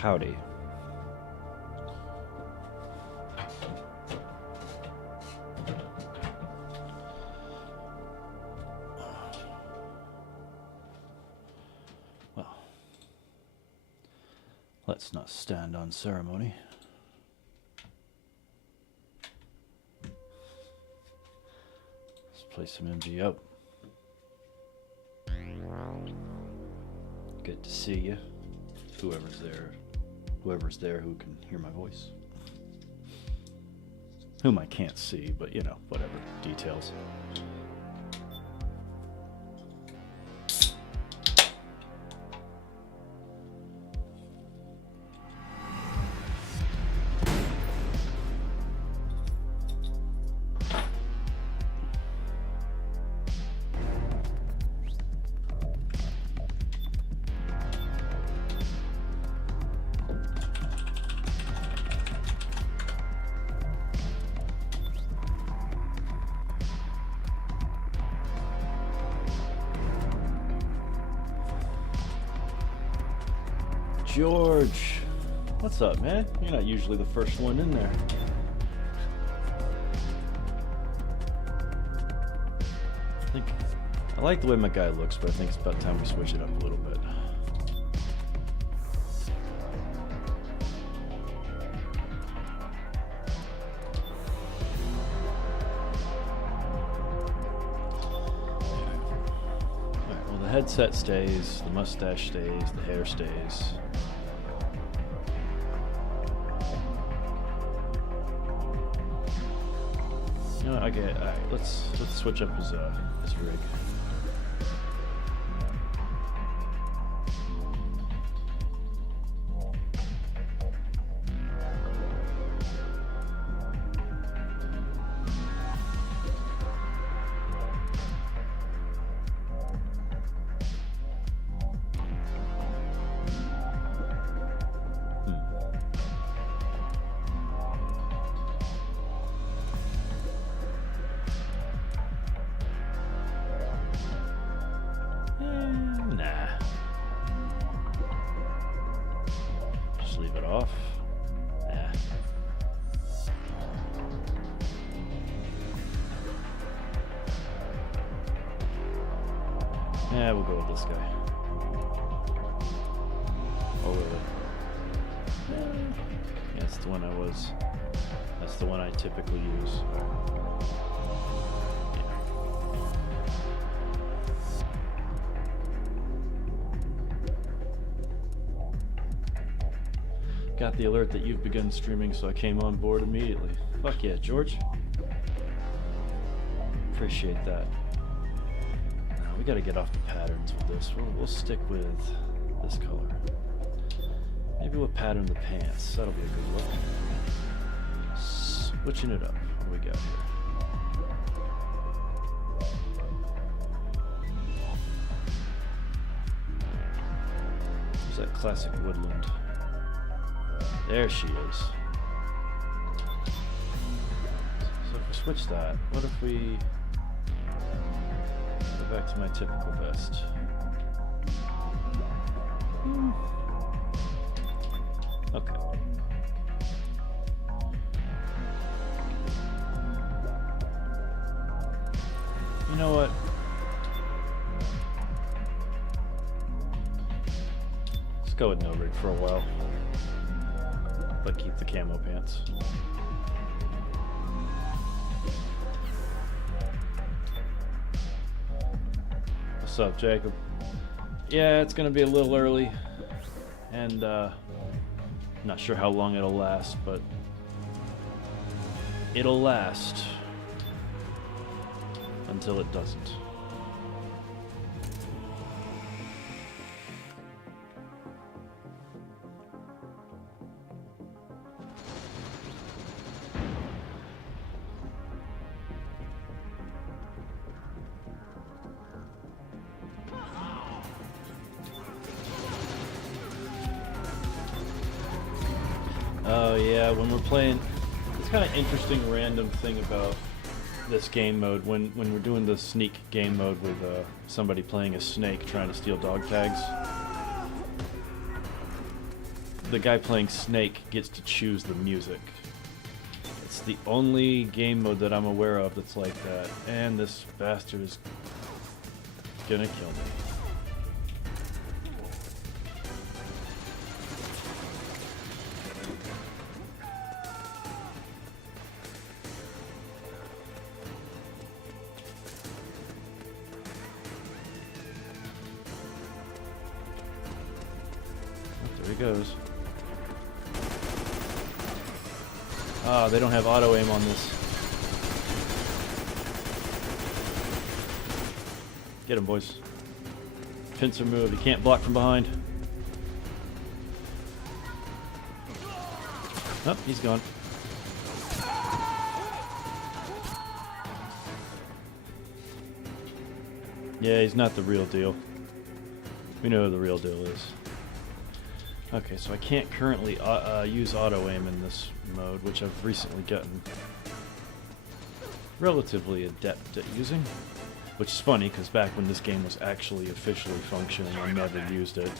Howdy. Well, let's not stand on ceremony. Let's play some MG up. Good to see you. Whoever's there who can hear my voice. Whom I can't see, but you know, whatever. Details. George, what's up, man? You're not usually the first one in there. I like the way my guy looks, but I think it's about time we switch it up a little bit. Alright, well, the headset stays, the mustache stays, the hair stays. Okay, alright, let's switch up his rig. Yeah, we'll go with this guy. Oh, really? Yeah, that's the one I was. That's the one I typically use. Got the alert that you've begun streaming, so I came on board immediately. Fuck yeah, George. Appreciate that. Now, we gotta get off the patterns with this. We'll stick with this color. Maybe we'll pattern the pants. That'll be a good look. Switching it up. What do we got here? Where's that classic woodland? There she is. So if we switch that, what if we go back to my typical vest? Okay. You know what? Let's go with no rig for a while. But keep the camo pants. What's up, Jacob? Yeah, it's gonna be a little early, and not sure how long it'll last, but it'll last until it doesn't. Oh yeah, when we're playing, it's kind of interesting random thing about this game mode when we're doing the sneak game mode with somebody playing a snake trying to steal dog tags. The guy playing snake gets to choose the music. It's the only game mode that I'm aware of that's like that, and this bastard is gonna kill me. There he goes. Ah, they don't have auto aim on this. Get him, boys. Pincer move. He can't block from behind. Oh, he's gone. Yeah, he's not the real deal. We know who the real deal is. Okay, so I can't currently use auto-aim in this mode, which I've recently gotten relatively adept at using. Which is funny, because back when this game was actually officially functioning, I never used it.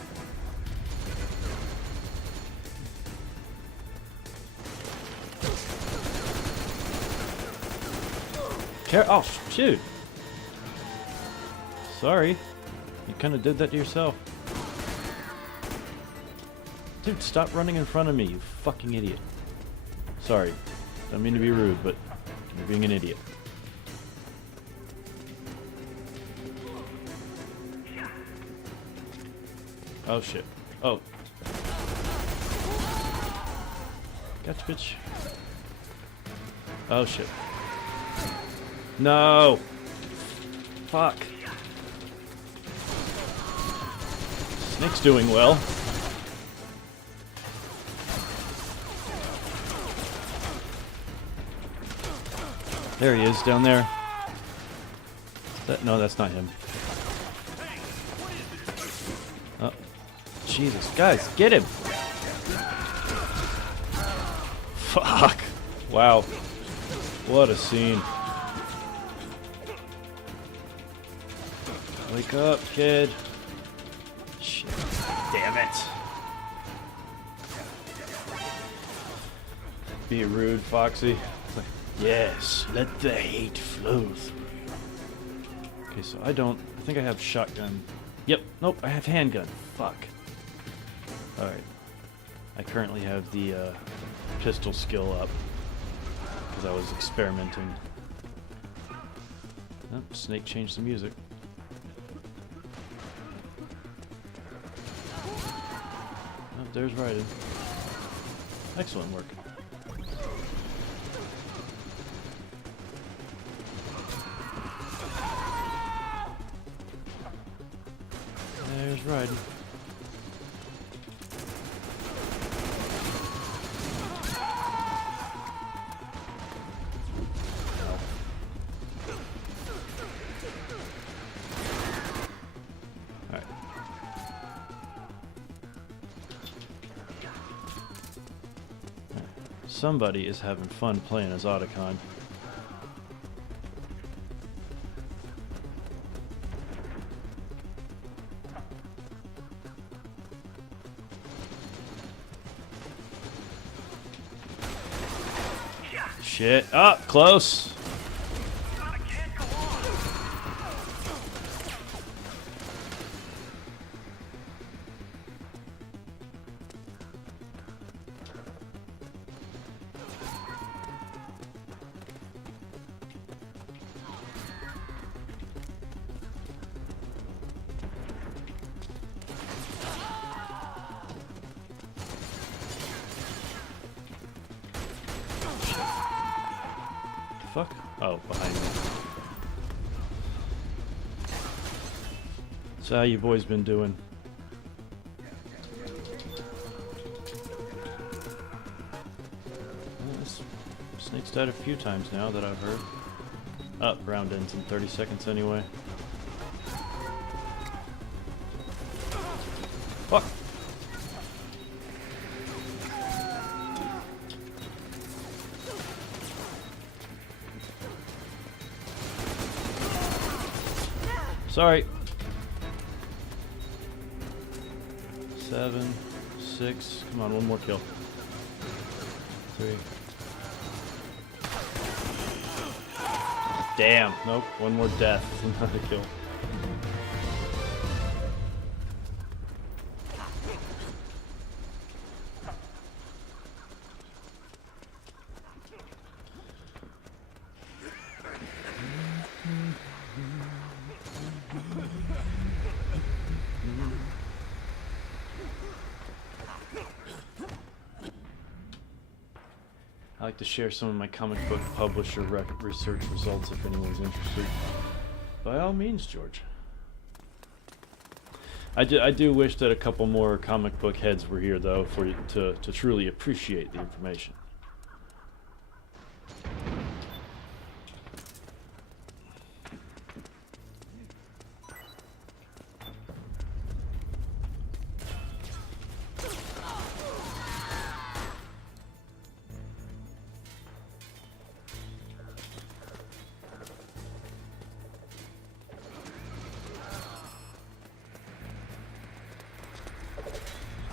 Oh, shoot! Sorry. You kind of did that to yourself. Dude, stop running in front of me, you fucking idiot. Sorry. Don't mean to be rude, but you're being an idiot. Oh, shit. Oh. Gotcha, bitch. Oh, shit. No! Fuck. Snake's doing well. There he is, down there. No, that's not him. Oh, Jesus. Guys, get him! Fuck. Wow. What a scene. Wake up, kid. Shit. Damn it. Be rude, Foxy. Yes, let the hate flow through. Okay, so I think I have shotgun. Yep, nope, I have handgun. Fuck. Alright. I currently have the pistol skill up because I was experimenting. Oh, Snake changed the music. Oh, there's Raiden. Excellent work. There's Raiden. Alright. Somebody is having fun playing as Otacon. Shit. Up close. Fuck? Oh, behind me. So how you boys been doing? Well, this Snake's died a few times now that I've heard. Up, round ends in 30 seconds anyway. Fuck! Sorry. 7, 6. Come on, one more kill. 3. Damn. Nope. One more death. Another kill. I like to share some of my comic book publisher research results if anyone's interested. By all means, George. I do wish that a couple more comic book heads were here, though, for you to truly appreciate the information.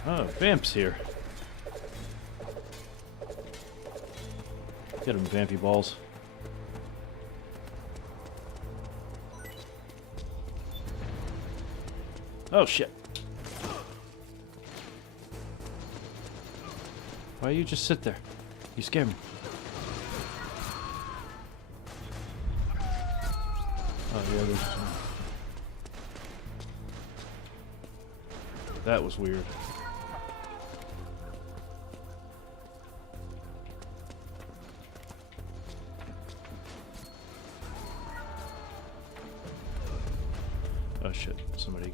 Oh, Vamp's here. Get him, Vampy balls. Oh, shit. Why you just sit there? You scare me. Oh, yeah, there's... That was weird. Oh shit, somebody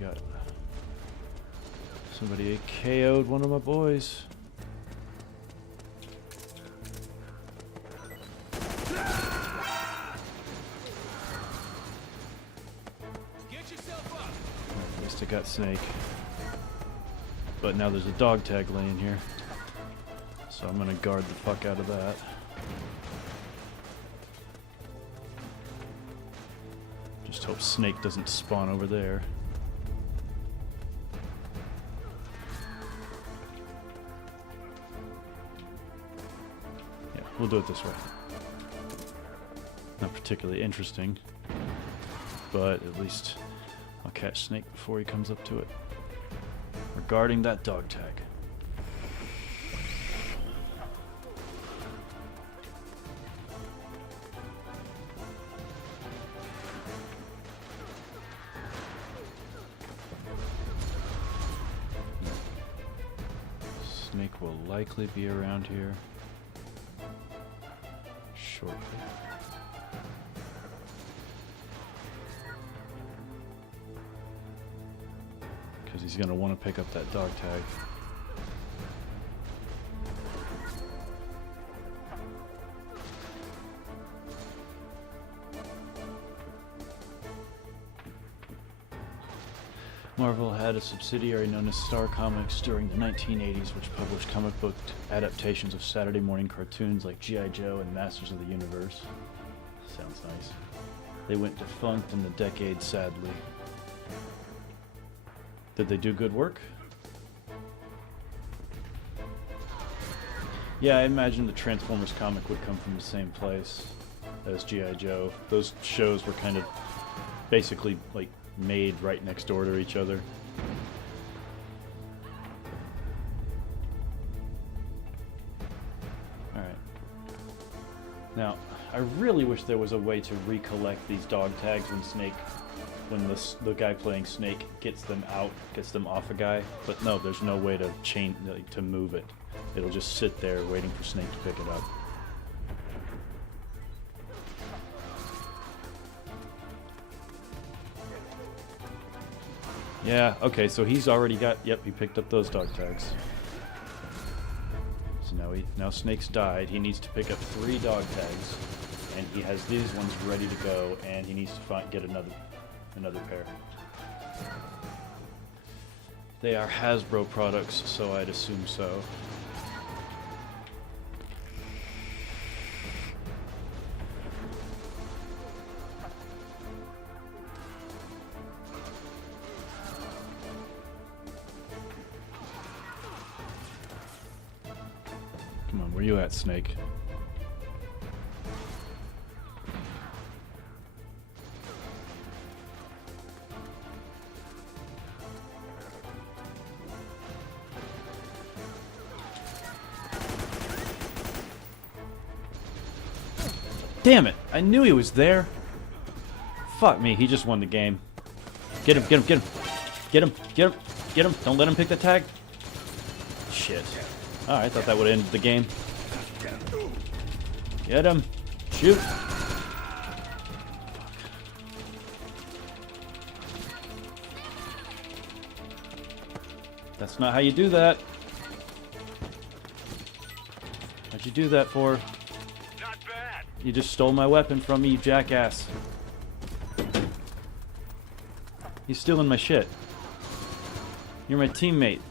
KO'd one of my boys. Get yourself up. At least I got Snake. But now there's a dog tag laying here. So I'm gonna guard the fuck out of that. Just hope Snake doesn't spawn over there. Yeah, we'll do it this way. Not particularly interesting, but at least I'll catch Snake before he comes up to it. Regarding that dog tag. Snake will likely be around here shortly. Because he's going to want to pick up that dog tag. Marvel had a subsidiary known as Star Comics during the 1980s, which published comic book adaptations of Saturday morning cartoons like G.I. Joe and Masters of the Universe. Sounds nice. They went defunct in the decade, sadly. Did they do good work? Yeah, I imagine the Transformers comic would come from the same place as G.I. Joe. Those shows were kind of basically like made right next door to each other. Alright. Now, I really wish there was a way to recollect these dog tags when the guy playing Snake gets them off a guy. But no, there's no way to to move it. It'll just sit there waiting for Snake to pick it up. Yeah, okay, so he's already got, yep, he picked up those dog tags. So now Snake's died. He needs to pick up 3 dog tags, and he has these ones ready to go, and he needs to get another pair. They are Hasbro products, so I'd assume so. Come on, where you at, Snake? Damn it! I knew he was there. Fuck me, he just won the game. Get him, get him, get him. Get him, get him, get him. Don't let him pick the tag. Shit. Alright, I thought that would end the game. Get him. Shoot. That's not how you do that. What'd you do that for? Not bad. You just stole my weapon from me, you jackass. He's stealing my shit. You're my teammate.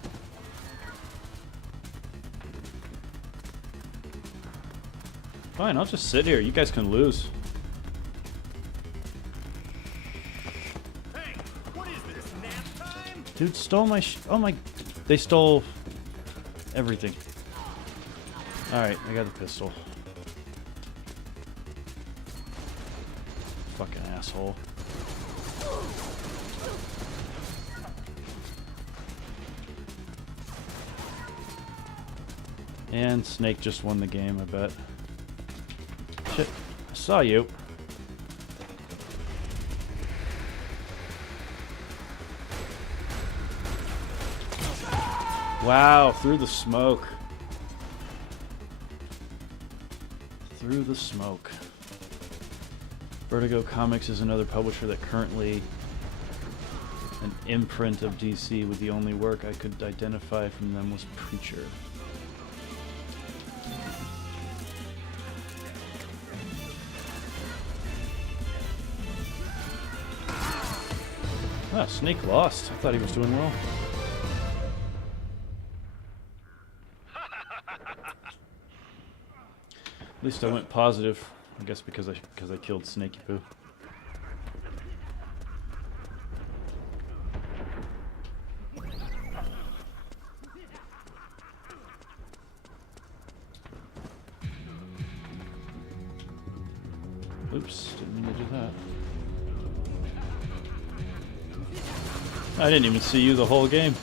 Fine, I'll just sit here. You guys can lose. Hey, what is this, nap time? Dude stole my oh my... They stole everything. Alright, I got the pistol. Fucking asshole. And Snake just won the game, I bet. Shit, I saw you. Wow, through the smoke. Through the smoke. Vertigo Comics is another publisher that currently an imprint of DC, with the only work I could identify from them was Preacher. Ah, Snake lost. I thought he was doing well. At least I went positive. I guess because I killed Snakey Poo. Oops, didn't mean to do that. I didn't even see you the whole game.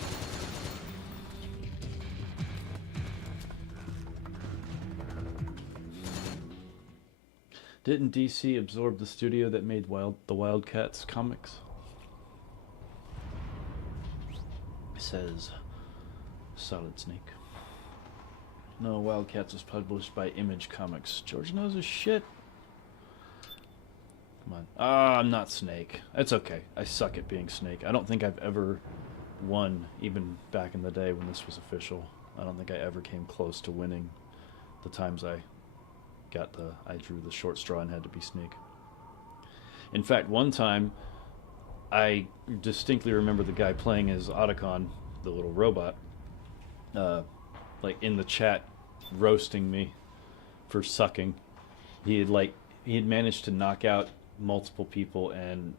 Didn't DC absorb the studio that made the Wildcats comics? Says Solid Snake. No, Wildcats was published by Image Comics. George knows his shit. Come on. Ah, I'm not Snake. It's okay. I suck at being Snake. I don't think I've ever won, even back in the day when this was official. I don't think I ever came close to winning the times I drew the short straw and had to be Snake. In fact, one time, I distinctly remember the guy playing as Otacon, the little robot, like in the chat, roasting me for sucking. He had managed to knock out multiple people and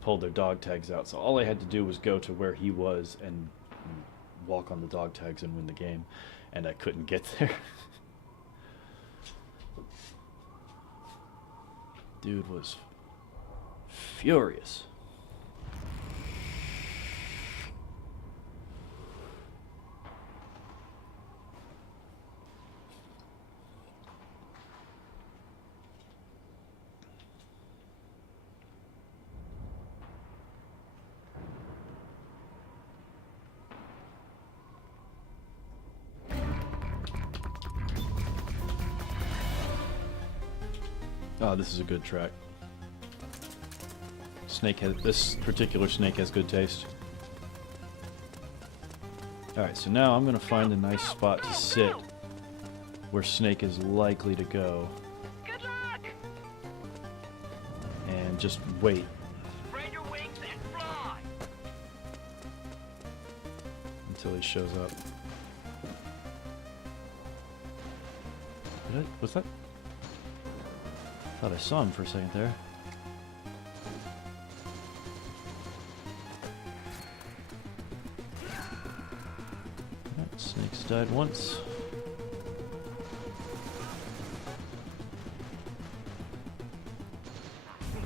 pulled their dog tags out. So all I had to do was go to where he was and walk on the dog tags and win the game, and I couldn't get there. Dude was furious. Oh, this is a good track. This particular Snake has good taste. Alright, so now I'm gonna find a nice spot to sit where Snake is likely to go. Good luck! And just wait. Spread your wings and fly! Until he shows up. Was that? I thought I saw him for a second there. Alright, Snake's died once.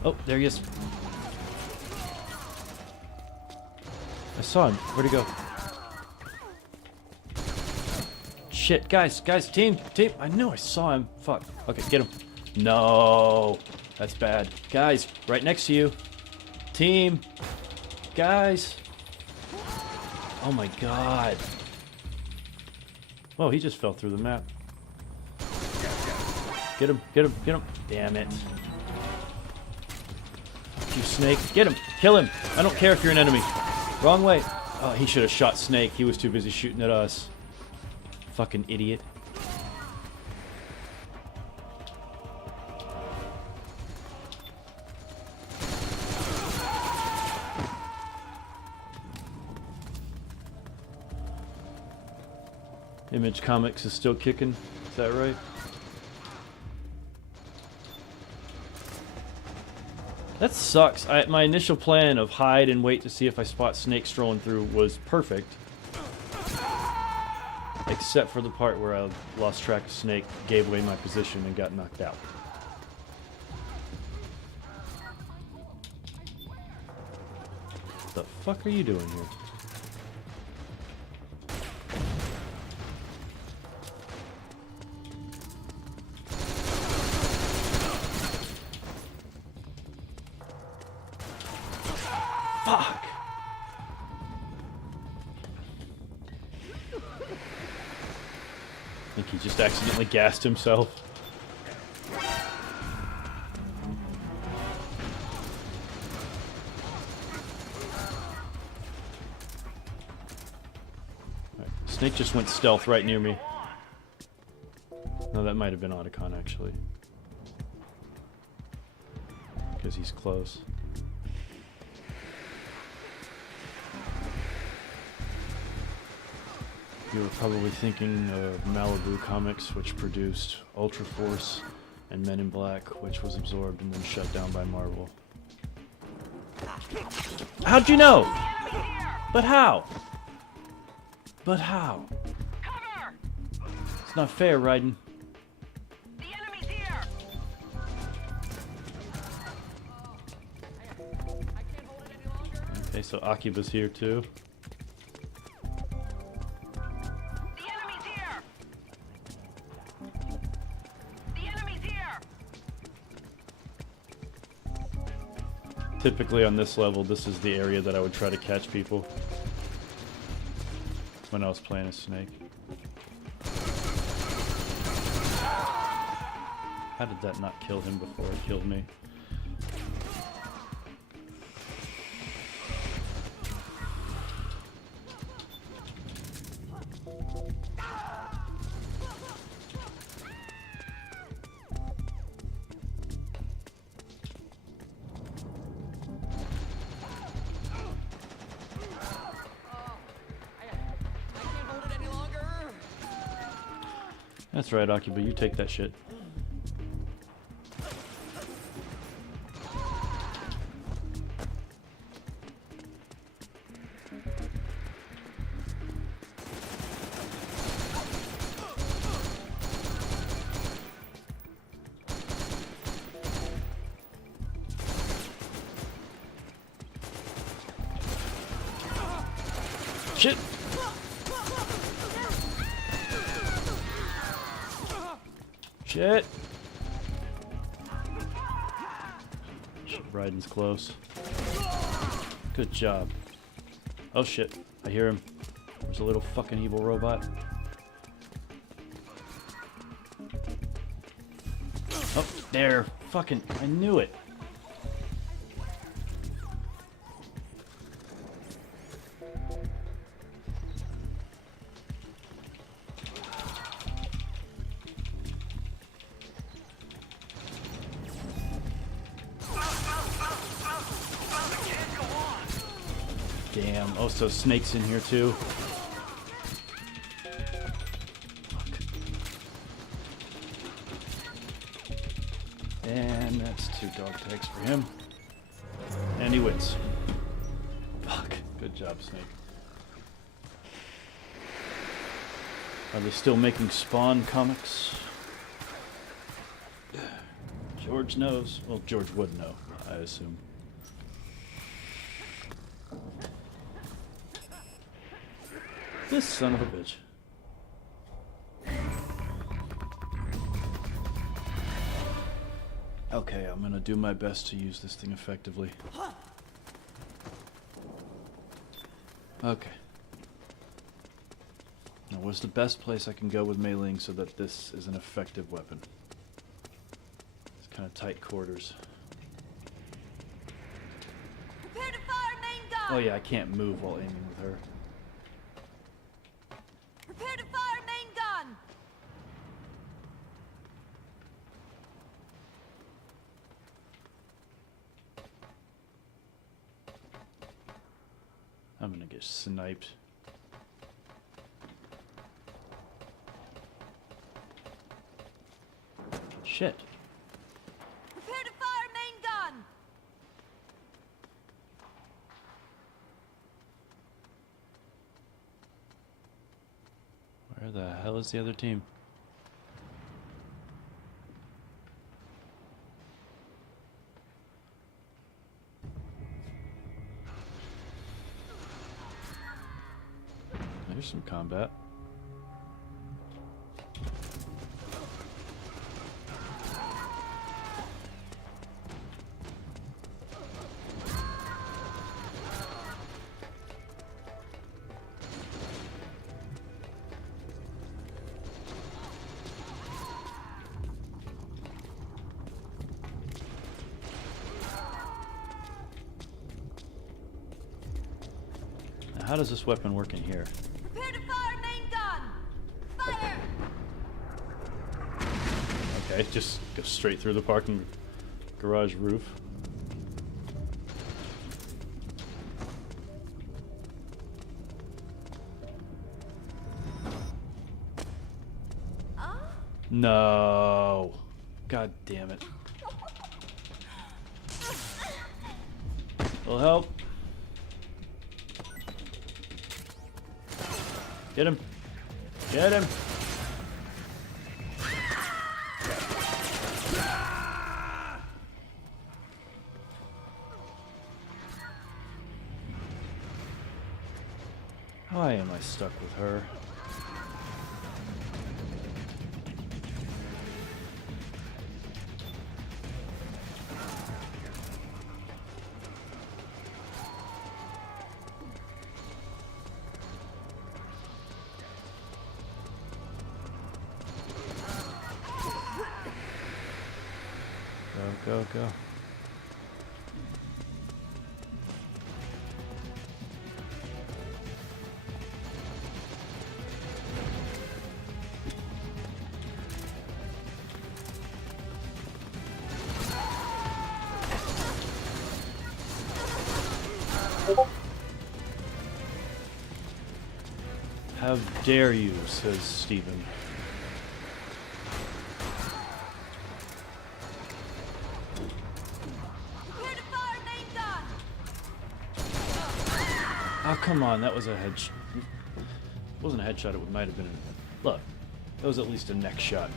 Oh, there he is. I saw him. Where'd he go? Shit, guys, team! I knew I saw him. Fuck. Okay, get him. No, that's bad. Guys, right next to you. Team. Guys. Oh my god. Whoa, he just fell through the map. Get him. Damn it. You Snake. Get him. Kill him. I don't care if you're an enemy. Wrong way. Oh, he should have shot Snake. He was too busy shooting at us. Fucking idiot. Image Comics is still kicking. Is that right? That sucks. My initial plan of hide and wait to see if I spot Snake strolling through was perfect. Except for the part where I lost track of Snake, gave away my position, and got knocked out. What the fuck are you doing here? Fuck! I think he just accidentally gassed himself. Right. Snake just went stealth right near me. No, that might have been Otacon, actually. Because he's close. You were probably thinking of Malibu Comics, which produced Ultra Force, and Men in Black, which was absorbed and then shut down by Marvel. How'd you know? But how? But how? Cover! It's not fair, Raiden. The enemy's here! Okay, so Akiba's here too. Typically on this level, this is the area that I would try to catch people when I was playing as Snake. How did that not kill him before it killed me? That's right, Akiba, you take that shit. Shit! Shit! Raiden's close. Good job. Oh shit, I hear him. There's a little fucking evil robot. Oh, there. Fucking, I knew it. Damn. Oh, so Snake's in here too. Fuck. And that's 2 dog tags for him. And he wins. Fuck. Good job, Snake. Are they still making Spawn comics? George knows. Well, George would know, I assume. This son of a bitch. Okay, I'm gonna do my best to use this thing effectively. Okay. Now, what's the best place I can go with meleeing so that this is an effective weapon? It's kind of tight quarters. Prepare to fire main gun. Oh yeah, I can't move while aiming with her. Prepare to fire main gun. I'm gonna get sniped. Shit. Prepare to fire main gun. Where the hell is the other team? There's some combat. Now, how does this weapon work in here? Prepare to fire main gun. Fire. Okay, just go straight through the parking garage roof. No. God damn it. Will help. Get him. Get him. Why am I stuck with her? it go? How dare you, says Stephen. Prepare to fire main gun. Oh, come on, that was a head It wasn't a headshot, it might have been look, that was at least a neck shot.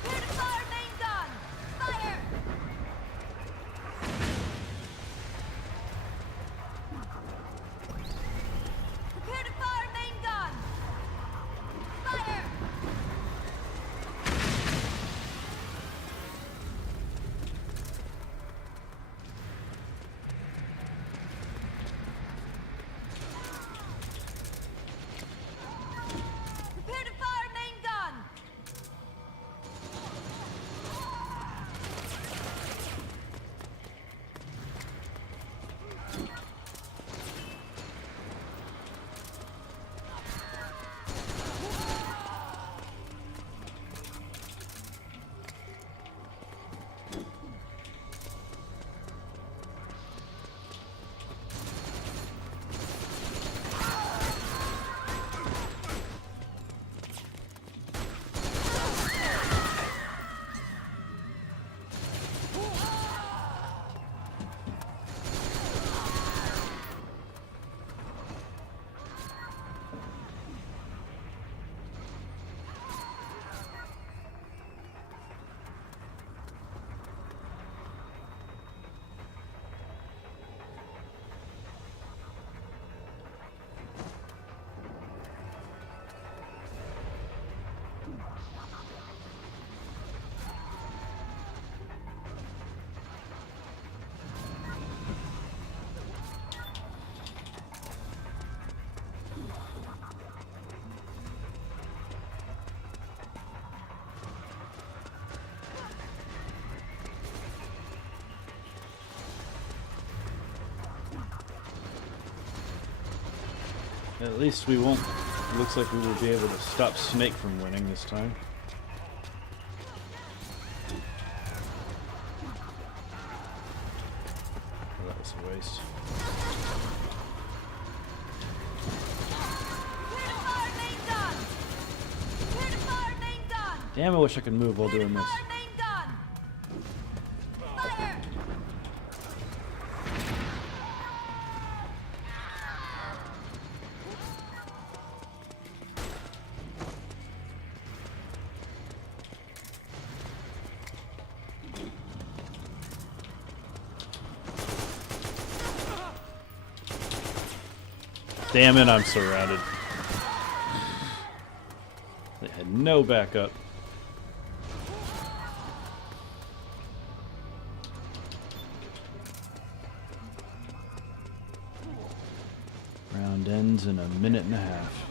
Prepare to fire main gun. Fire. Prepare to fire main gun. Fire. Prepare to fire main gun. At least we won't. Looks like we will be able to stop Snake from winning this time. Oh, that was a waste. Prepare to fire main gun. Prepare to fire main gun. Damn, I wish I could move while Prepare doing to this. fire main gun. Fire. Damn it, I'm surrounded. They had no backup. Round ends in a minute and a half.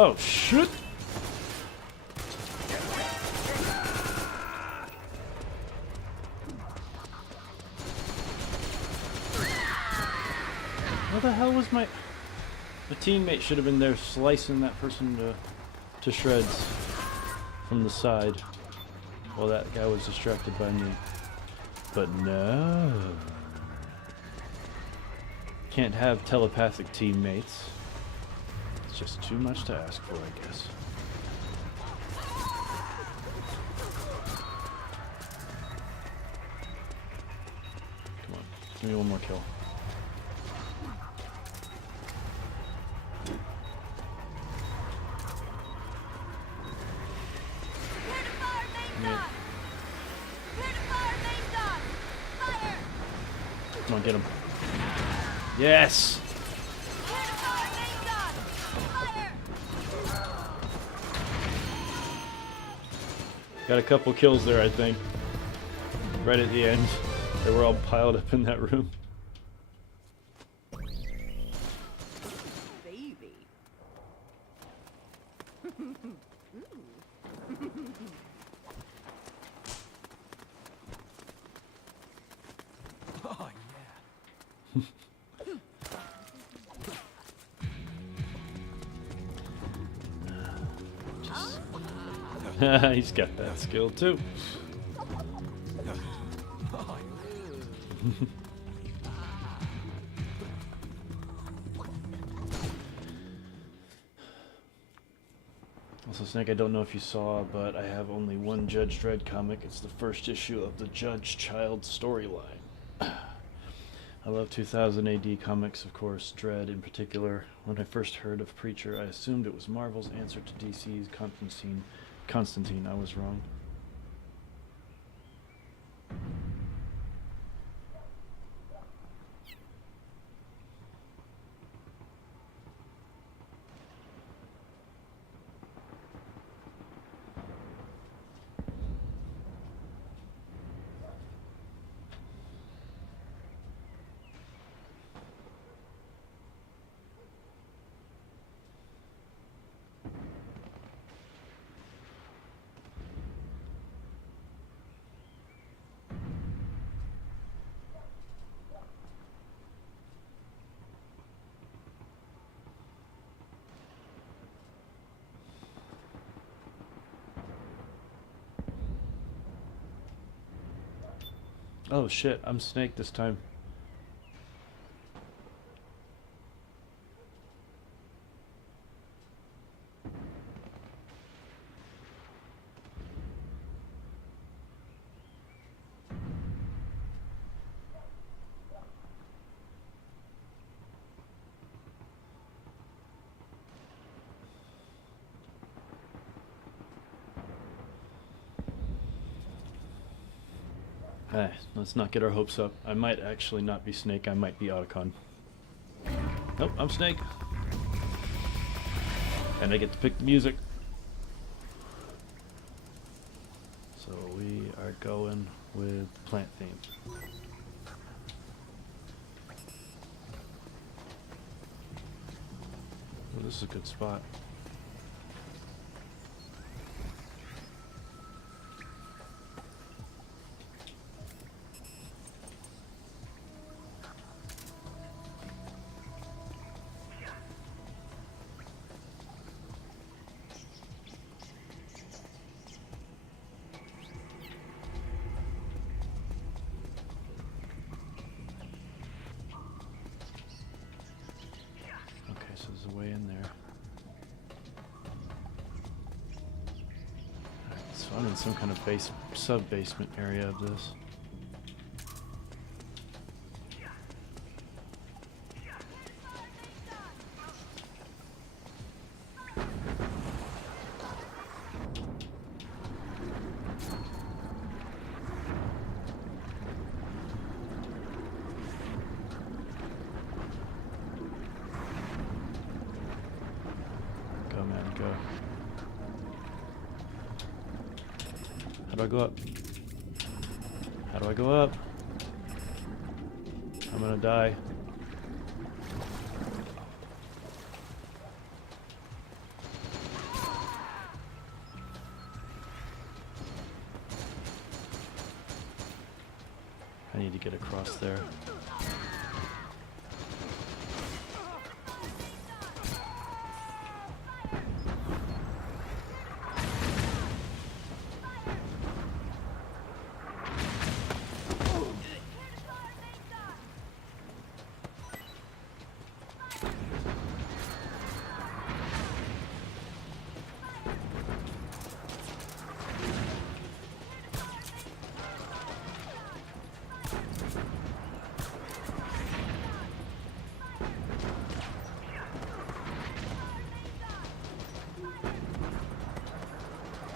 Oh, shit! Where the hell was my teammate? Should have been there slicing that person to shreds from the side while that guy was distracted by me. But no. Can't have telepathic teammates. It's just too much to ask for, I guess. Come on, give me one more kill. Come on, get him. Yes! Clear to fire main guns! Fire! Got a couple kills there, I think. Right at the end. They were all piled up in that room. Baby. Oh, He's got that skill too. Also, Snake, I don't know if you saw, but I have only one Judge Dredd comic. It's the first issue of the Judge Child storyline. I love 2000 AD comics, of course, Dredd in particular. When I first heard of Preacher, I assumed it was Marvel's answer to DC's Constantine. I was wrong. Oh shit, I'm Snake this time. Let's not get our hopes up. I might actually not be Snake, I might be Otacon. Nope, I'm Snake. And I get to pick the music. So we are going with plant theme. Well, this is a good spot. There's a way in there. Alright, so I'm in some kind of sub-basement area of this. Go, man, go. How do I go up? How do I go up? I'm gonna die. I need to get across there.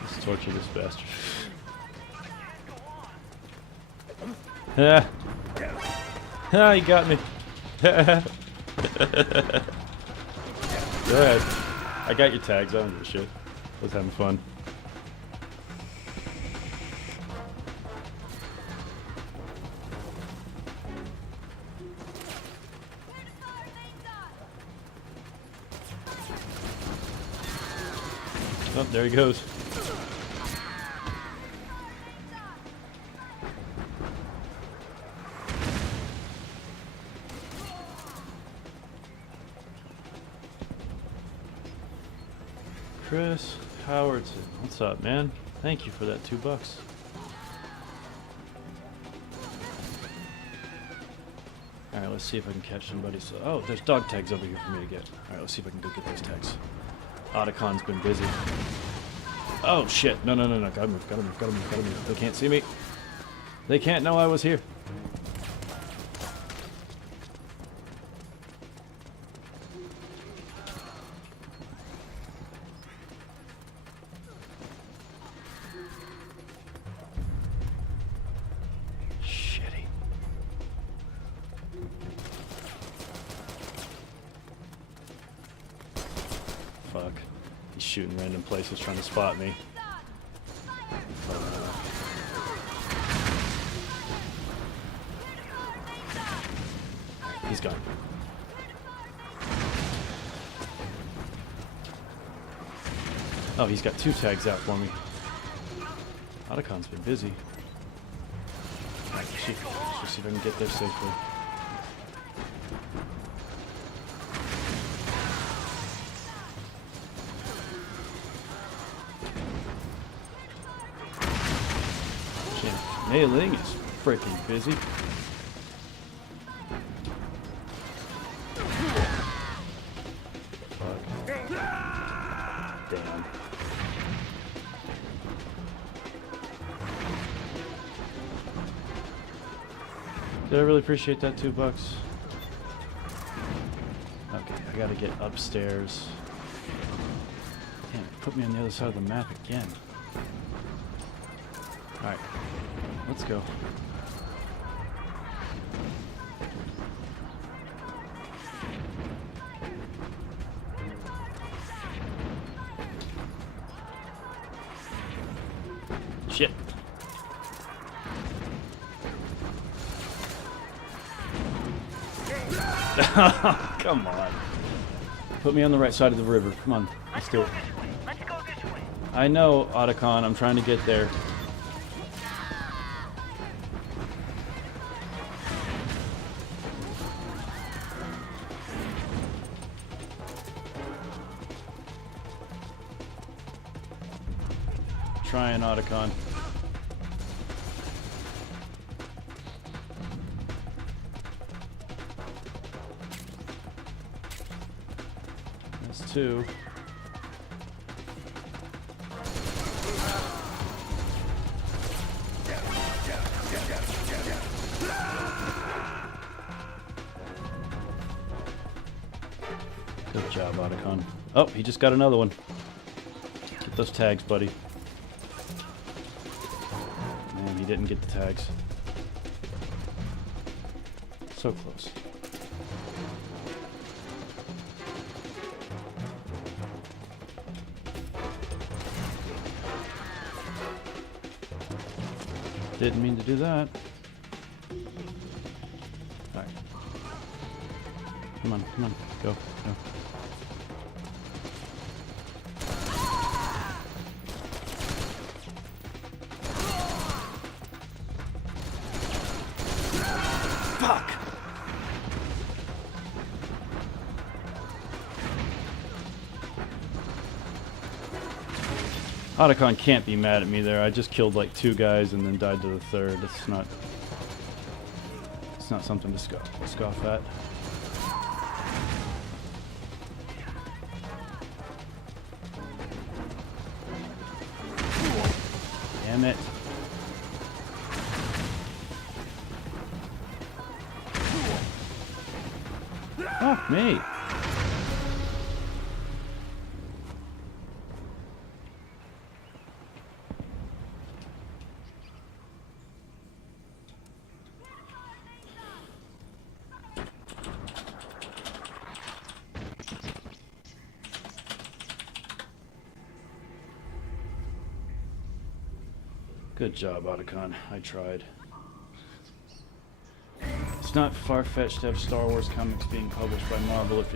Let's torture this bastard. Ah, he got me. Go ahead. I got your tags. I don't give a shit. I was having fun. Oh, there he goes. Chris Howardson, what's up, man? Thank you for that $2. Alright, let's see if I can catch somebody. So, oh, there's dog tags over here for me to get. Alright, let's see if I can go get those tags. Otacon's been busy. Oh, shit. No. Gotta move. They can't see me. They can't know I was here. Shitty. Fuck. He's shooting random places trying to spot me. He's gone. Oh, he's got 2 tags out for me. Otacon's been busy. Alright, let's see if I can get there safely. Mei Ling is freaking busy. Fuck. Damn. Did I really appreciate that $2? Okay, I gotta get upstairs. Damn, put me on the other side of the map again. Alright, let's go. Shit. Come on. Put me on the right side of the river. Come on. Let's do it. Let's go this way. I know, Otacon. I'm trying to get there. Trying, Otacon. That's 2. Good job, Otacon. Oh, he just got another one. Get those tags, buddy. Man, he didn't get the tags. So close. Didn't mean to do that. Alright. Come on, go. Fuck! Otacon can't be mad at me there. I just killed like 2 guys and then died to the 3rd. It's not something to scoff at. Damn it. Fuck me. Good job, Otacon. I tried. It's not far-fetched to have Star Wars comics being published by Marvel, if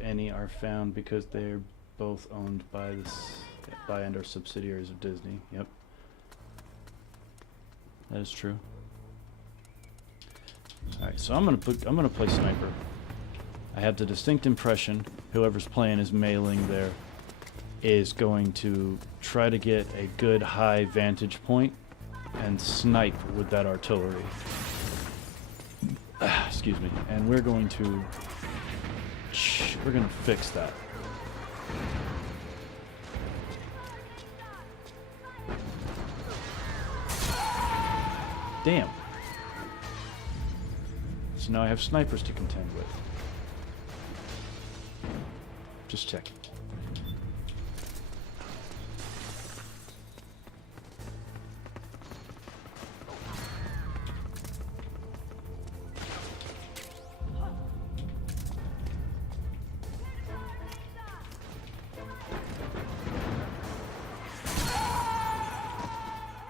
any are found, because they're both owned by and are subsidiaries of Disney. Yep, that is true. All right, so I'm gonna play sniper. I have the distinct impression whoever's playing is mailing there is going to try to get a good high vantage point and snipe with that artillery. Excuse me. And we're going to fix that. Damn. So now I have snipers to contend with. Just checking.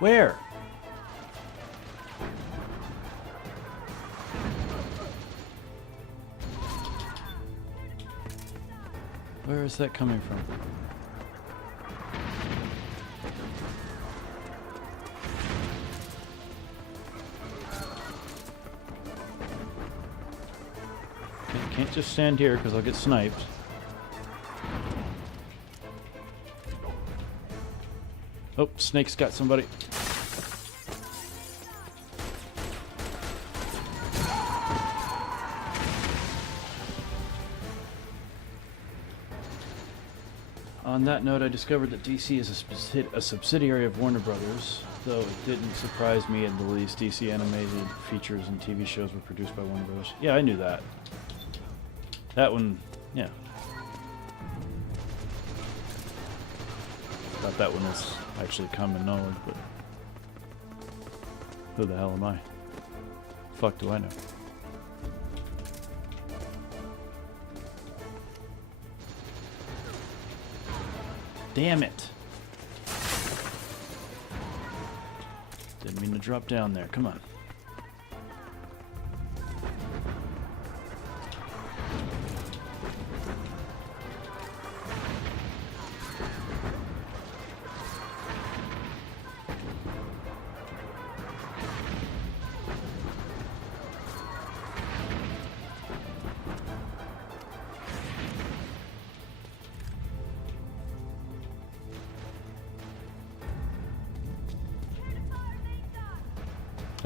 Where? Where is that coming from? I can't just stand here because I'll get sniped. Oh, Snake's got somebody. On that note, I discovered that DC is a subsidiary of Warner Brothers, though it didn't surprise me in the least. DC animated features and TV shows were produced by Warner Brothers. Yeah, I knew that. That one, yeah. Thought that one was actually common knowledge, but who the hell am I? Fuck do I know? Damn it! Didn't mean to drop down there. Come on.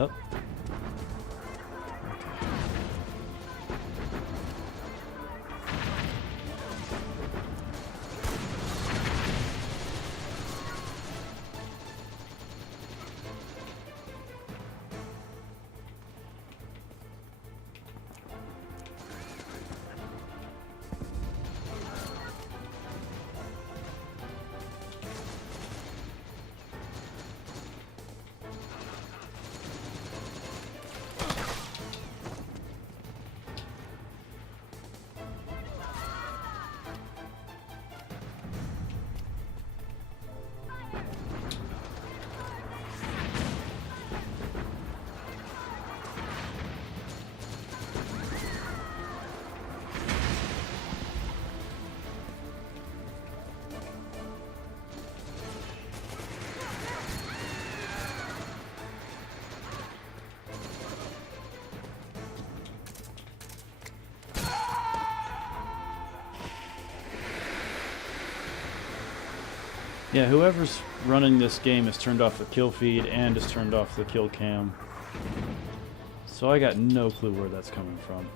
Oh. Yeah, whoever's running this game has turned off the kill feed and has turned off the kill cam. So I got no clue where that's coming from.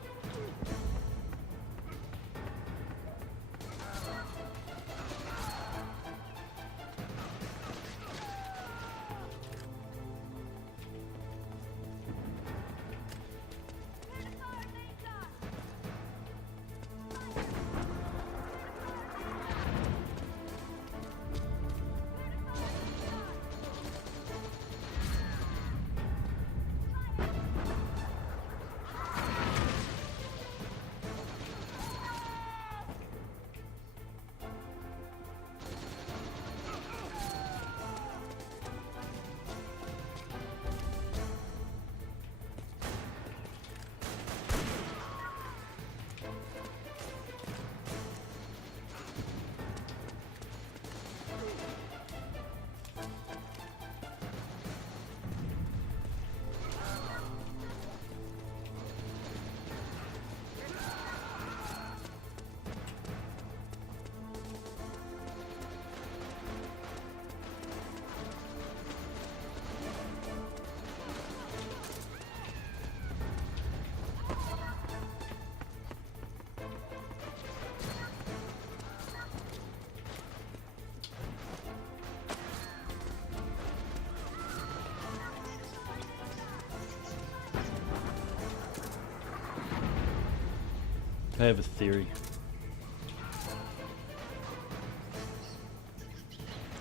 I have a theory.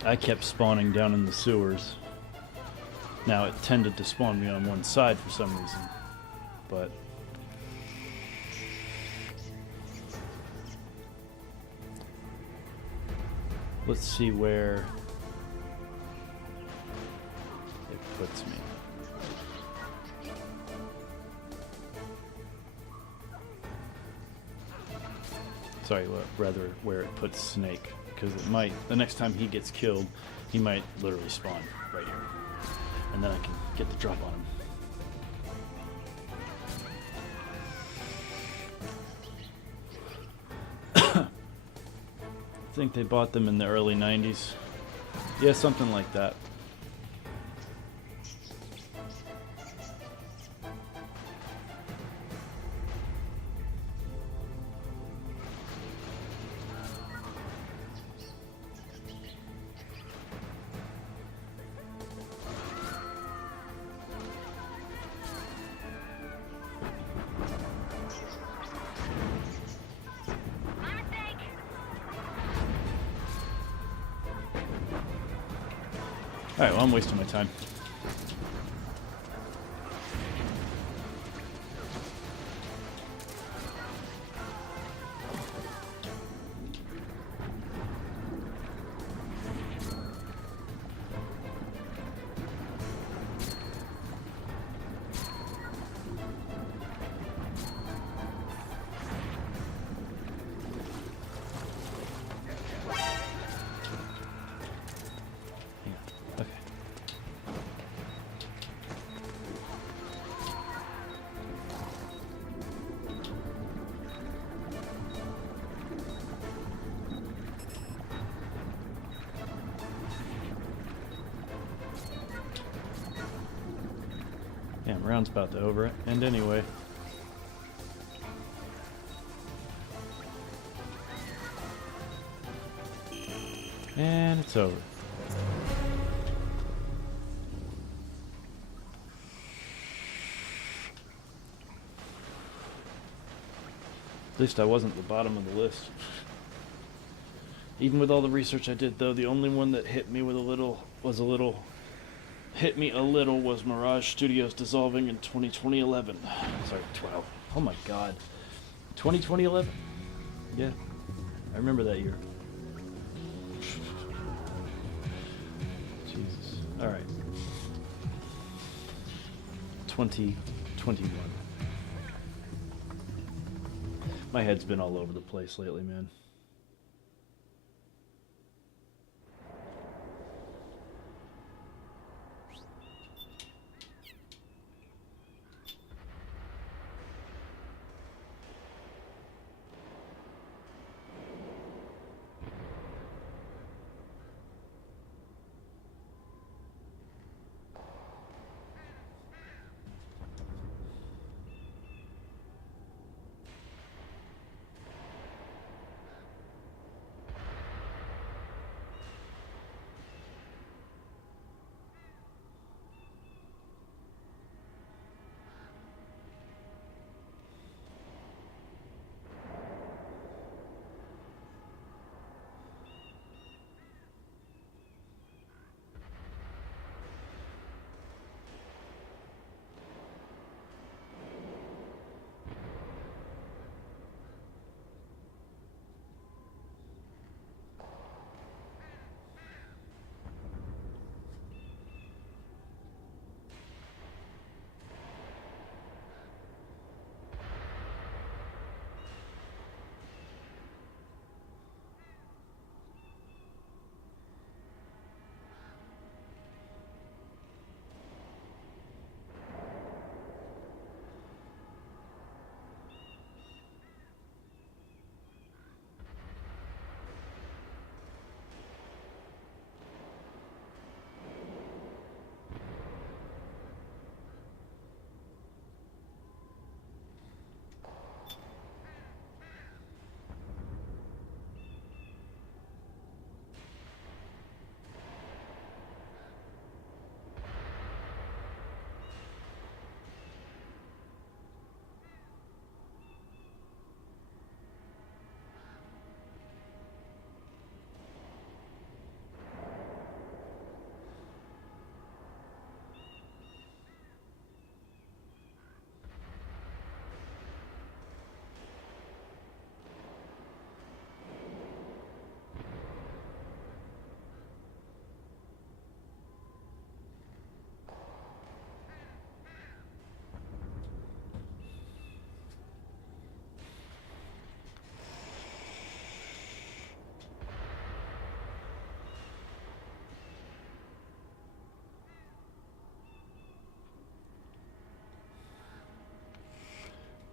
I kept spawning down in the sewers. Now, it tended to spawn me on one side for some reason, but... let's see where it puts me. Sorry, rather where it puts Snake, because it might, the next time he gets killed, he might literally spawn right here. And then I can get the drop on him. I think they bought them in the early 90s. Yeah, something like that. Alright, well, I'm wasting my time. Okay. Damn, round's about to over it. And anyway. And it's over. At least I wasn't at the bottom of the list. Even with all the research I did, though, the only one that hit me with hit me a little was Mirage Studios dissolving in 2011. Sorry, 12. Oh my god. 2011? Yeah. I remember that year. Jesus. Alright. 2021. My head's been all over the place lately, man.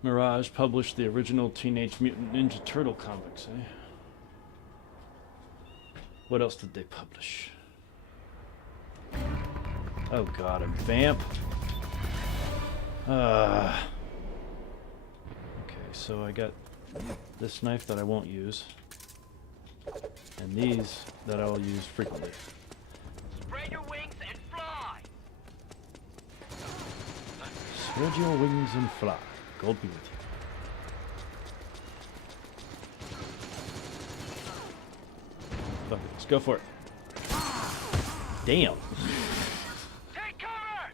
Mirage published the original Teenage Mutant Ninja Turtle comics, eh? What else did they publish? Oh god, a vamp. Okay, so I got this knife that I won't use, and these that I'll use frequently. Spread your wings and fly. Spread your wings and fly. Gold be with you. Fuck it, let's go for it. Damn. Take cover.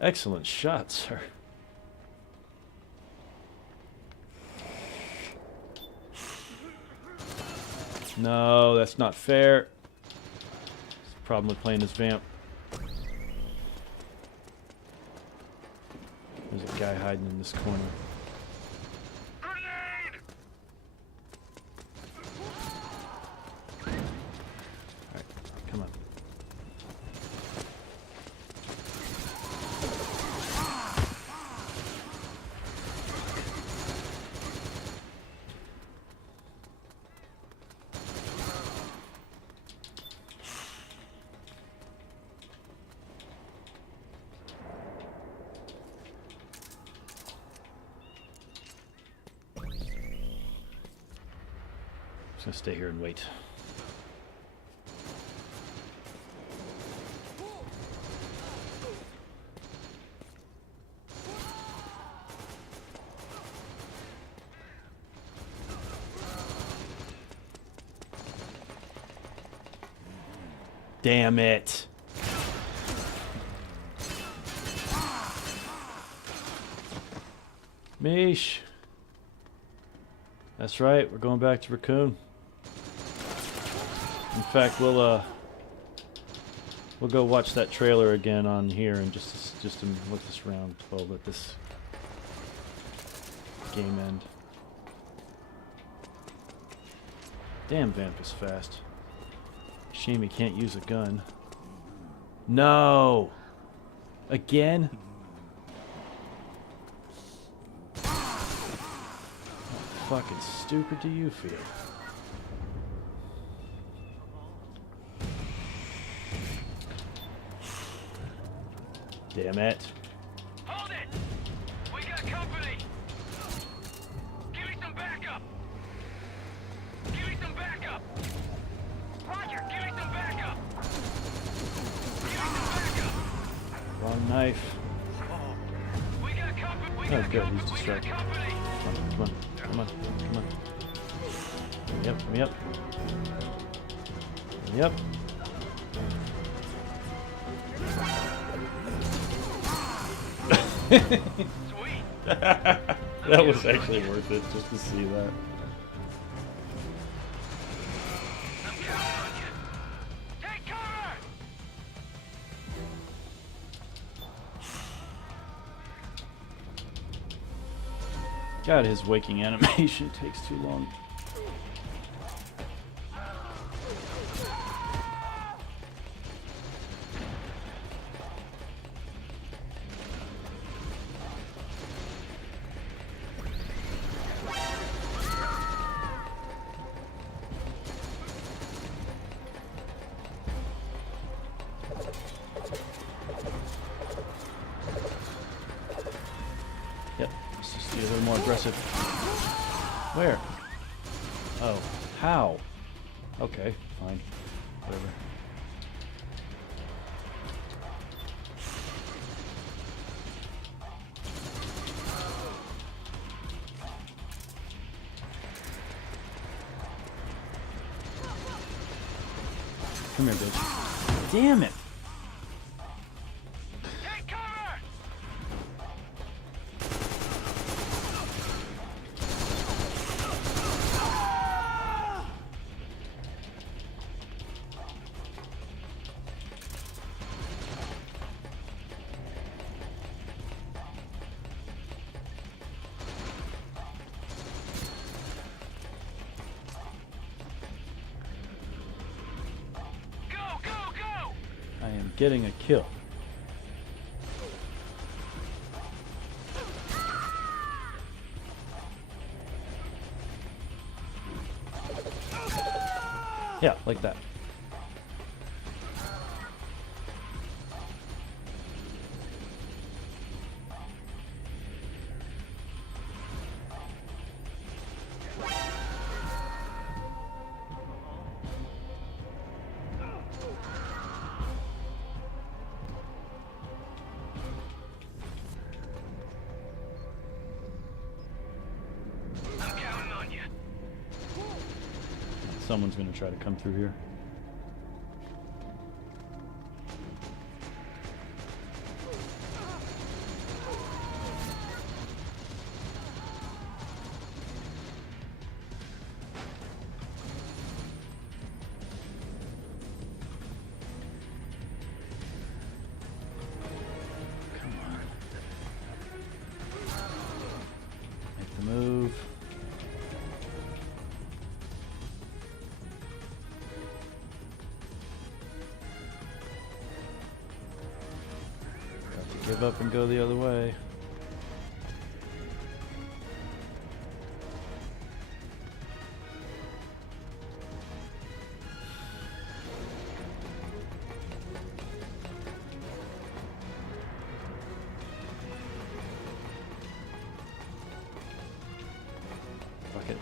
Excellent shot, sir. No, that's not fair. That's the problem with playing as vamp. There's a guy hiding in this corner. Grenade. Alright, come on. Just gonna stay here and wait. Damn it. Mish. That's right, we're going back to Raccoon. In fact, we'll go watch that trailer again on here and just to look this around. Well, let this game end. Damn, Vamp is fast. Shame he can't use a gun. No! Again? How fucking stupid do you feel? Damn it. Hold it. We got company. Give me some backup. Give me some backup. Roger, give me some backup. Give me some backup. Wrong knife. We got company. We Oh, got good, company. he's We got distracted. company. Come on, come on, come on. Yep, yep. Yep. Sweet. That was actually worth it just to see that. I'm counting on you. Take cover. God, his waking animation takes too long. Yep, let's just be a little more aggressive. Where? Oh, how? Okay, fine. Whatever. Come here, bitch. Damn it! Take cover. Go, go, go. I am getting a kill. Yeah, like that. I'm counting on you. Someone's gonna try to come through here. Come on. Make the move. Give up and go the other way. Fuck it.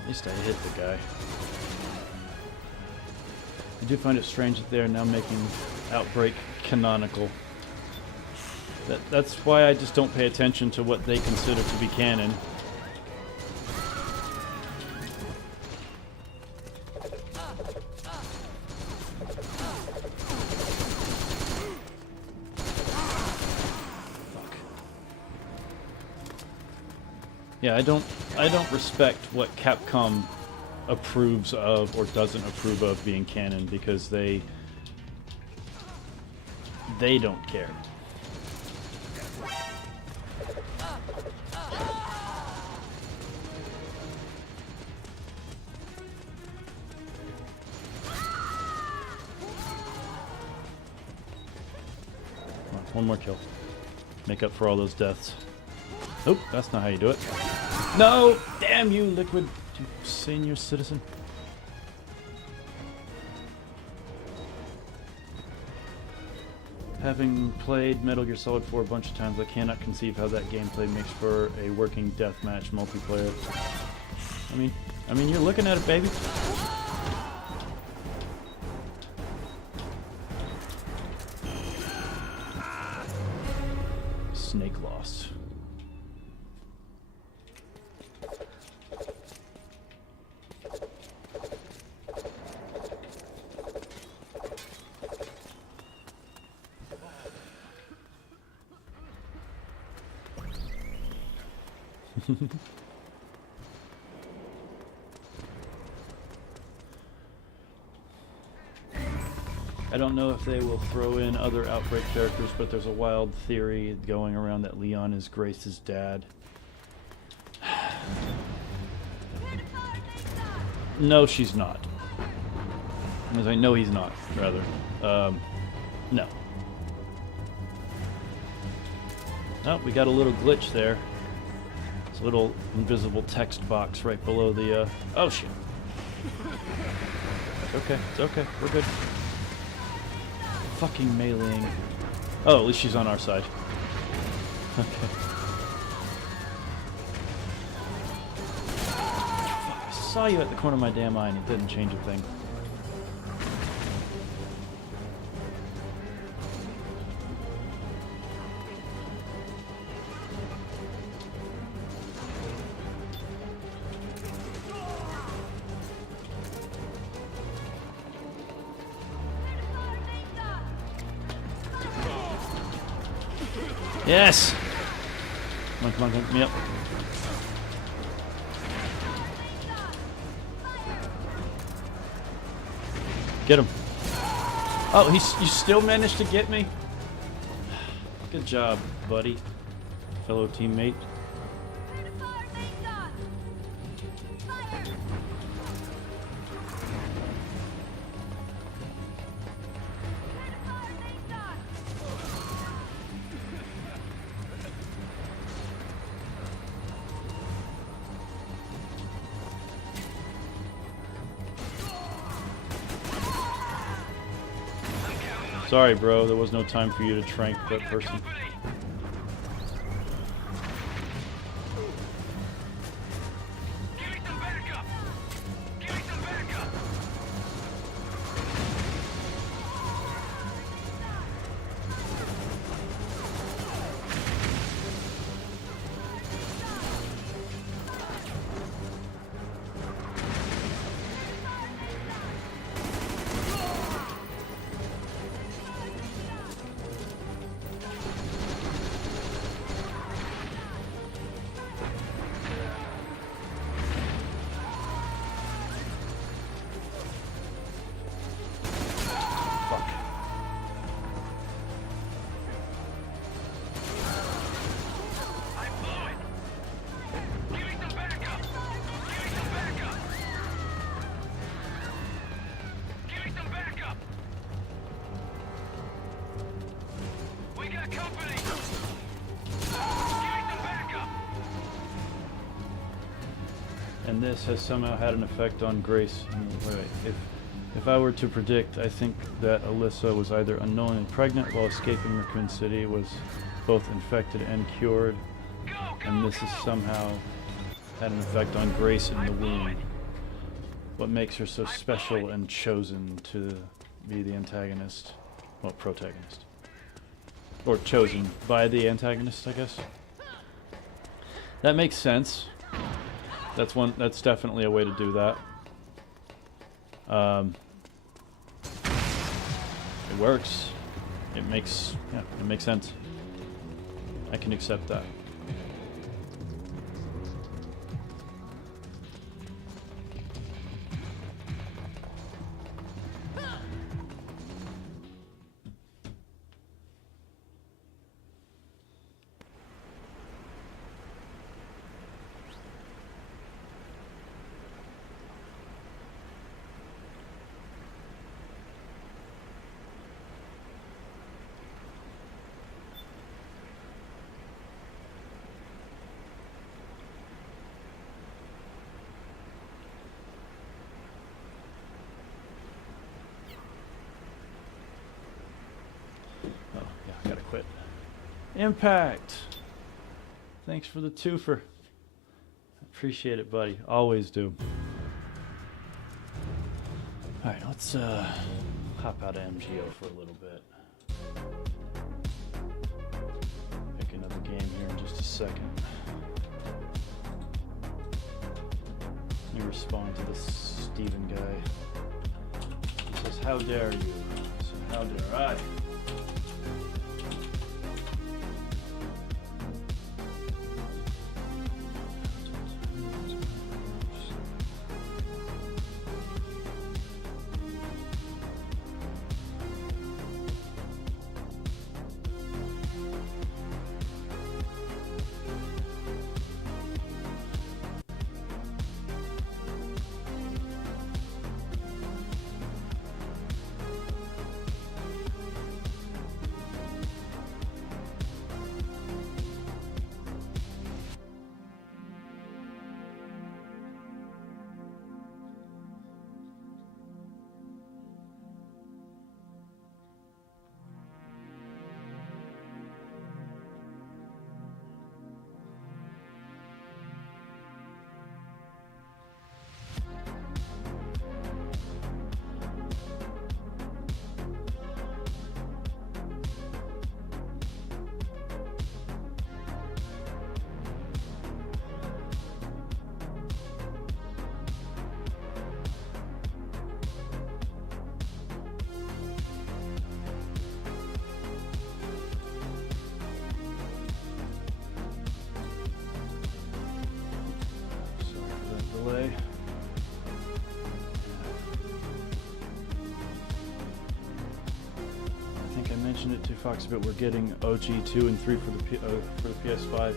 At least I hit the guy. I do find it strange that they are now making Outbreak canonical. That's why I just don't pay attention to what they consider to be canon. Fuck. Yeah, I don't respect what Capcom approves of or doesn't approve of being canon because they don't care. Come on, one more kill. Make up for all those deaths. Nope, that's not how you do it. No! Damn you, Liquid, you senior citizen. Having played Metal Gear Solid 4 a bunch of times, I cannot conceive how that gameplay makes for a working deathmatch multiplayer. I mean, you're looking at it, baby. Snake lost. I don't know if they will throw in other Outbreak characters, but there's a wild theory going around that Leon is Grace's dad. No, she's not. As I know he's not, rather. No. Oh, we got a little glitch there. It's a little invisible text box right below the, oh shit. It's okay, we're good. Fucking meleeing. Oh, at least she's on our side. Okay. Fuck, I saw you at the corner of my damn eye and it didn't change a thing. Yes! Come on, come on, yep. Get him. Oh, you still managed to get me? Good job, buddy. fellow teammate. Clear to fire main gun. Fire. Clear to fire main gun. Sorry, bro. There was no time for you to trank that person. Company. Give me some backup. Give me some backup. Fuck. I blew it. Give me some backup. Give me some backup. Give me some backup. We got company. Give me some backup. And this has somehow had an effect on Grace. Wait, if I were to predict, I think that Alyssa was either unknowingly pregnant while escaping Raccoon City, was both infected and cured, Go, and go, this has go. somehow had an effect on Grace in the womb. What makes her so special and chosen to be the antagonist, well, protagonist, or chosen by the antagonist, I guess. That makes sense. That's definitely a way to do that. It works. It makes sense. I can accept that. Oh, yeah, I gotta quit. Impact! Thanks for the twofer. Appreciate it, buddy. Always do. Alright, let's hop out of MGO for a little bit. Pick another game here in just a second. Let me respond to this Steven guy. He says, how dare you? I said, how dare I? mentioned it to Fox a bit. We're getting OG 2 and 3 for the PS5.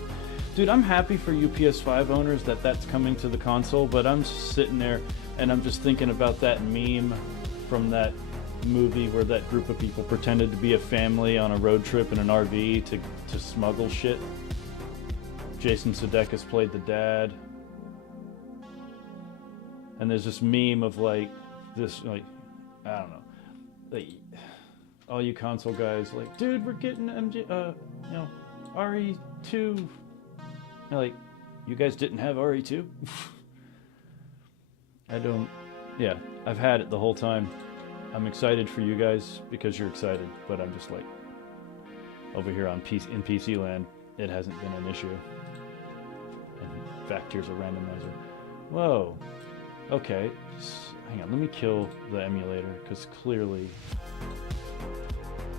Dude, I'm happy for you PS5 owners that that's coming to the console, but I'm sitting there and I'm just thinking about that meme from that movie where that group of people pretended to be a family on a road trip in an RV to smuggle shit. Jason Sudeikis played the dad. And there's this meme of like this, like, I don't know, like, all you console guys like, dude, we're getting RE2. Like, you guys didn't have RE2? Yeah, I've had it the whole time. I'm excited for you guys because you're excited, but I'm just like, over here in PC land, it hasn't been an issue. In fact, here's a randomizer. Whoa. Okay, hang on, let me kill the emulator, because clearly...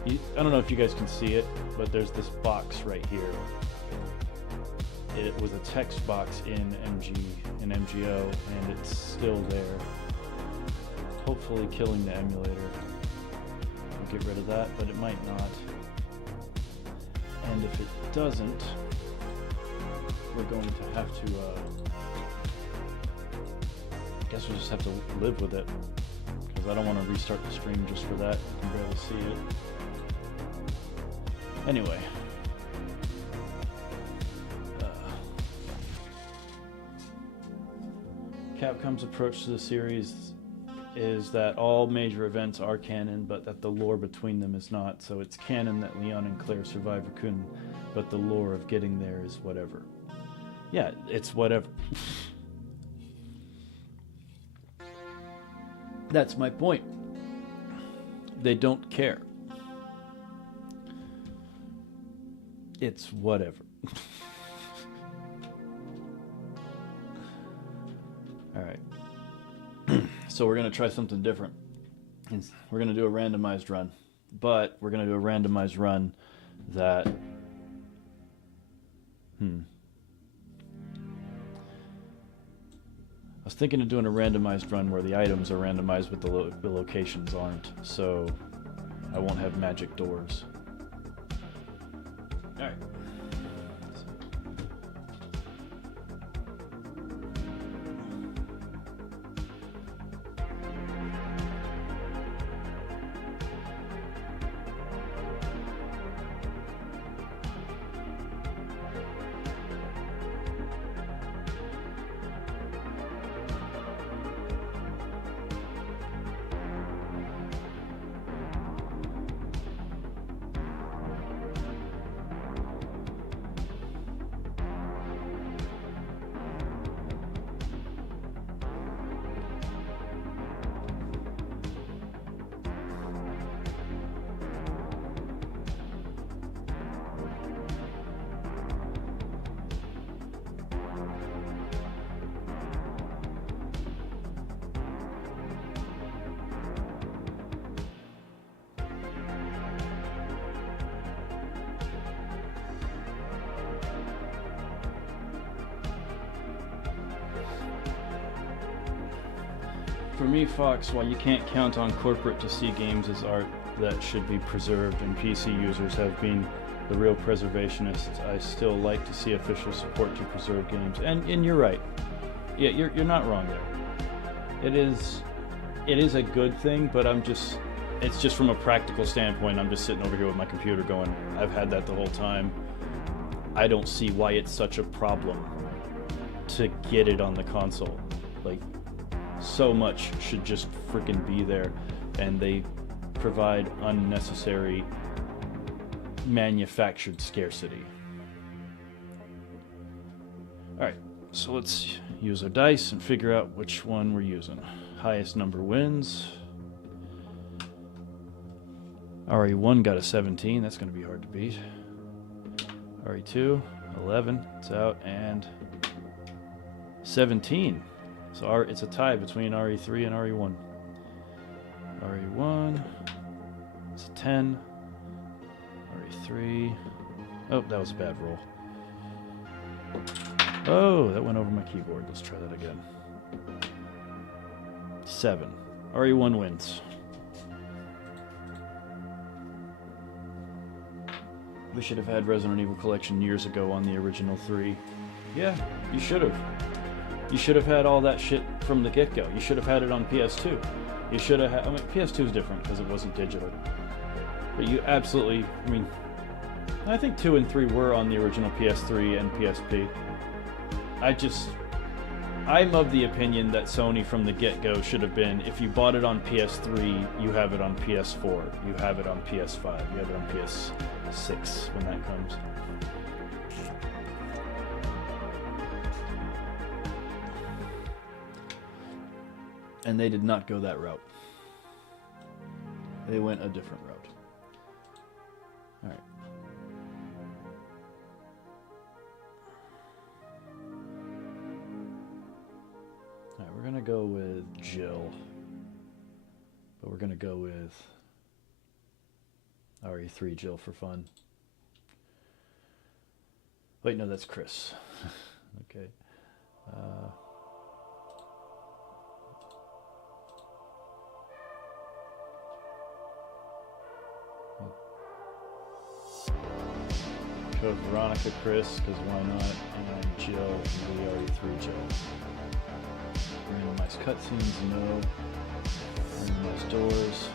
I don't know if you guys can see it, but there's this box right here. It was a text box in MGO, and it's still there. Hopefully killing the emulator will get rid of that, but it might not. And if it doesn't, we're going to have to, I guess we'll just have to live with it, because I don't want to restart the stream just for that. You can barely see it. Anyway. Capcom's approach to the series is that all major events are canon, but that the lore between them is not. So it's canon that Leon and Claire survive Raccoon, but the lore of getting there is whatever. Yeah, it's whatever. That's my point. They don't care. It's whatever. Alright. So we're going to try something different. We're going to do a randomized run. But we're going to do a randomized run that... I was thinking of doing a randomized run where the items are randomized but the locations aren't. So I won't have magic doors. Alright. For me, Fox, while you can't count on corporate to see games as art that should be preserved and PC users have been the real preservationists, I still like to see official support to preserve games. And you're right. Yeah, you're not wrong there. It is a good thing, but it's just from a practical standpoint. I'm just sitting over here with my computer going, I've had that the whole time. I don't see why it's such a problem to get it on the console. Like, so much should just freaking be there, and they provide unnecessary manufactured scarcity. Alright, so let's use our dice and figure out which one we're using. Highest number wins. RE1 got a 17, that's going to be hard to beat. RE2, 11, it's out, and 17. So it's a tie between RE3 and RE1. RE1, it's a 10. RE3, oh, that was a bad roll. Oh, that went over my keyboard. Let's try that again. 7. RE1 wins. We should have had Resident Evil Collection years ago on the original 3. Yeah, you should have. You should have had all that shit from the get-go. You should have had it on PS2. You should have had... I mean, PS2 is different because it wasn't digital. But you absolutely... I mean, I think 2 and 3 were on the original PS3 and PSP. I'm of the opinion that Sony from the get-go should have been, if you bought it on PS3, you have it on PS4, you have it on PS5, you have it on PS6 when that comes. And they did not go that route. They went a different route. Alright. Alright, we're gonna go with Jill. But we're gonna go with RE3 Jill for fun. Wait, no, that's Chris. Okay. Go Veronica, Chris, because why not? And Jill, the RE3 Jill. Randomized cutscenes, no. Randomized doors.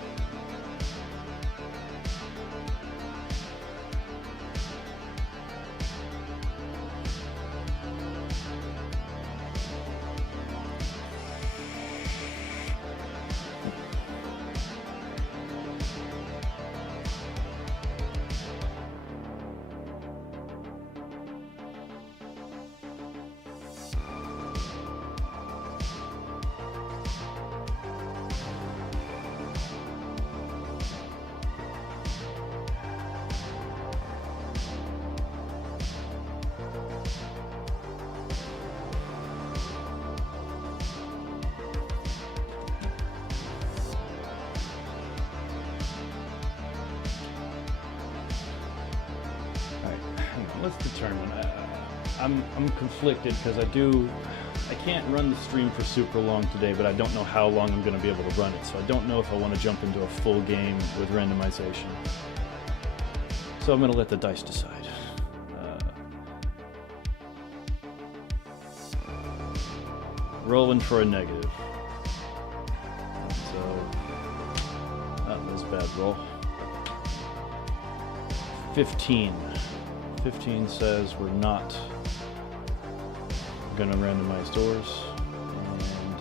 Let's determine. I'm conflicted because I can't run the stream for super long today, but I don't know how long I'm going to be able to run it, so I don't know if I want to jump into a full game with randomization. So I'm going to let the dice decide. Rolling for a negative. So that was a bad roll. 15. 15 says we're not going to randomize doors, and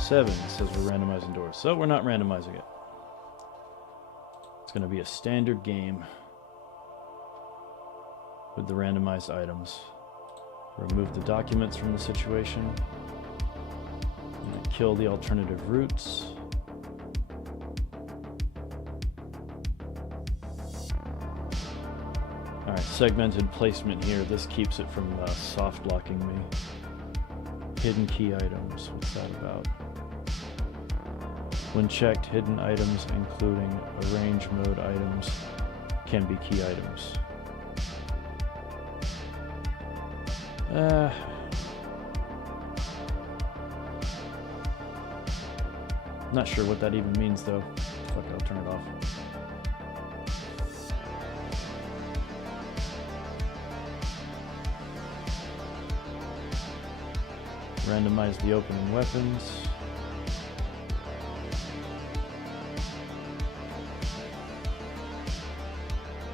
7 says we're randomizing doors. So we're not randomizing it. It's going to be a standard game with the randomized items. Remove the documents from the situation. And kill the alternative routes. Alright, segmented placement here. This keeps it from soft locking me. Hidden key items. What's that about? When checked, hidden items, including arrange mode items, can be key items. Not sure what that even means though. Fuck, I'll turn it off. Randomize the opening weapons.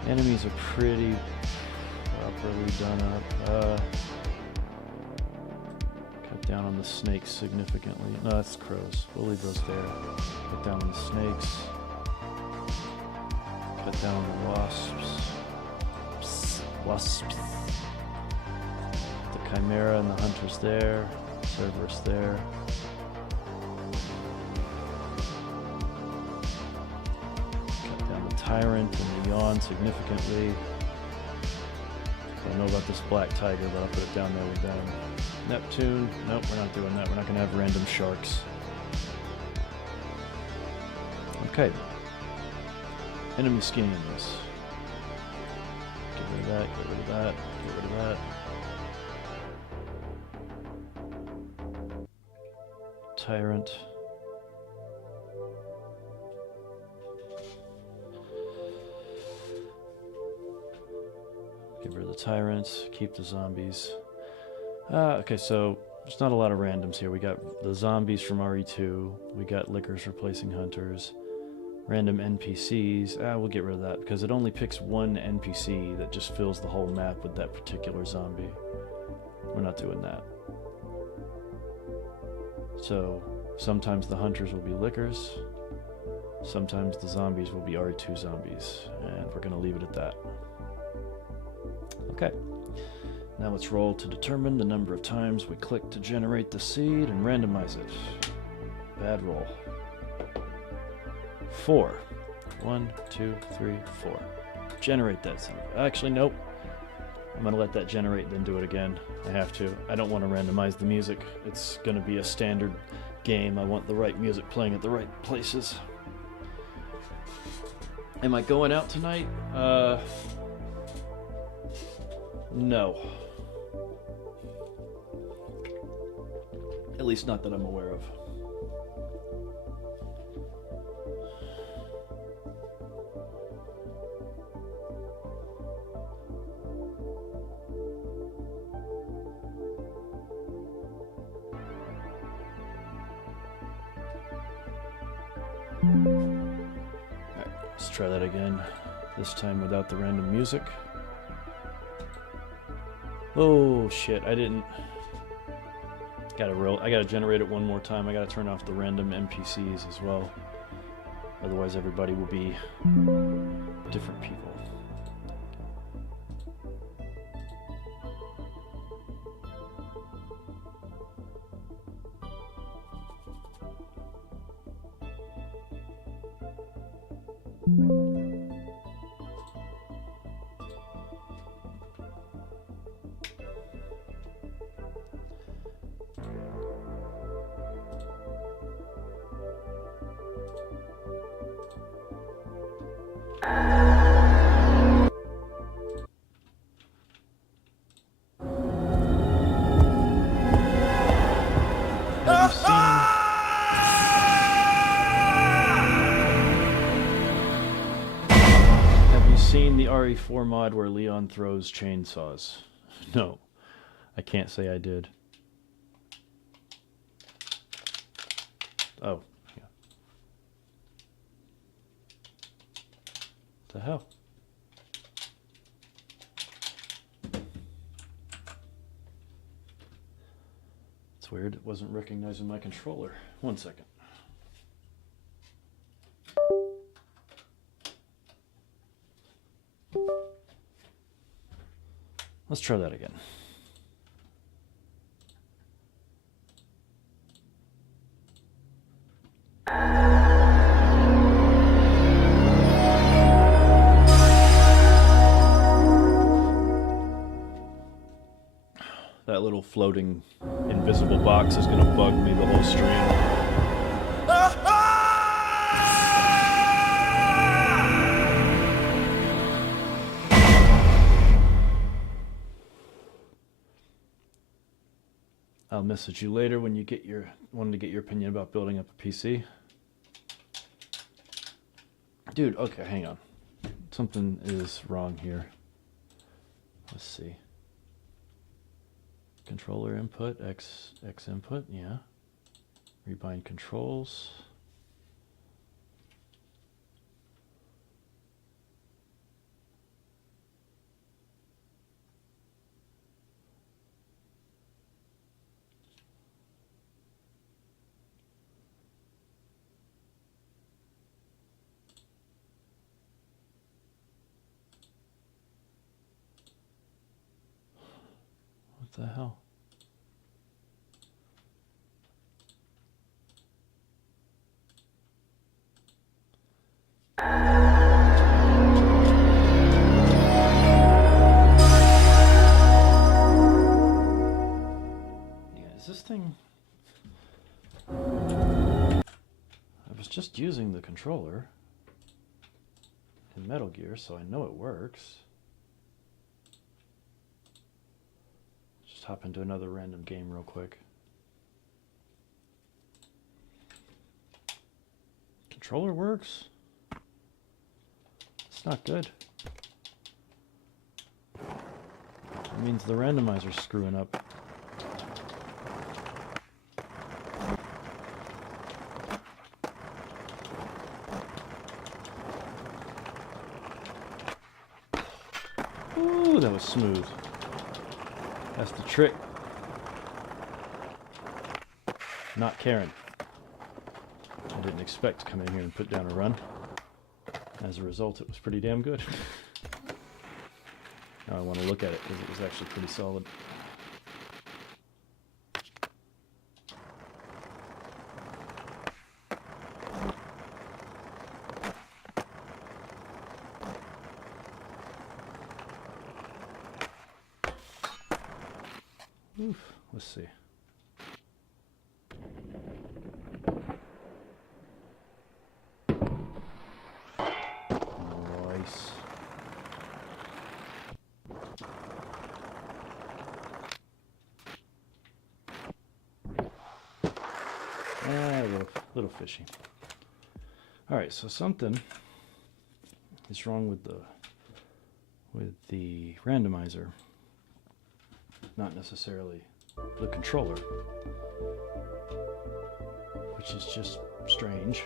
Enemies are pretty properly done up. Cut down on the snakes significantly. No, that's crows. We'll leave those there. Cut down on the snakes. Cut down on the wasps. Wasps. The chimera and the hunters there. Cerberus there. Cut down the tyrant and the yawn significantly. I don't know about this black tiger, but I'll put it down there with them. Neptune. Nope, we're not doing that. We're not going to have random sharks. Okay. Enemy skins. Get rid of that, get rid of that, get rid of that. Tyrant. Get rid of the tyrants, keep the zombies. Okay, so there's not a lot of randoms here. We got the zombies from RE2. We got lickers replacing hunters. Random NPCs. We'll get rid of that because it only picks one NPC that just fills the whole map with that particular zombie. We're not doing that. So sometimes the hunters will be lickers. Sometimes the zombies will be RE2 zombies. And we're going to leave it at that. Okay. Now let's roll to determine the number of times we click to generate the seed and randomize it. Bad roll. 4. 1, 2, 3, 4. Generate that seed. Actually, nope. I'm going to let that generate, then do it again. I have to. I don't want to randomize the music. It's going to be a standard game. I want the right music playing at the right places. Am I going out tonight? No. At least not that I'm aware of. Alright, let's try that again. This time without the random music. Oh shit, I didn't. I gotta generate it one more time. I gotta turn off the random NPCs as well. Otherwise everybody will be different people. Have you seen the RE4 mod where Leon throws chainsaws? No, I can't say I did. Oh, yeah. What the hell? It's weird, it wasn't recognizing my controller. 1 second. Let's try that again. That little floating invisible box is going to bug me the whole stream. I'll message you later when you wanted to get your opinion about building up a PC. Dude, okay, hang on. Something is wrong here. Let's see. Controller input, X input, yeah. Rebind controls. What the hell? Yeah, is this thing... I was just using the controller in Metal Gear, so I know it works. Just hop into another random game real quick. Controller works? It's not good. That means the randomizer's screwing up. Ooh, that was smooth. That's the trick. Not caring. I didn't expect to come in here and put down a run. As a result, it was pretty damn good. Now I want to look at it because it was actually pretty solid. Oof, let's see. Nice. A little fishy. All right, so something is wrong with the randomizer. Not necessarily the controller, which is just strange.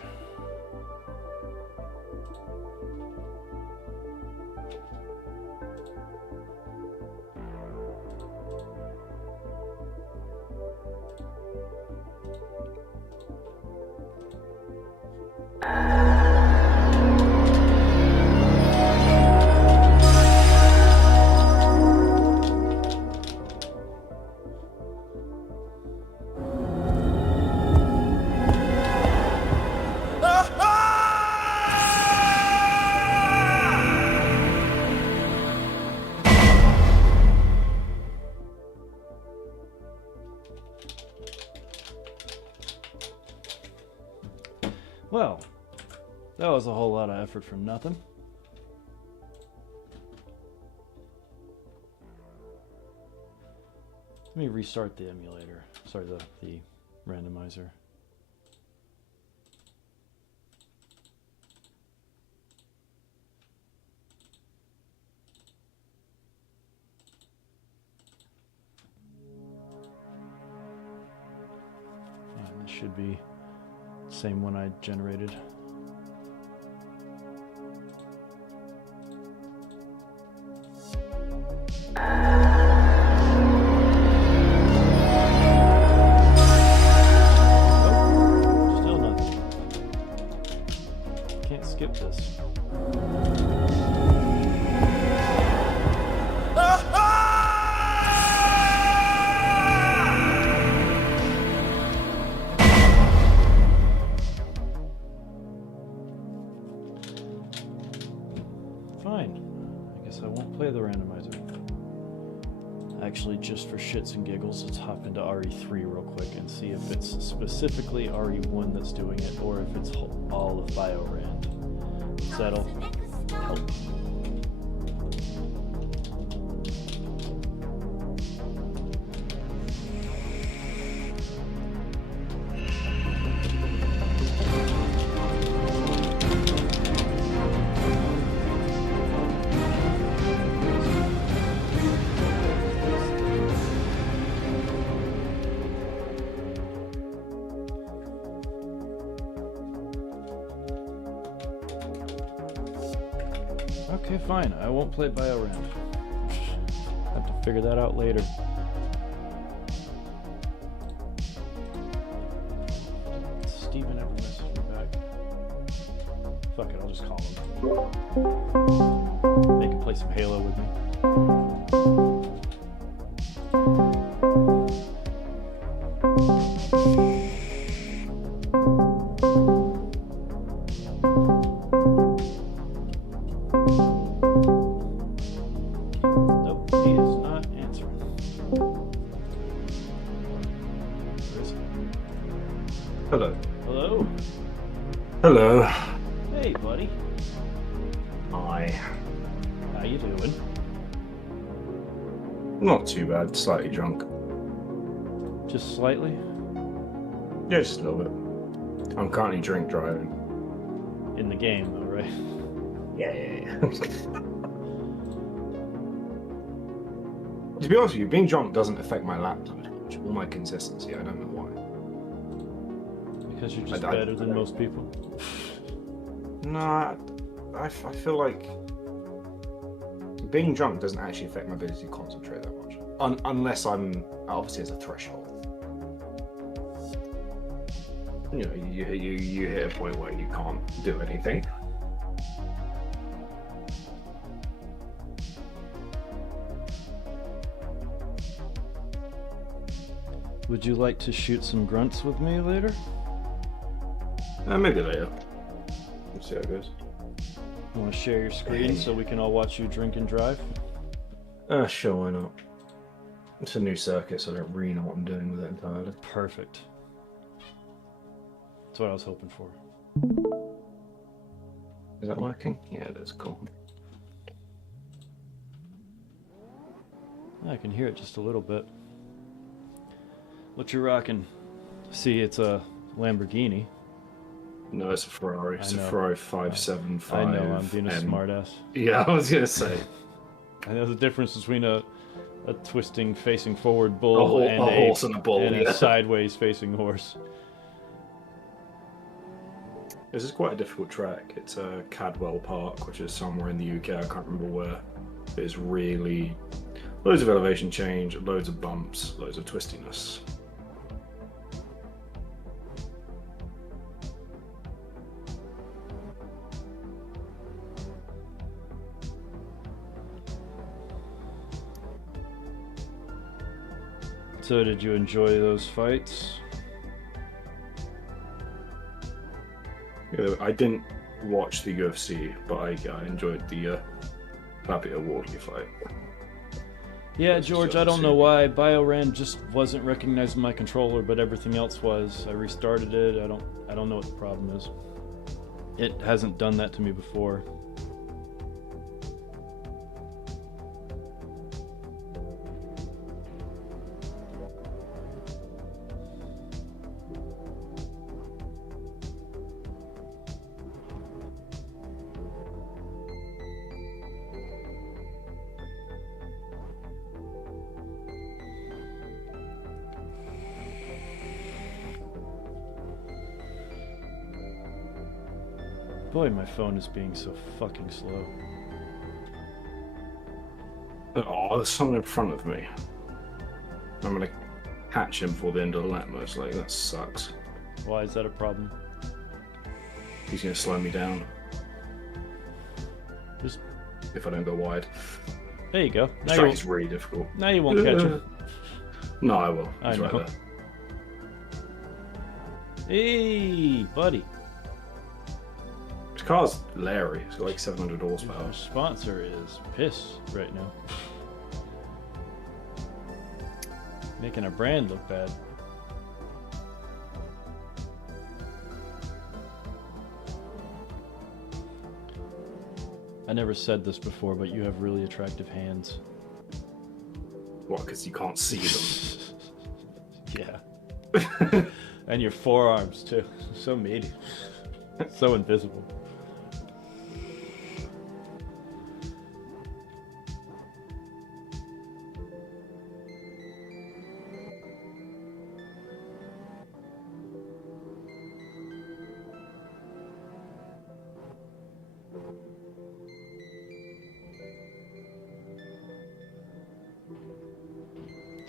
Well, that was a whole lot of effort from nothing. Let me restart the emulator. Sorry, the randomizer. And this should be the same one I generated. Still nothing. Can't skip this. Fine. I guess I won't play the randomizer. Actually, just for shits and giggles, let's hop into RE3 real quick and see if it's specifically RE1 that's doing it, or if it's all of BioRand. So that'll help. Okay, fine. I won't play BioRand. Have to figure that out later. Steven ever messaged me back? Fuck it, I'll just call him. They can play some Halo with me. Hello. Hello? Hello. Hey, buddy. Hi. How you doing? Not too bad. Slightly drunk. Just slightly? Yeah, just a little bit. I'm currently drink driving. In the game, though, right? Yeah. To be honest with you, being drunk doesn't affect my lap time or my consistency. I don't know why. Because you're just I better than most people. No, I feel like being drunk doesn't actually affect my ability to concentrate that much. Unless I'm obviously as a threshold. You know, you hit a point where you can't do anything. Would you like to shoot some grunts with me later? Maybe later. Let's see how it goes. You want to share your screen so we can all watch you drink and drive? Sure, why not? It's a new circuit, so I don't really know what I'm doing with it entirely. Perfect. That's what I was hoping for. Is that working? Yeah, that's cool. I can hear it just a little bit. What you rocking? See, it's a Lamborghini. No, it's a Ferrari. It's a know. Ferrari 575. I know, I'm being a smartass. Yeah, I was gonna say. I know the difference between a twisting, facing forward bull and a horse and a bull, and yeah. a sideways facing horse. This is quite a difficult track. It's Cadwell Park, which is somewhere in the UK. I can't remember where. It's really loads of elevation change, loads of bumps, loads of twistiness. So, did you enjoy those fights? Yeah, I didn't watch the UFC, but I enjoyed the Fabio Wardley fight. Yeah, George, I don't know why BioRAN just wasn't recognizing my controller, but everything else was. I restarted it. I don't know what the problem is. It hasn't done that to me before. Boy, my phone is being so fucking slow. Oh, there's someone in front of me. I'm gonna catch him before the end of the lap, most likely. That sucks. Why is that a problem? He's gonna slow me down Just if I don't go wide. there you go. This track is really difficult. Now you won't catch him. No, I will. I He's right know. there. Hey, buddy. This car's Larry. It's got like 700 horsepower. Our sponsor is Piss right now. Making our brand look bad. I never said this before, but you have really attractive hands. What, because you can't see them? Yeah. And your forearms too. So meaty. So invisible.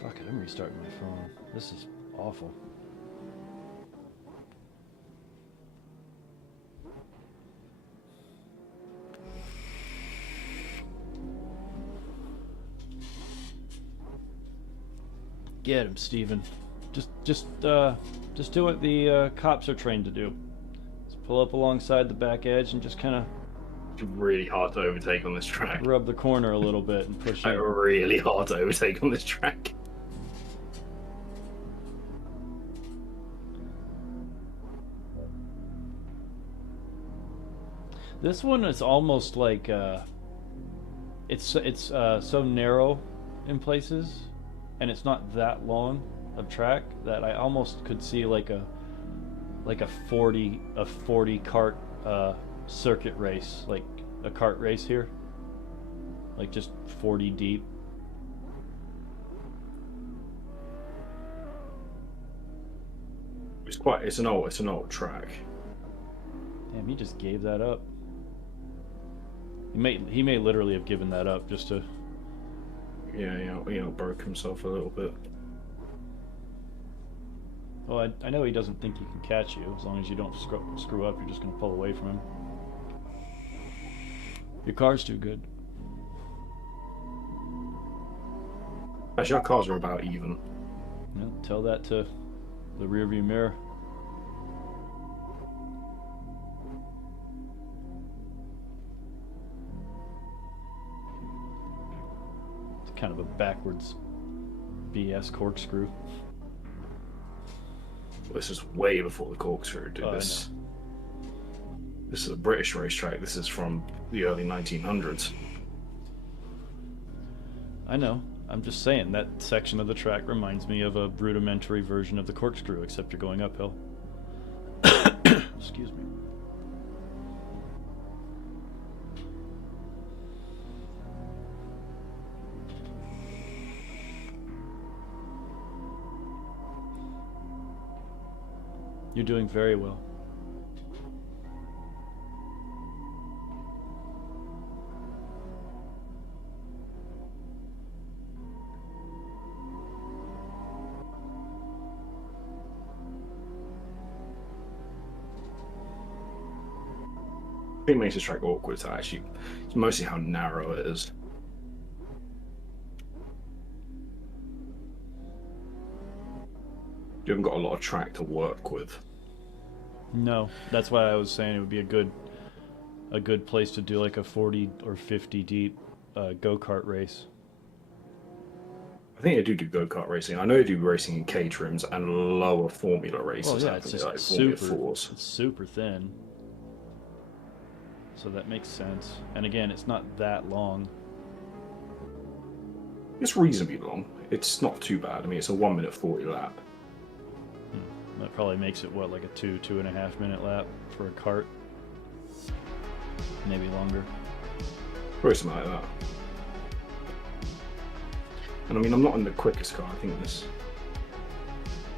Fuck it, I'm restarting my phone. This is awful. Get him, Steven. Just do what the cops are trained to do. Just pull up alongside the back edge and just kind of It's really hard to overtake on this track. rub the corner a little bit and push Like, it. really hard to overtake on this track. This one is almost like it's so narrow in places, and it's not that long of track that I almost could see like a 40 cart circuit race, like a kart race here, like just 40 deep. It's an old track. Damn, he just gave that up. He may literally have given that up just to. Yeah, broke himself a little bit. Well, I know he doesn't think he can catch you. As long as you don't screw up, you're just gonna pull away from him. Your car's too good. Actually, our cars are about even. Yeah, tell that to the rearview mirror. It's kind of a backwards BS corkscrew. This is way before the corkscrew, dude. Oh, This is a British racetrack. This is from the early 1900s. I know. I'm just saying that section of the track reminds me of a rudimentary version of the corkscrew, except you're going uphill. Excuse me. You're doing very well. I think it makes this track awkward to actually. It's mostly how narrow it is. You haven't got a lot of track to work with. No, that's why I was saying it would be a good place to do like a 40 or 50 deep go-kart race. I think they do go-kart racing. I know they do racing in K-trims and lower formula races. Well, yeah, I it's think just like Formula super. 4s. It's super thin, so that makes sense. And again, it's not that long. It's reasonably long. It's not too bad. I mean, it's a 1 minute 40 lap. That probably makes it what, like a 2.5 minute lap for a kart, maybe longer. Probably something like that. And I mean, I'm not in the quickest car. I think this.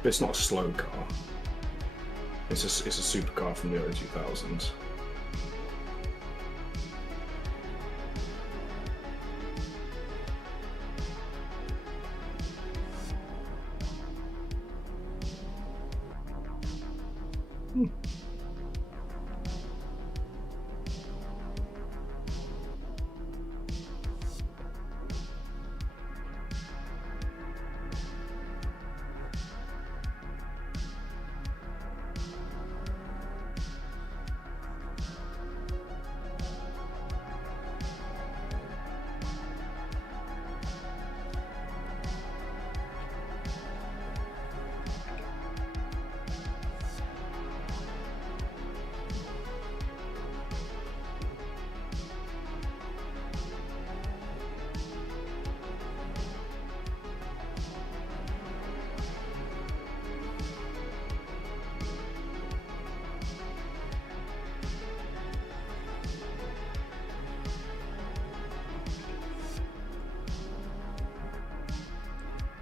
But it's not a slow car. It's a supercar from the early 2000s.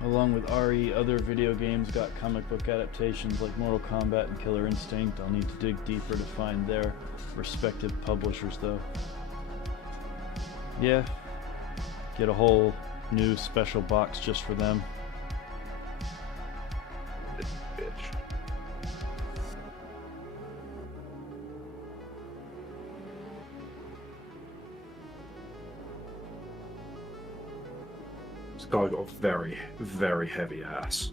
Along with RE, other video games got comic book adaptations like Mortal Kombat and Killer Instinct. I'll need to dig deeper to find their respective publishers, though. Yeah, get a whole new special box just for them. Bitch. This guy's got a very, very heavy ass.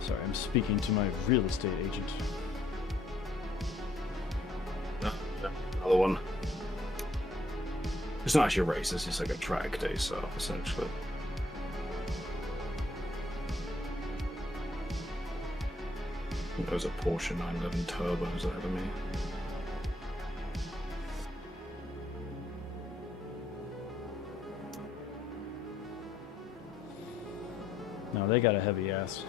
Sorry, I'm speaking to my real estate agent. No, another one. It's not actually a race, it's just like a track day, so essentially. I think there was a Porsche 911 Turbos ahead of me. No, they got a heavy ass.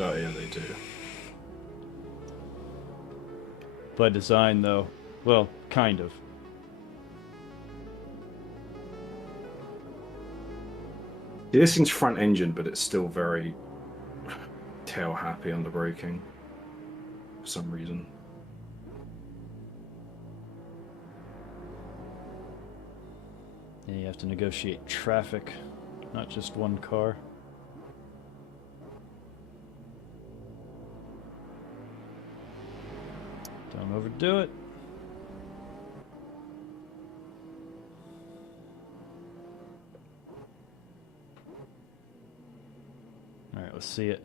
Oh yeah, they do. by design, though. Well, kind of. This thing's front engine, but it's still very tail happy on the braking for some reason. Yeah, you have to negotiate traffic, not just one car. Don't overdo it. Alright, let's see it.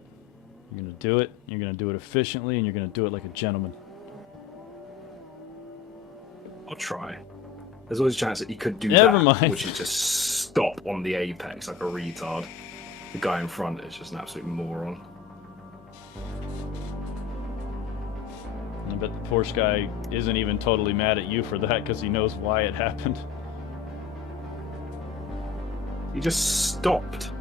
You're gonna do it, you're gonna do it efficiently, and you're gonna do it like a gentleman. I'll try. There's always a chance that he could do Never that, mind. which is just stop on the apex like a retard. The guy in front is just an absolute moron. I bet the Porsche guy isn't even totally mad at you for that because he knows why it happened. He just stopped.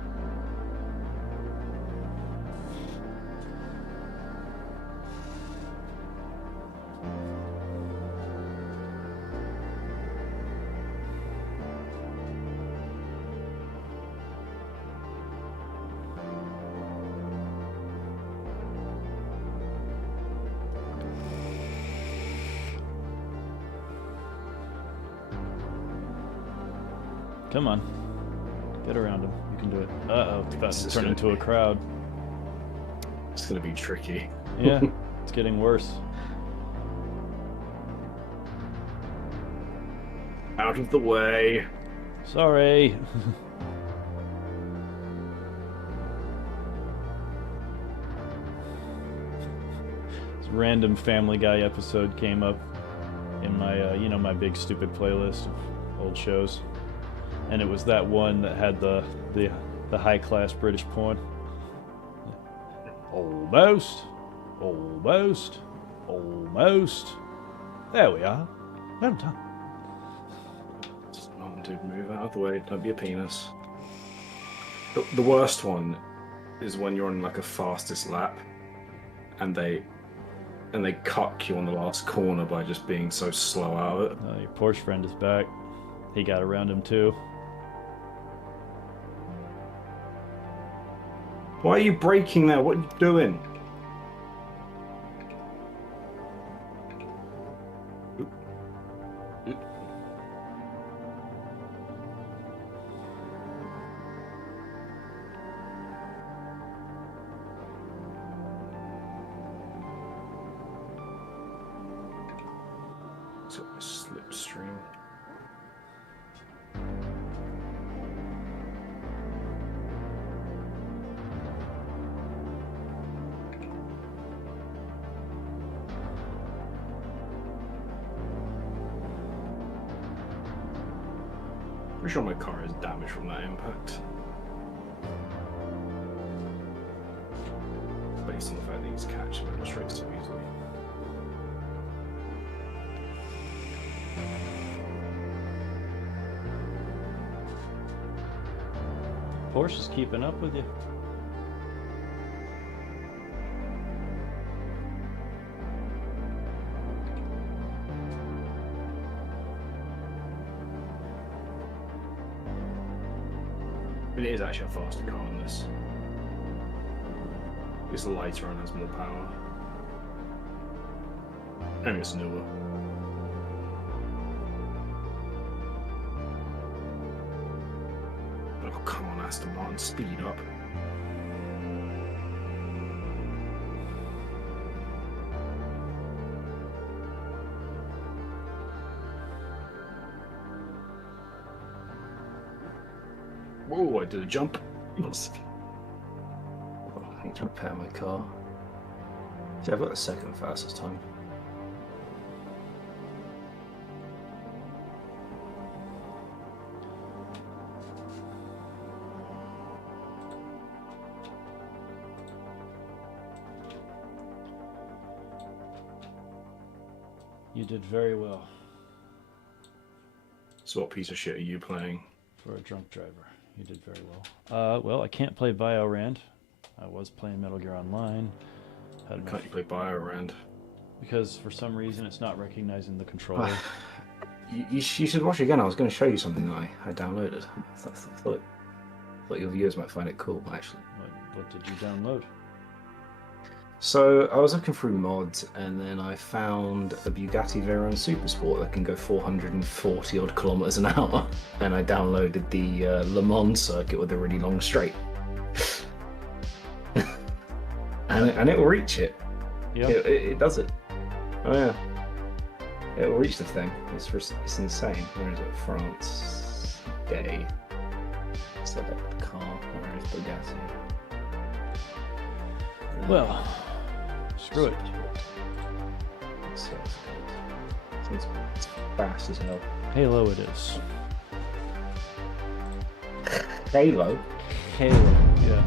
Come on. Get around him. You can do it. Uh-oh, it's about This to is turn gonna into a be- crowd. It's gonna be tricky. Yeah, it's getting worse. Out of the way. Sorry. This random Family Guy episode came up in my, you know, my big stupid playlist of old shows, and it was that one that had the high class British porn. Almost, almost, almost. There we are. Well done. Mom, dude, move out of the way. Don't be a penis. The worst one is when you're on like a fastest lap, and they cuck you on the last corner by just being so slow out of it. Your Porsche friend is back. He got around him too. Why are you braking there? What are you doing? So slipstream. Pretty sure my car is damaged from that impact. Based on the fact that he's catching me on the street so easily. Porsche is keeping up with you. But it is actually a faster car than this. It's lighter and has more power. And it's newer. Oh, come on, Aston Martin, speed up. Whoa, I did a jump. Oh, I need to repair my car. See, I've got the second fastest time. You did very well So what piece of shit are you playing? for a drunk driver. You did very well. Well, I can't play Biorand. I was playing Metal Gear Online. Had Can't you play Biorand? Because for some reason it's not recognizing the controller. You should watch it again. I was going to show you something that I downloaded. I thought your viewers might find it cool, actually. What did you download? So I was looking through mods, and then I found a Bugatti Veyron Supersport that can go 440 odd kilometers an hour, and I downloaded the Le Mans circuit with a really long straight, and it will reach it. Yeah. It does it. Oh yeah. It will reach the thing. It's insane. Where is it? France Day. Select the car. Where is Bugatti? Well, screw it. So it's fast as hell. Halo it is. Halo. Halo, yeah.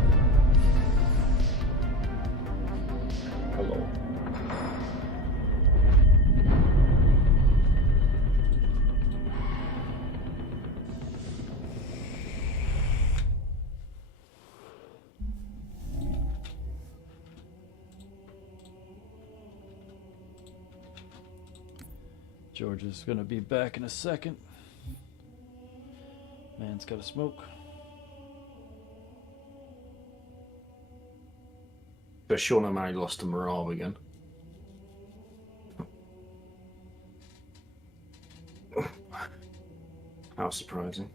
Hello. George is gonna be back in a second. Man's gotta smoke. But Sean O'Malley lost to Morale again. How surprising.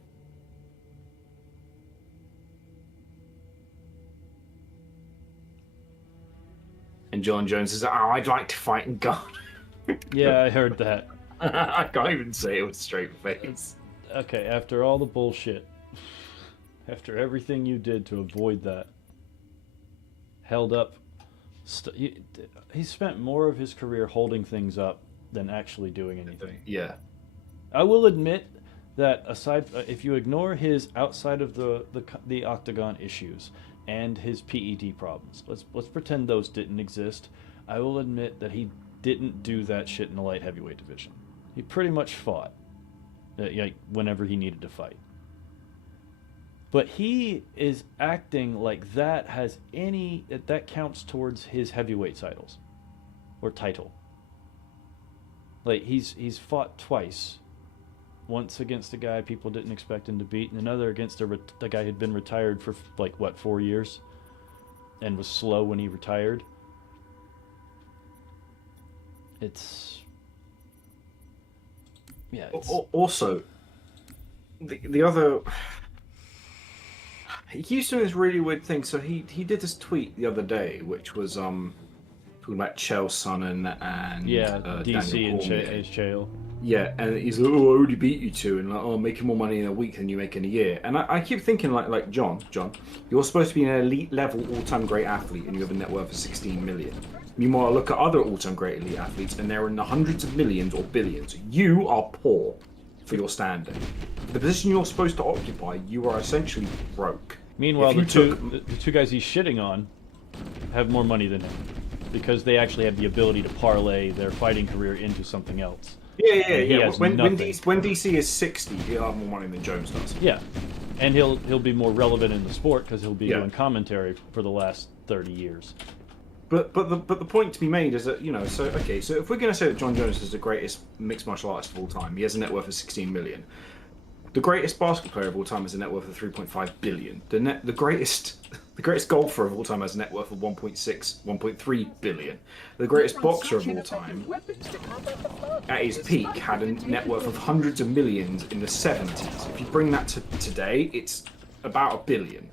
And John Jones says, "Oh, I'd like to fight in God." Yeah, I heard that. I can't even say it with a straight face. Okay, after all the bullshit, after everything you did to avoid that, held up, he spent more of his career holding things up than actually doing anything. Yeah. I will admit that aside, if you ignore his outside of the octagon issues and his PED problems, let's pretend those didn't exist. I will admit that he didn't do that shit in the light heavyweight division. He pretty much fought whenever he needed to fight. But he is acting like that counts towards his heavyweight titles or title. Like he's fought twice. Once against a guy people didn't expect him to beat, and another against a guy who'd been retired for 4 years and was slow when he retired. Also, the other, he keeps doing this really weird thing. So he did this tweet the other day, which was talking about Chael Sonnen and DC and Chael. Yeah, and he's like, "Oh, I already beat you two," and like, "Oh, I'm making more money in a week than you make in a year." And I keep thinking like John, you're supposed to be an elite level all-time great athlete, and you have a net worth of 16 million. Meanwhile, I look at other all-time great elite athletes, and they're in the hundreds of millions or billions. You are poor for your standing. For the position you're supposed to occupy, you are essentially broke. Meanwhile, the two guys he's shitting on have more money than him because they actually have the ability to parlay their fighting career into something else. Yeah. When DC is 60, he'll have more money than Jones does. Yeah, and he'll be more relevant in the sport because he'll be doing commentary for the last 30 years. But the point to be made is that, so if we're going to say that John Jones is the greatest mixed martial artist of all time, he has a net worth of 16 million. The greatest basketball player of all time has a net worth of 3.5 billion. The greatest golfer of all time has a net worth of 1.3 billion. The greatest boxer of all time, at his peak, had a net worth of hundreds of millions in the 70s. If you bring that to today, it's about $1 billion.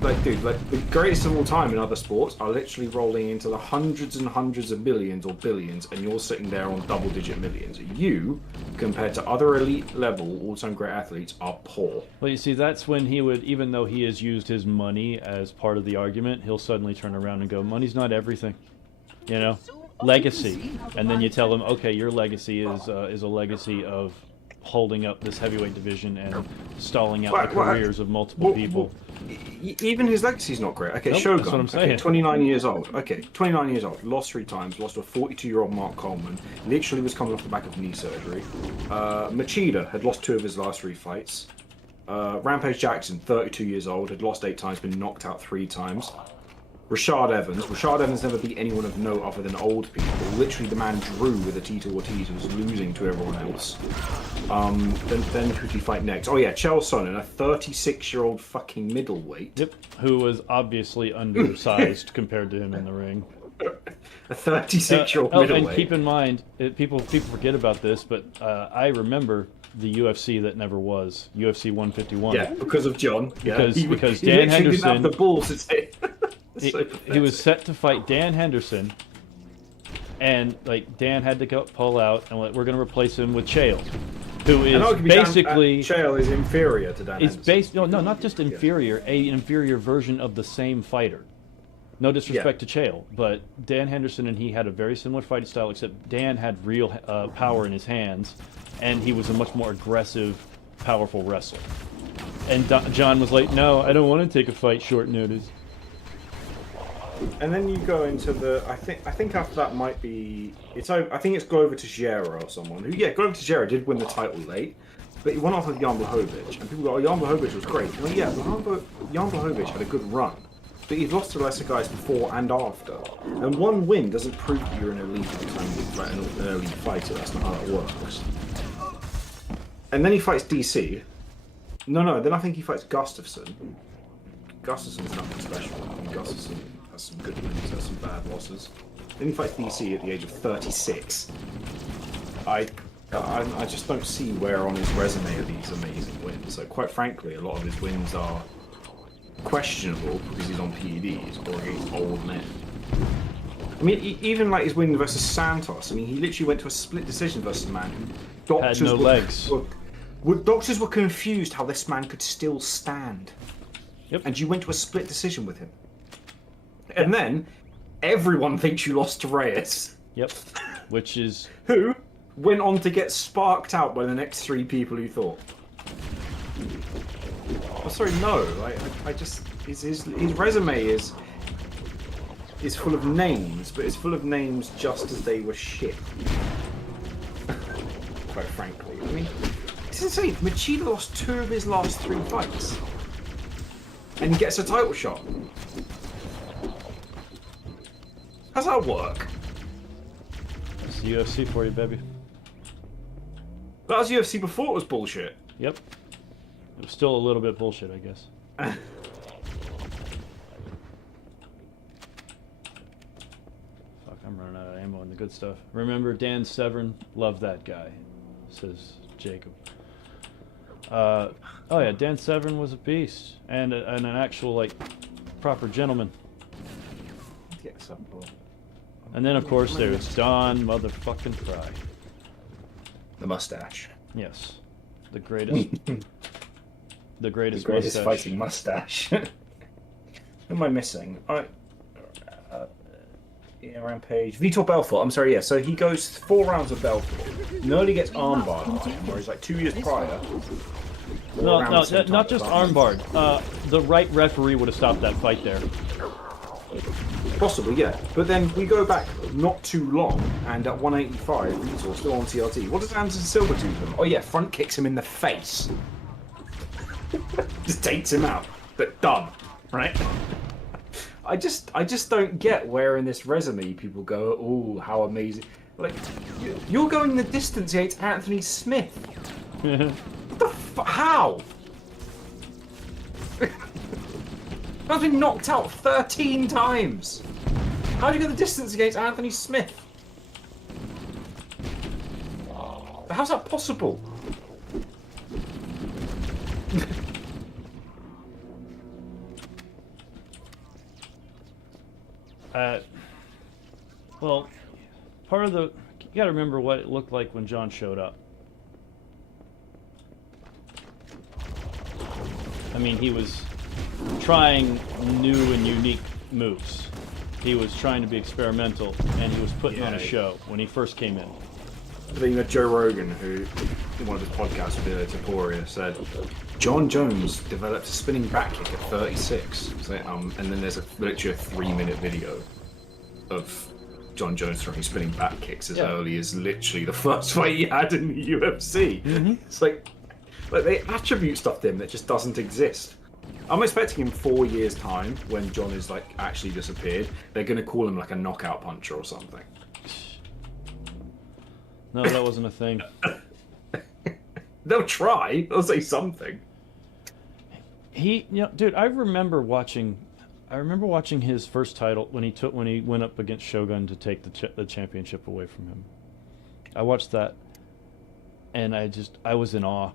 Right? Dude, the greatest of all time in other sports are literally rolling into the hundreds and hundreds of millions or billions, and you're sitting there on double-digit millions. You, compared to other elite level all-time great athletes, are poor. Well, you see, that's when he would, even though he has used his money as part of the argument, he'll suddenly turn around and go, "Money's not everything," legacy, and then you tell him, "Okay, your legacy is a legacy of holding up this heavyweight division and stalling out the careers of multiple people." Even his legacy's not great. Okay, nope, Shogun, that's what I'm saying. 29 years old. Okay, 29 years old. Lost 3 times. Lost to a 42-year-old Mark Coleman. Literally was coming off the back of knee surgery. Machida had lost 2 of his last 3 fights. Rampage Jackson, 32 years old, had lost 8 times, been knocked out 3 times. Rashad Evans. Rashad Evans never beat anyone of note other than old people. Literally, the man Drew with a Tito Ortiz who was losing to everyone else. Then who did he fight next? Oh yeah, Chael Sonnen, a 36-year-old fucking middleweight. Yep. Who was obviously undersized compared to him in the ring. A 36-year-old middleweight. And keep in mind, people forget about this, but I remember the UFC that never was, UFC 151. Yeah, because of John. Because he Dan didn't Henderson have the balls to say. he was set to fight Dan Henderson, and like Dan had to pull out, and we're going to replace him with Chael, who is basically Chael is inferior to Dan. No, not just inferior, an inferior version of the same fighter. No disrespect to Chael, but Dan Henderson and he had a very similar fighting style, except Dan had real power in his hands, and he was a much more aggressive, powerful wrestler. And John was like, "No, I don't want to take a fight short notice." And then you go into the. I think after that might be. I think it's Glover Teixeira or someone who. Yeah, Glover Teixeira did win the title late, but he went off with Jan Blachowicz, and people go, "Oh, Jan Blachowicz was great." Well, yeah, Jan Blachowicz had a good run, but he's lost to lesser guys before and after. And one win doesn't prove that you're an elite like an elite fighter. That's not how that works. And then he fights DC. No. Then I think he fights Gustafsson. Gustafsson's nothing special. Gustafsson has some good wins, has some bad losses. Then he fights DC at the age of 36. I just don't see where on his resume are these amazing wins. So quite frankly, a lot of his wins are questionable because he's on PEDs or against old men. I mean, even like his win versus Santos. I mean, he literally went to a split decision versus a man who doctors had no legs. Doctors were confused how this man could still stand. Yep. And you went to a split decision with him. And then everyone thinks you lost to Reyes. Yep. Which is who went on to get sparked out by the next three people who thought. Oh, sorry, no. I just his resume is full of names, but it's full of names just as they were shit. Quite frankly, I mean, it's insane. Machida lost 2 of his last 3 fights, and gets a title shot. How's that work? That's the UFC for you, baby. That was UFC before it was bullshit. Yep. It was still a little bit bullshit, I guess. Fuck, I'm running out of ammo and the good stuff. Remember Dan Severn? Love that guy, says Jacob. Oh yeah, Dan Severn was a beast and an actual like proper gentleman. And then of course there's Don motherfucking Fry. The mustache. Yes, the greatest. The greatest mustache. Fighting mustache. Who am I missing? Rampage. Vitor Belfort. I'm sorry. Yeah. So he goes 4 rounds of Belfort. Nearly gets armbarred by him, whereas like 2 years prior. No, not just armbarred. The right referee would have stopped that fight there. Possibly, yeah. But then we go back not too long, and at 185, Vitor still on TRT. What does Anderson Silva do to him? Oh yeah, front kicks him in the face. Just takes him out. But done, right? I just don't get where in this resume people go, oh, how amazing. Like, you're going the distance against Anthony Smith. What the how? I've been knocked out 13 times. How do you get the distance against Anthony Smith? How's that possible? Well, part of the... You gotta remember what it looked like when John showed up. I mean, he was trying new and unique moves. He was trying to be experimental, and he was putting on a show when he first came in. But then you know Joe Rogan, who in one of his podcasts with Taporia said, John Jones developed a spinning back kick at 36. So, and then there's literally a 3-minute video of John Jones throwing spinning back kicks as early as literally the first fight he had in the UFC. Mm-hmm. It's like they attribute stuff to him that just doesn't exist. I'm expecting in 4 years' time, when John is like actually disappeared, they're gonna call him like a knockout puncher or something. No, that wasn't a thing. They'll try. They'll say something. Dude, I remember watching his first title when he went up against Shogun to take the championship away from him. I watched that, and I was in awe.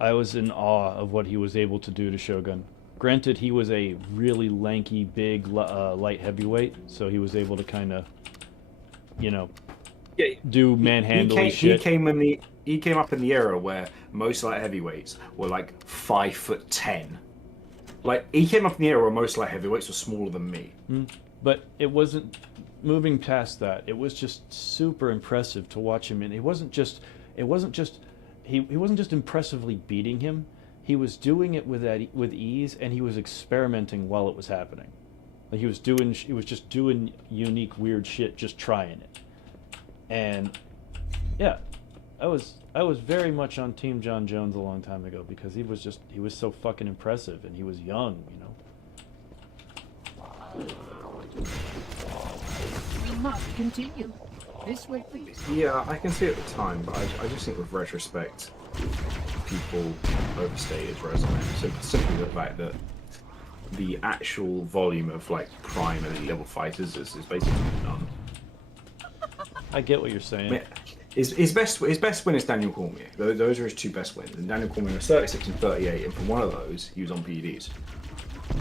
I was in awe of what he was able to do to Shogun. Granted, he was a really lanky, big, light heavyweight, so he was able to kind of, do manhandling shit. He came up in the era where most light heavyweights were like 5'10". Like he came up in the era where most light heavyweights were smaller than me. But it wasn't moving past that. It was just super impressive to watch him, and he wasn't just impressively beating him. He was doing it with ease, and he was experimenting while it was happening. Like he was just doing unique, weird shit, just trying it. And yeah, I was very much on Team John Jones a long time ago because he was so fucking impressive, and he was young, We must continue. This way, please. Yeah, I can see it at the time, but I just think with retrospect, people overstay his resume. Simply the fact that the actual volume of like prime elite level fighters is basically none. I get what you're saying. Yeah. His best win is Daniel Cormier. Those are his two best wins. And Daniel Cormier was 36 and 38, and from one of those, he was on PEDs.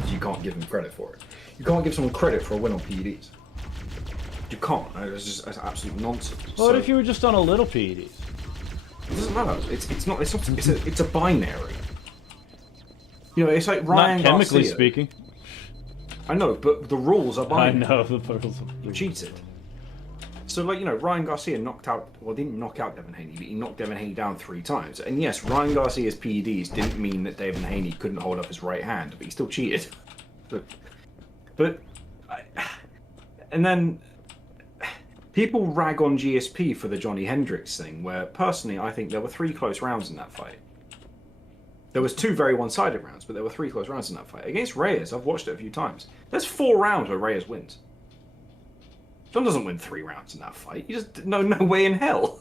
So you can't give him credit for it. You can't give someone credit for a win on PEDs. You can't. That's absolute nonsense. What if you were just on a little PEDs? It doesn't matter. It's a binary. It's like Ryan Not chemically Garcia. speaking. I know, but the rules are binary. I know the rules. You cheated. So, Ryan Garcia didn't knock out Devin Haney, but he knocked Devin Haney down 3 times. And yes, Ryan Garcia's PEDs didn't mean that Devin Haney couldn't hold up his right hand, but he still cheated. And then people rag on GSP for the Johnny Hendricks thing, where personally I think there were 3 close rounds in that fight. There was 2 very one-sided rounds, but there were 3 close rounds in that fight. Against Reyes, I've watched it a few times. There's 4 rounds where Reyes wins. John doesn't win 3 rounds in that fight. You just no way in hell.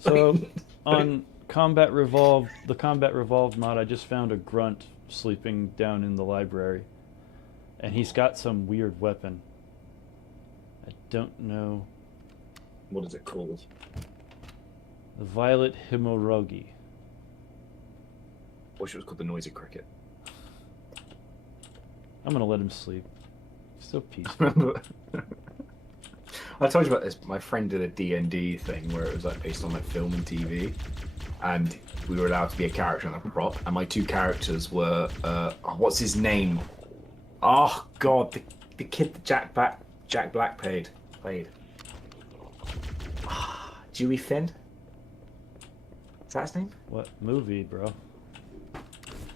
So on Combat Revolved, the Combat Revolved mod, I just found a grunt sleeping down in the library, and he's got some weird weapon. I don't know. What is it called? The Violet Himorogi. I wish it was called the Noisy Cricket. I'm gonna let him sleep. So peaceful. I told you about this. My friend did a D&D thing where it was like based on like film and TV, and we were allowed to be a character and a prop. And my 2 characters were what's his name? Oh God, the kid that Jack Black played. Dewey Finn. Is that his name? What movie, bro?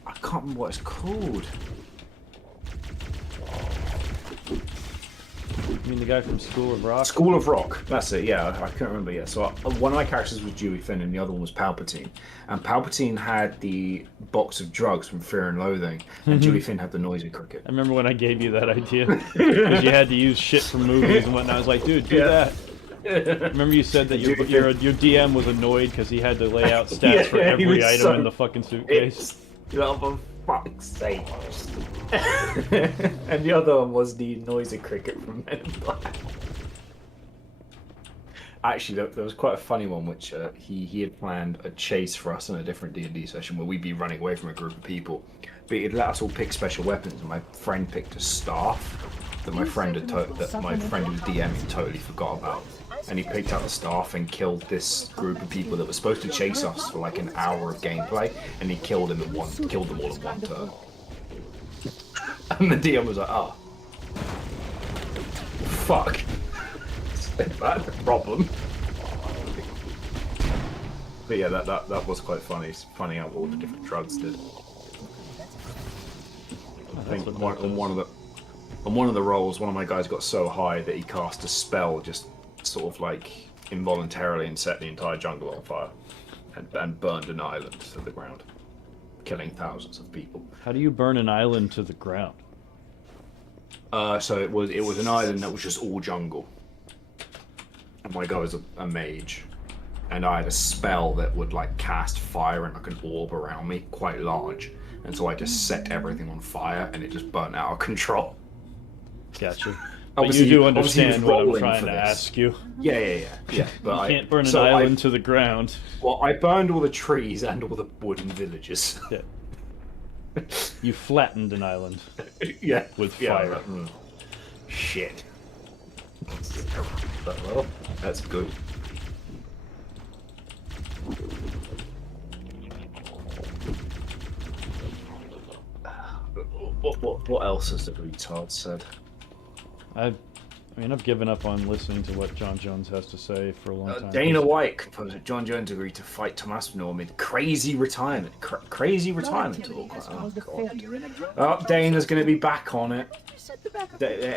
I can't remember what it's called. You mean the guy from School of Rock? School of Rock, that's it, yeah, I can't remember yet. So one of my characters was Dewey Finn and the other one was Palpatine. And Palpatine had the box of drugs from Fear and Loathing, and Dewey Finn had the Noisy Cricket. I remember when I gave you that idea, because you had to use shit from movies and whatnot. I was like, dude, do that. Remember you said that your DM was annoyed because he had to lay out stats for every item in the fucking suitcase. For fuck's sake. And the other one was the Noisy Cricket from Men in Black. Actually, there was quite a funny one, which he had planned a chase for us in a different D&D session where we'd be running away from a group of people. But he'd let us all pick special weapons, and my friend picked a staff that my friend who was DMing totally forgot about. And he picked up the staff and killed this group of people that were supposed to chase us for like an hour of gameplay, and he killed them all in one turn. And the DM was like, "Oh, fuck, that's a problem." But yeah, that was quite funny. Finding out what all the different drugs did. I think on one of the rolls, one of my guys got so high that he cast a spell just sort of like involuntarily and set the entire jungle on fire and burned an island to the ground. killing thousands of people. How do you burn an island to the ground? So it was an island that was just all jungle. And my guy was a mage, and I had a spell that would like cast fire and like an orb around me, quite large. And so I just set everything on fire, and it just burnt out of control. Gotcha. But Obviously, you do obviously he was understand what I'm rolling trying for to this. ask you. Yeah. But You can't burn an so island to the ground. Well, I burned all the trees and all the wooden villages. Yeah. You flattened an island. Yeah, With fire. Shit. But, well, that's good. What else has the retard said? I've given up on listening to what John Jones has to say for a long time. Dana White composed that John Jones agreed to fight Tomas Manor amid crazy retirement. Crazy retirement talk. Oh, God. Oh, Dana's going to be back on it.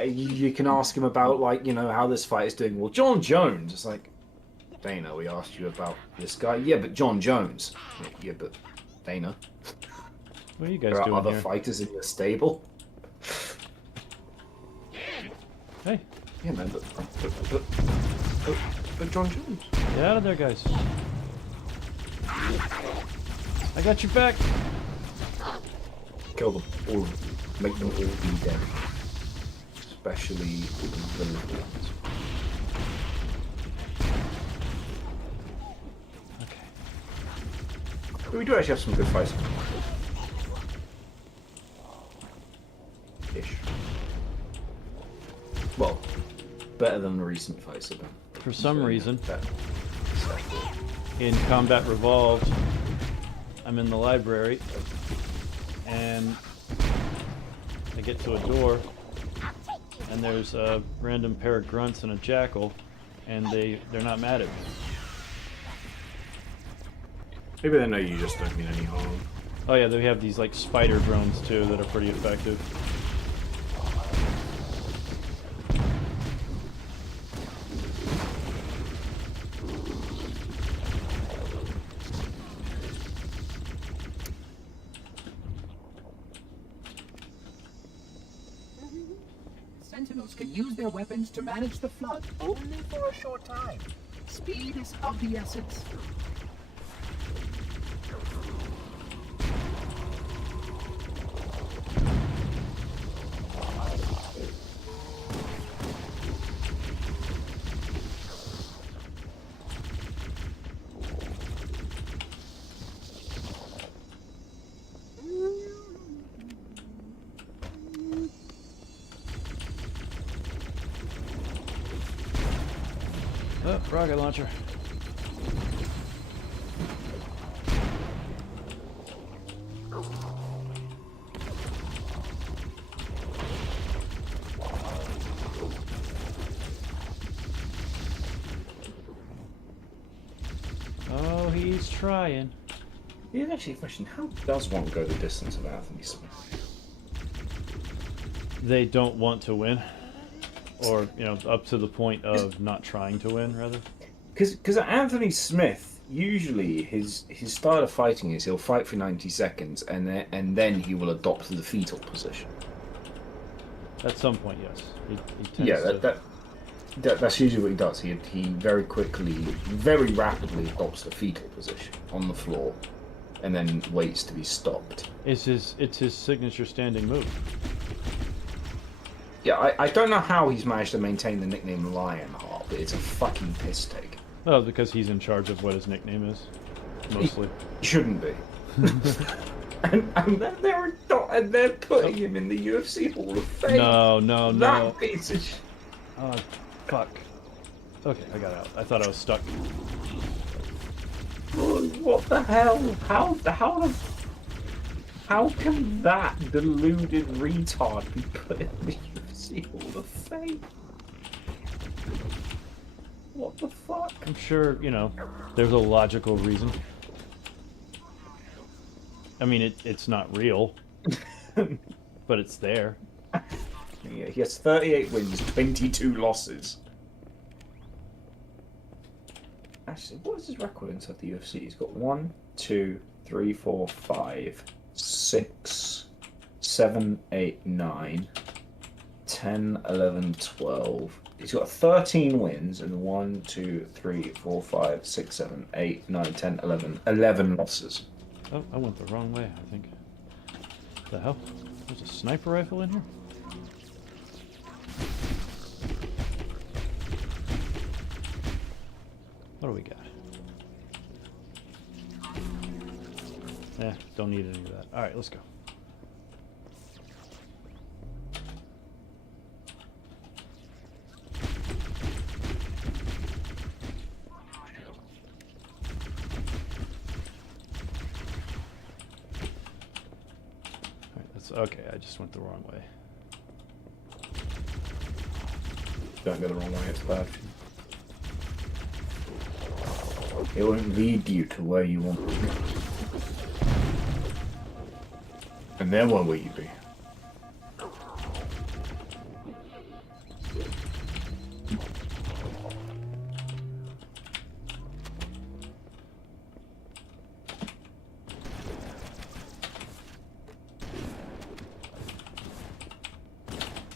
You can ask him about, like, you know, how this fight is doing. Well, John Jones, it's like, Dana, we asked you about this guy. Yeah, but John Jones. Yeah, but Dana. What are you guys There are doing other here? fighters in your stable. Hey, Yeah, man, but John Jones. get out of there, guys. I got your back. Kill them all. Make them all be dead. Especially the little ones. Okay. But we do actually have some good fights. Ish. Well, better than the recent fights have been. For some reason, Better. in Combat Revolved, I'm in the library, and I get to a door, and there's a random pair of grunts and a jackal, and they're not mad at me. Maybe they know you just don't mean any harm. Oh yeah, they have these like spider drones too that are pretty effective. Sentinels can use their weapons to manage the flood only for a short time. Speed is of the essence. Oh, rocket launcher. Oh, he's trying. Yeah, actually, a question: how does one go the distance of Anthony Smith? They don't want to win. Or, you know, up to the point of not trying to win, rather. Because Anthony Smith, usually his style of fighting is he'll fight for 90 seconds and then he will adopt the fetal position. At some point, yes. He tends Yeah, to... that's usually what he does. He very quickly, very rapidly adopts the fetal position on the floor, and then waits to be stopped. It's his signature standing move. Yeah, I don't know how he's managed to maintain the nickname Lionheart, but it's a fucking piss take. Well, because he's in charge of what his nickname is, mostly. He shouldn't be. and then they're putting him in the UFC Hall of Fame. No. That piece of Oh, fuck. Okay, I got out. I thought I was stuck. What the hell? How can that deluded retard be put in the UFC Hall of Fame? What the fuck? I'm sure, you know, there's a logical reason. I mean, it's not real, but it's there. Yeah, he has 38 wins, 22 losses. Actually, what is his record inside the UFC? He's got 1, 2, 3, 4, 5, 6, 7, 8, 9, 10, 11, 12. He's got 13 wins and 1, 2, 3, 4, 5, 6, 7, 8, 9, 10, 11. 11 losses. Oh, I went the wrong way, I think. The hell? There's a sniper rifle in here? What do we got? Don't need any of that. Alright, let's go. Alright, that's okay, I just went the wrong way. Don't go the wrong way, it's bad. It won't lead you to where you want to be. And then where will you be?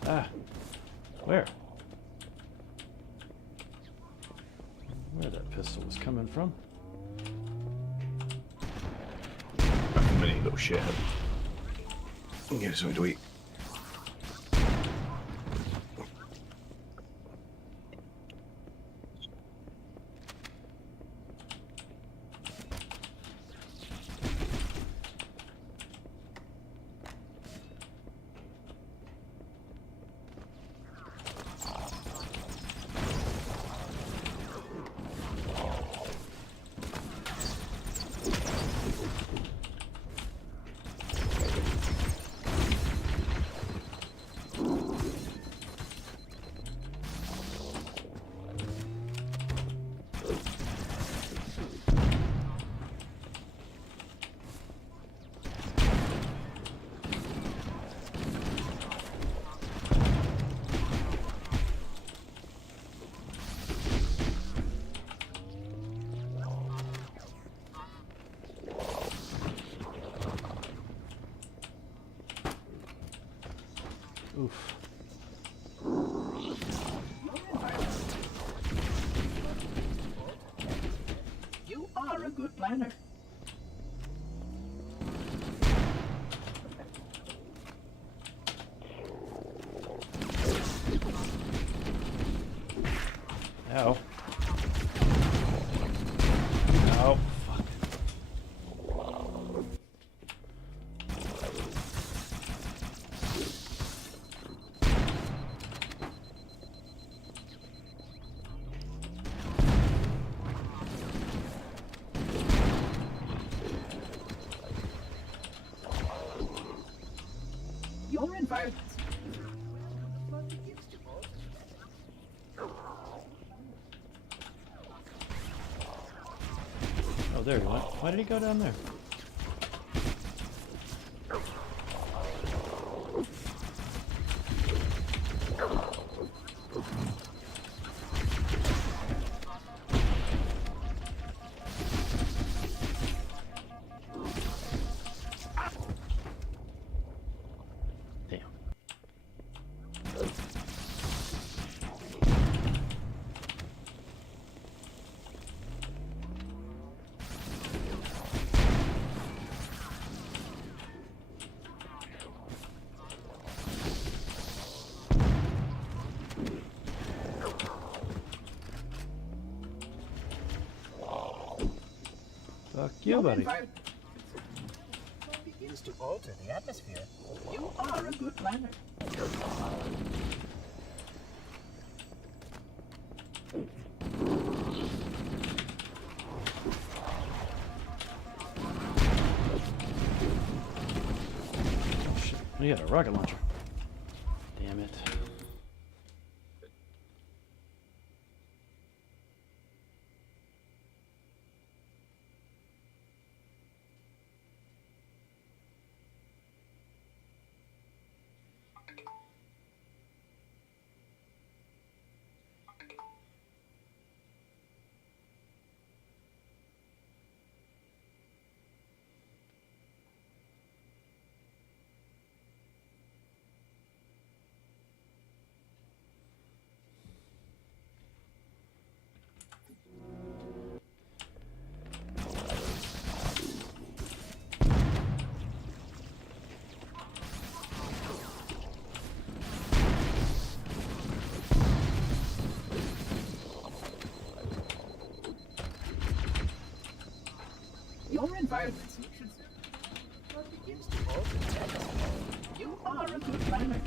Ah, where? Where that pistol was coming from? Back a minute, you little shithead. Give us something to eat. Oof. You are a good planner. Ow. Ow. Fuck. Your environment. Oh, there he went. Why did he go down there? Damn. Fuck you, buddy. Environment begins to alter the atmosphere. You are a good planner. Oh shit. We got a rocket launcher. Damn it. Your environment should begins to alter. You are a good planner.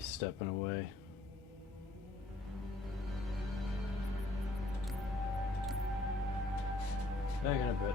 He's stepping away. Back in a bit.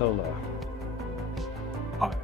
Hola. Hi.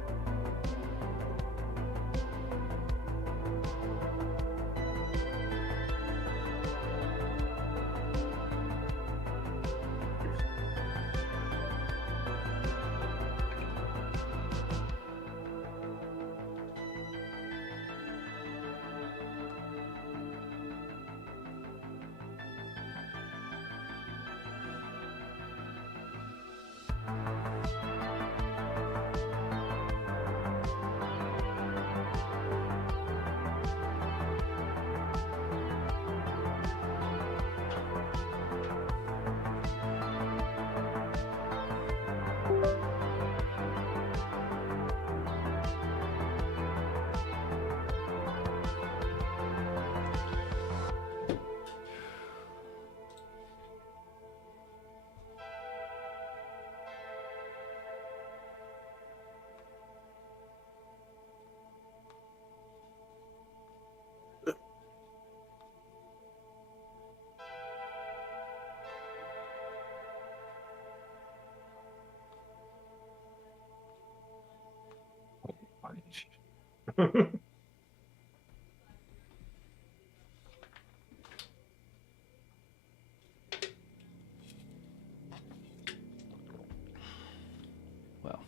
Well,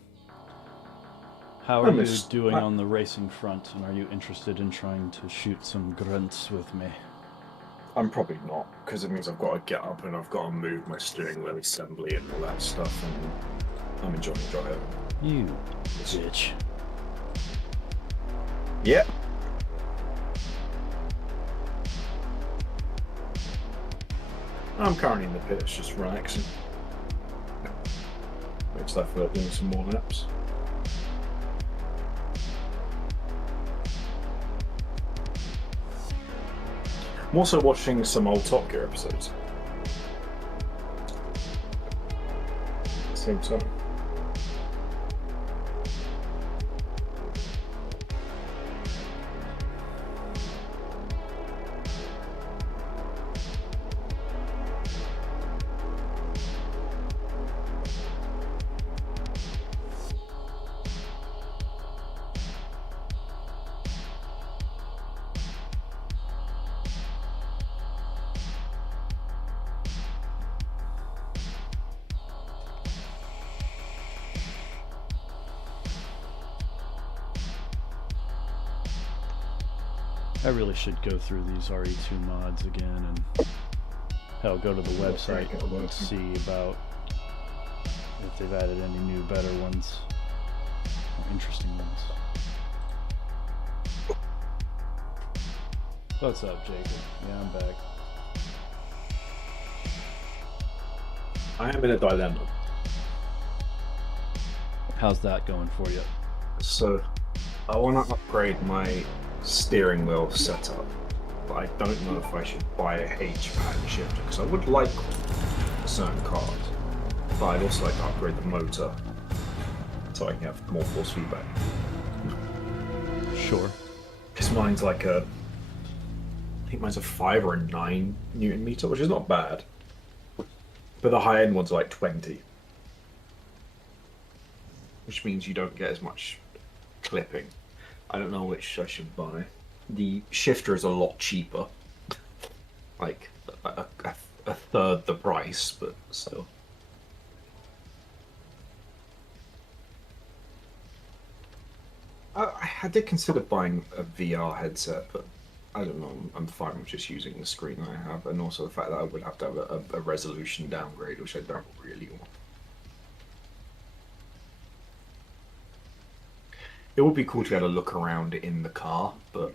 how I are you miss- doing I- on the racing front, and are you interested in trying to shoot some grunts with me? I'm probably not, because it means I've got to get up and I've got to move my steering wheel assembly and all that stuff, and I'm enjoying driving. You bitch. Yep. I'm currently in the pits, just relaxing. Makes that for doing some more laps. I'm also watching some old Top Gear episodes. Same time. I really should go through these RE2 mods again and hell, go to the website and see about if they've added any new, better ones, or interesting ones. What's up, Jacob? Yeah, I'm back. I am in a dilemma. How's that going for you? So, I want to upgrade my steering wheel setup, but I don't know if I should buy a H-pattern shifter, because I would like certain cars, but I'd also like to upgrade the motor so I can have more force feedback. Sure. Because mine's like I think mine's a 5 or a 9 Newton meter, which is not bad, but the high end ones are like 20, which means you don't get as much clipping. I don't know which I should buy. The shifter is a lot cheaper, like a third the price, but still. I did consider buying a VR headset, but I don't know. I'm fine with just using the screen I have, and also the fact that I would have to have a resolution downgrade, which I don't really want. It would be cool to be able to look around in the car, but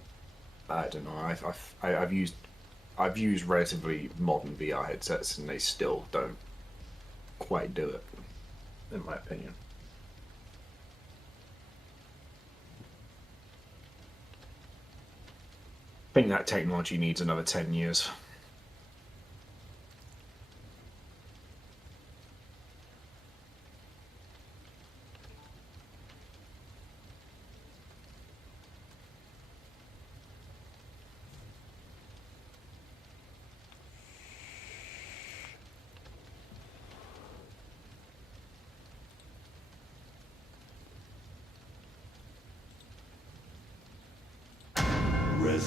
I don't know. I've used relatively modern VR headsets, and they still don't quite do it, in my opinion. I think that technology needs another 10 years.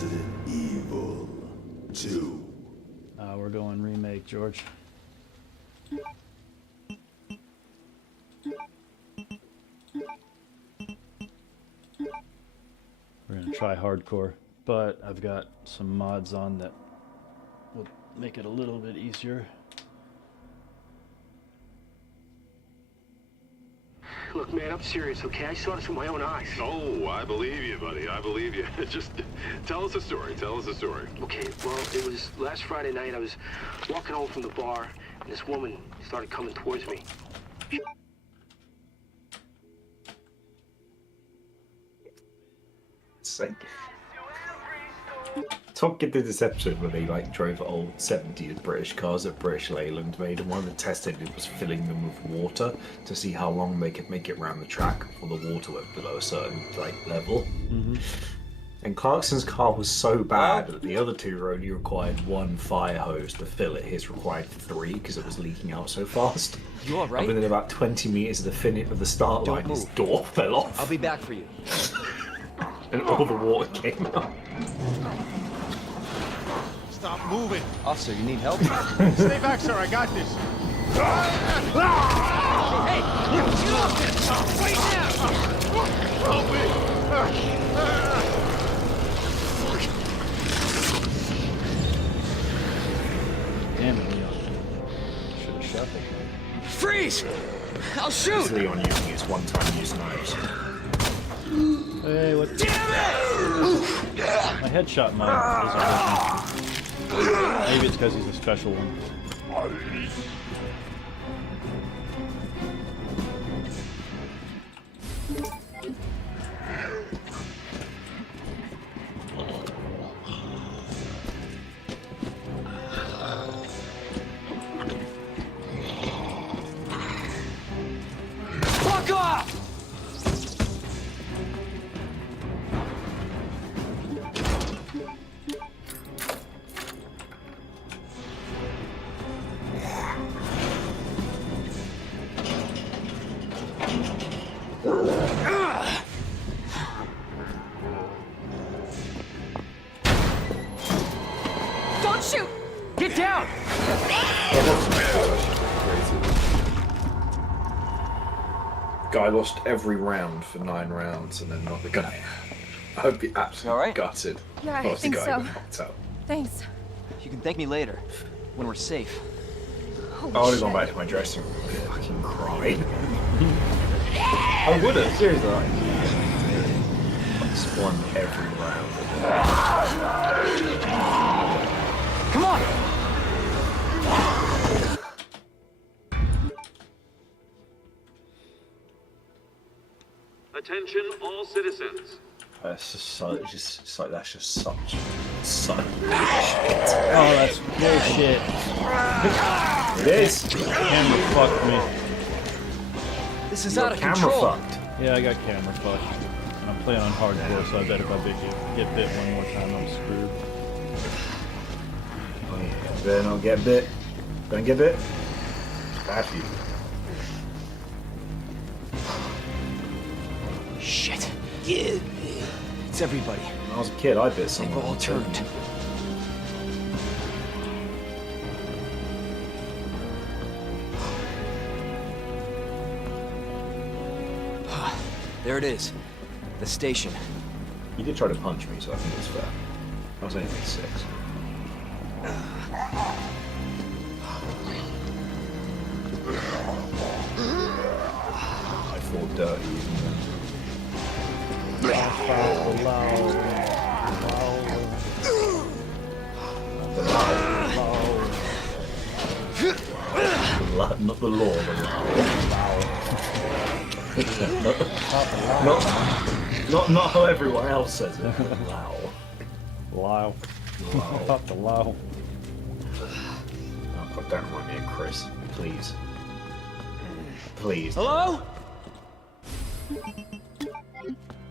Resident Evil 2. We're going remake, George. We're gonna try hardcore, but I've got some mods on that will make it a little bit easier. Look, man, I'm serious, okay? I saw this with my own eyes. Oh, I believe you, buddy. I believe you. Just tell us a story. Tell us a story. Okay, well, it was last Friday night. I was walking home from the bar, and this woman started coming towards me. Sake. Top did this episode where they like drove old 70s British cars that British Leyland made, and one of the tests they did was filling them with water to see how long they could make it around the track before the water went below a certain level. And Clarkson's car was so bad that the other two only required one fire hose to fill it. His required 3 because it was leaking out so fast. You all right? And within about 20 meters of the start line, his door fell off. I'll be back for you. And all the water came out. Stop moving. Officer, you need help? Stay back, sir. I got this. Hey, get off this! Right now! Help me! Damn it, Leon. Should have shot that guy. Freeze! I'll shoot! It's Leon using his one-time use knives. Hey, what? Damn it! My headshot mine isn't working. Maybe it's because he's a special one. Fuck off! Don't shoot! Get down! Guy lost every round for 9 rounds and then knocked the guy out. I hope he absolutely All right? gutted. Yeah, I Whilst the think guy so. got knocked out. Thanks. You can thank me later, when we're safe. Holy I would have shit. gone back to my dressing room and fucking cried. I would have, seriously. Like, spun every round. Come on! Attention, all citizens. That's just so, it's like that's just such Oh, that's bullshit. It is. Camera fucked me. This is Your out of camera control. fucked. Yeah, I got camera fucked. And I'm playing on hardcore, so I bet if I get bit one more time, I'm screwed. Oh, yeah. Better not get bit. Don't get bit. Bad for you. Shit. It's everybody. When I was a kid, I bit They've someone. all turned. There it is. The station. You did try to punch me, so I think it's fair. I was only like 6. I feel dirty even then. The low. Not the law, the low. Not how everyone else says it. Low. Wow. Wow. Not the low. Oh God, don't remind me of Chris, please. Please. Hello?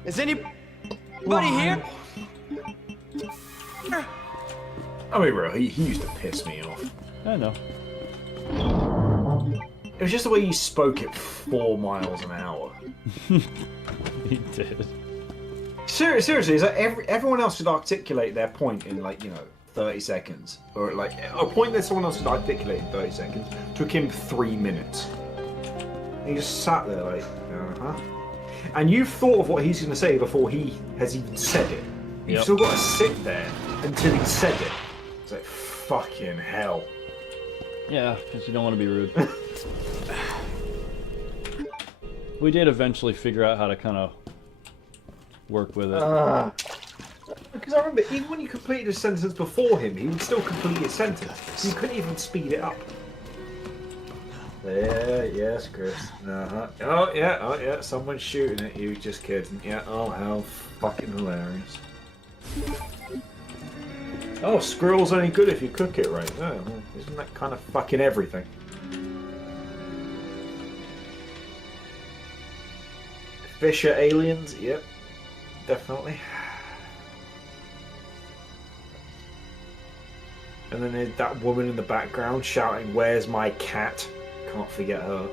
Is anybody here? I mean, bro, he used to piss me off. I know. It was just the way he spoke at 4 miles an hour. He did. Seriously, it's like everyone else should articulate their point in, like, 30 seconds. Or, like, a point that someone else should articulate in 30 seconds took him 3 minutes. And he just sat there like, uh-huh. And you've thought of what he's going to say before he has even said it. You've still got to sit there until he said it. It's like, fucking hell. Yeah, because you don't want to be rude. We did eventually figure out how to kind of work with it. Because I remember, even when you completed a sentence before him, he would still complete his sentence. So you couldn't even speed it up. Yeah, yes, Chris. Uh-huh. Oh, yeah, someone's shooting at you, just kidding. Yeah, oh, how fucking hilarious. Oh, squirrel's only good if you cook it right. Oh, well, isn't that kind of fucking everything? Fish are aliens? Yep, definitely. And then there's that woman in the background shouting, "Where's my cat?" Can't forget her.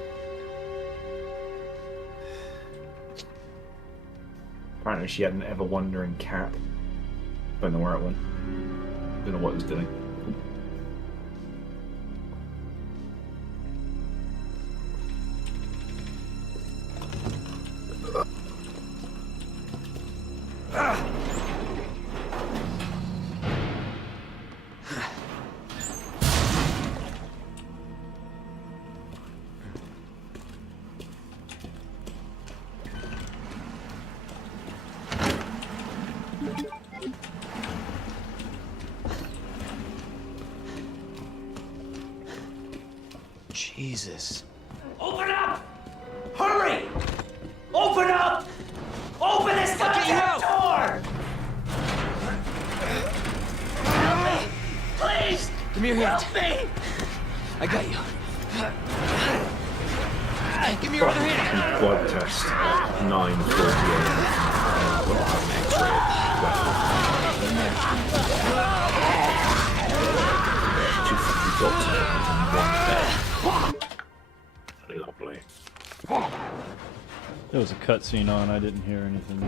Apparently she had an ever-wandering cat. Don't know where it went. Don't know what it was doing. Jesus. Open up! Hurry! Open up! Open this goddamn door! Help me! Please! Give me your hand. Help me! I got you. Give me your other hand. Blood test. 9:48. Lovely. There was a cutscene on, I didn't hear anything.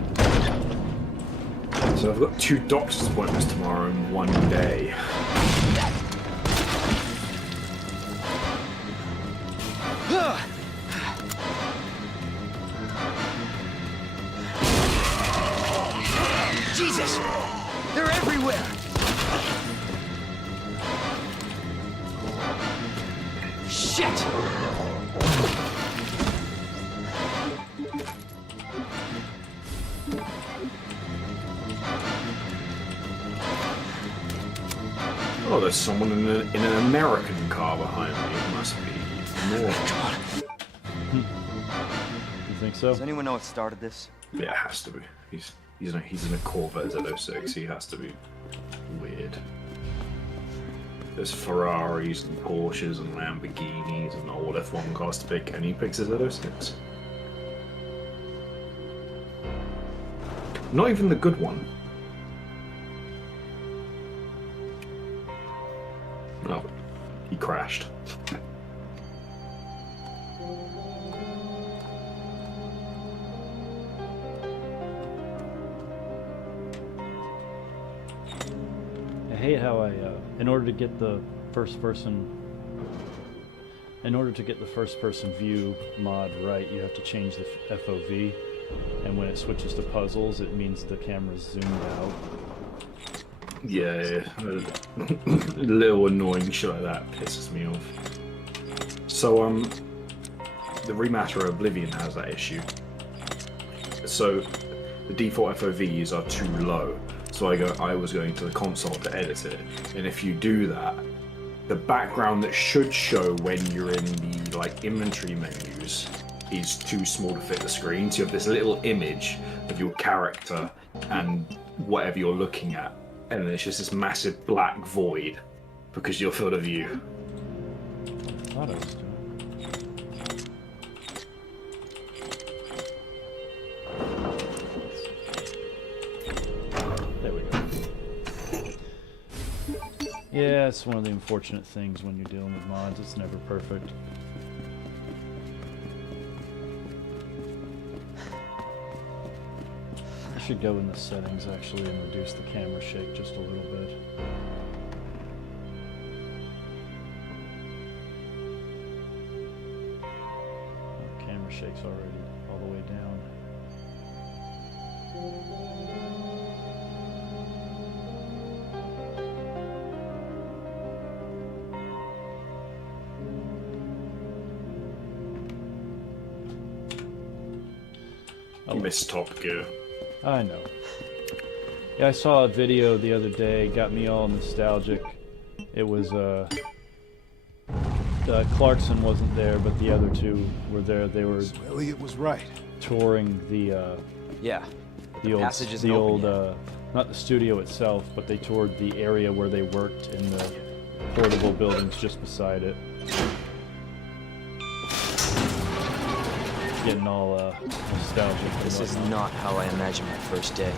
So I've got 2 doctor's appointments tomorrow in one day. Jesus! They're everywhere! Shit! Oh, there's someone in an American car behind me. It must be more. You think so? Does anyone know what started this? Yeah, it has to be. He's in a Corvette Z06. He has to be weird. There's Ferraris and Porsches and Lamborghinis and old F1 cars to pick, and he picks a Z06. Not even the good one. No, he crashed. I hate how in order to get the first person view mod right, you have to change the FOV, and when it switches to puzzles, it means the camera's zoomed out. Yeah, a little annoying shit like that pisses me off. So, the remaster of Oblivion has that issue. So, the default FOVs are too low. So I was going to the console to edit it, and if you do that, the background that should show when you're in the like inventory menus is too small to fit the screen. So you have this little image of your character and whatever you're looking at, and then it's just this massive black void because you're field of view. I thought I was doing. There we go. Yeah, it's one of the unfortunate things when you're dealing with mods. It's never perfect. should go in the settings actually and reduce the camera shake just a little bit. Oh, camera shake's already all the way down. I miss Top Gear. I know. Yeah, I saw a video the other day, got me all nostalgic. It was, Clarkson wasn't there, but the other two were there. They were So Elliot was right. touring the, Yeah. the old, passage isn't open yet. not the studio itself, but they toured the area where they worked in the portable buildings just beside it. Getting all, nostalgic. and This is whatnot. not how I imagined my first day.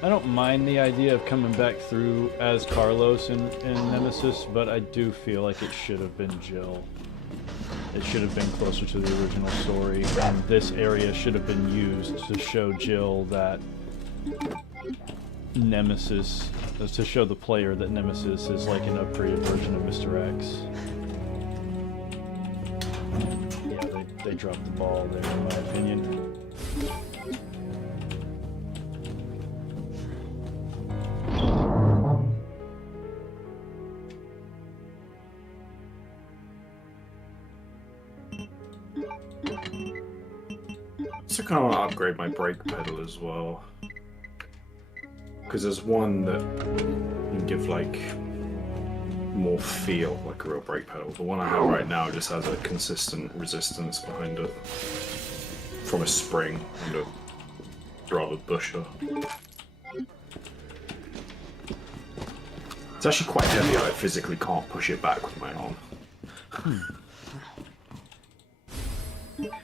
I don't mind the idea of coming back through as Carlos in Nemesis, but I do feel like it should have been Jill. It should have been closer to the original story, and this area should have been used to show Jill that Nemesis, to show the player that Nemesis is like an upgraded version of Mr. X. Yeah, they dropped the ball there, in my opinion. So I kind of want to upgrade my brake pedal as well. Because there's one that can give like more feel like a real brake pedal. The one I have right now just has a consistent resistance behind it from a spring and a rather busher. It's actually quite heavy. I physically can't push it back with my arm.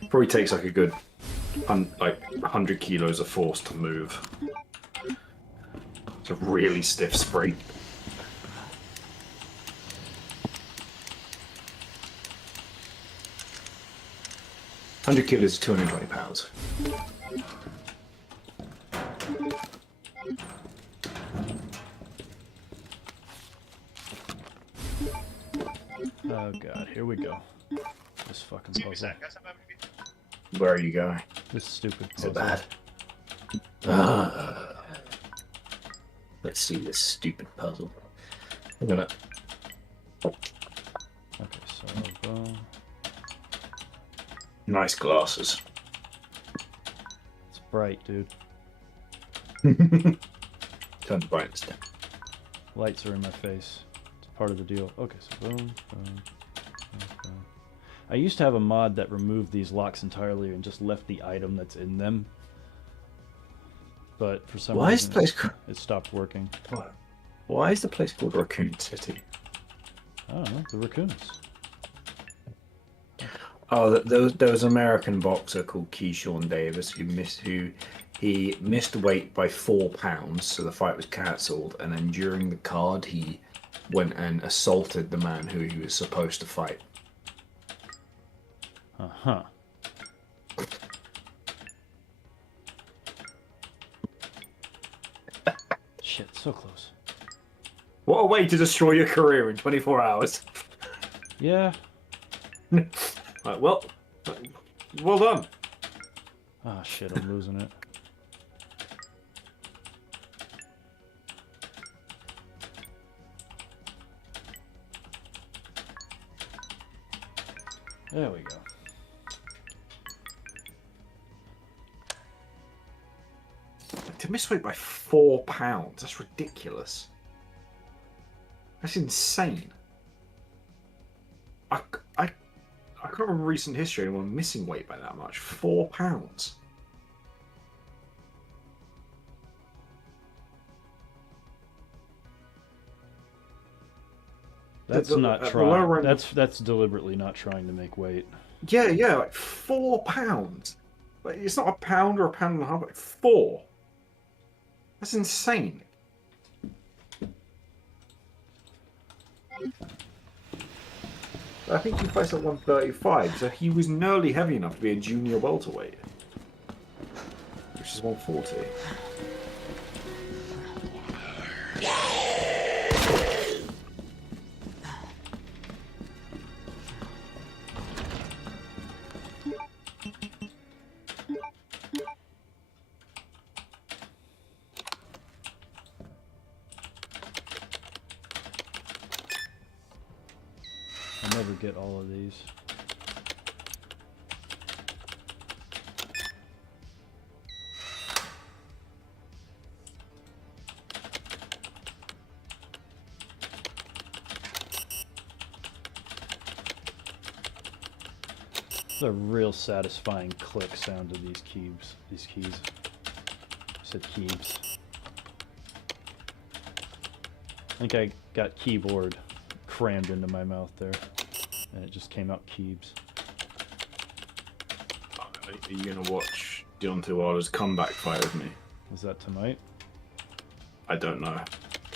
Probably takes like a good 100 kilos of force to move. It's a really stiff spring. £100 kilos is 220 pounds. Oh god, here we go. This fucking puzzle. Where are you going? This stupid Is puzzle. it bad? Let's see this stupid puzzle. I'm gonna. Okay, so boom. Nice glasses. It's bright, dude. Turn the brightness down. Lights are in my face. It's part of the deal. Okay, so boom, boom, boom, boom. I used to have a mod that removed these locks entirely and just left the item that's in them. But for some Why is reason, the place it stopped working. Why is the place called Raccoon City? I don't know, the raccoons. Oh, there was an American boxer called Keyshawn Davis who missed weight by 4 pounds, so the fight was cancelled. And then during the card, he went and assaulted the man who he was supposed to fight. Uh-huh. Shit, so close. What a way to destroy your career in 24 hours. Yeah. Well done. Ah, shit, I'm losing it. There we go. To miss weight by 4 pounds, that's ridiculous. That's insane. I can't remember recent history of anyone missing weight by that much. 4 pounds. That's not trying. That's deliberately not trying to make weight. Yeah, like 4 pounds. Like, it's not a pound or a pound and a half, like 4. That's insane. I think he fights at 135, so he was nearly heavy enough to be a junior welterweight, which is 140. I'll never get all of these. It's a real satisfying click sound to these keys. I said keys. I think I got keyboard crammed into my mouth there, and it just came out keebs. Are you gonna watch Deontay Wilder's comeback fight with me? Is that tonight? I don't know. I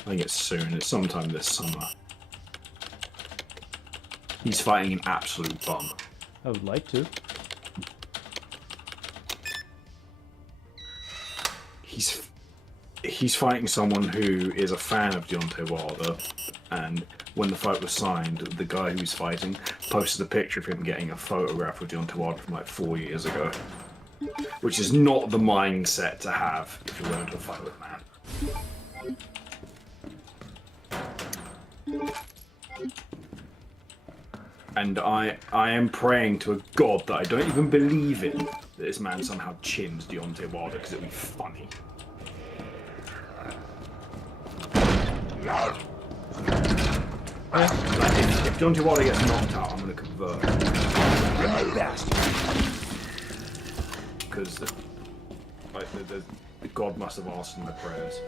think it's soon. It's sometime this summer. He's fighting an absolute bum. I would like to. He's fighting someone who is a fan of Deontay Wilder, and when the fight was signed, the guy who's fighting posted a picture of him getting a photograph of Deontay Wilder from like 4 years ago, which is not the mindset to have if you're going to a fight with a man. And I am praying to a god that I don't even believe in that this man somehow chins Deontay Wilder because it'd be funny. If Deontay Wilder gets knocked out, I'm going to convert. Because the god must have asked in my prayers.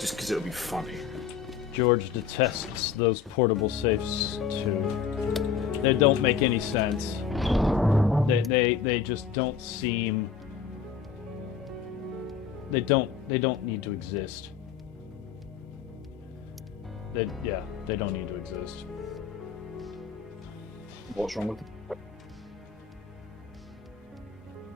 Just because it would be funny. George detests those portable safes too. They don't make any sense. They just don't seem. They don't need to exist. They don't need to exist. What's wrong with them?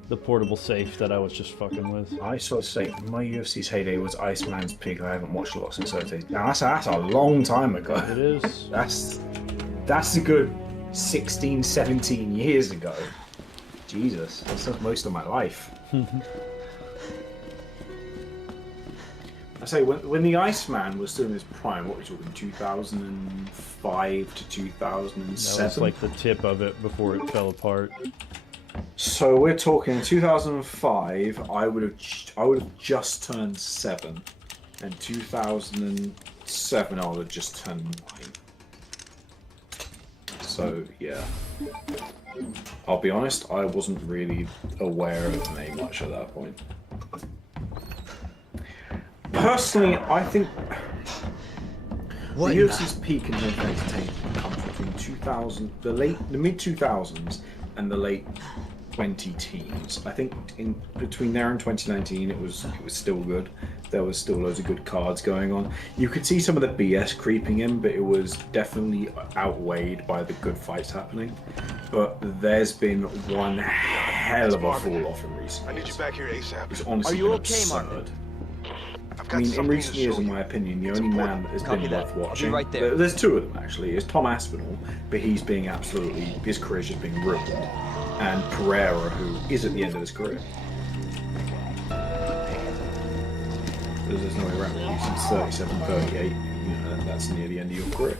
The portable safe that I was just fucking with. I saw say my UFC's heyday was Iceman's Peak. I haven't watched a lot since those days. Now that's a long time ago. It is. That's a good 16, 17 years ago. Jesus, that's most of my life. I say, when the Iceman was still in his prime, what were you talking, 2005 to 2007? That was like the tip of it before it fell apart. So we're talking 2005. I would have just turned 7, and 2007 I would have just turned 9. So yeah, I'll be honest, I wasn't really aware of MMA much at that point. Personally, I think the UFC's peak in entertainment comes between the mid 2000s and the late 2010s. I think between there and 2019, it was still good. There was still loads of good cards going on. You could see some of the BS creeping in, but it was definitely outweighed by the good fights happening. But there's been one hell of a fall off in recent years. I need you back here ASAP. It's honestly Are you been okay, absurd. Martin? I mean, in recent years, in my opinion, the only man that has Copy been that. worth I'll be watching. right there. There's two of them actually. Is Tom Aspinall, but he's being absolutely, his career's just being ruined, and Pereira, who is at the end of his career. There's no way around it. Since 37, 38, that's near the end of your career.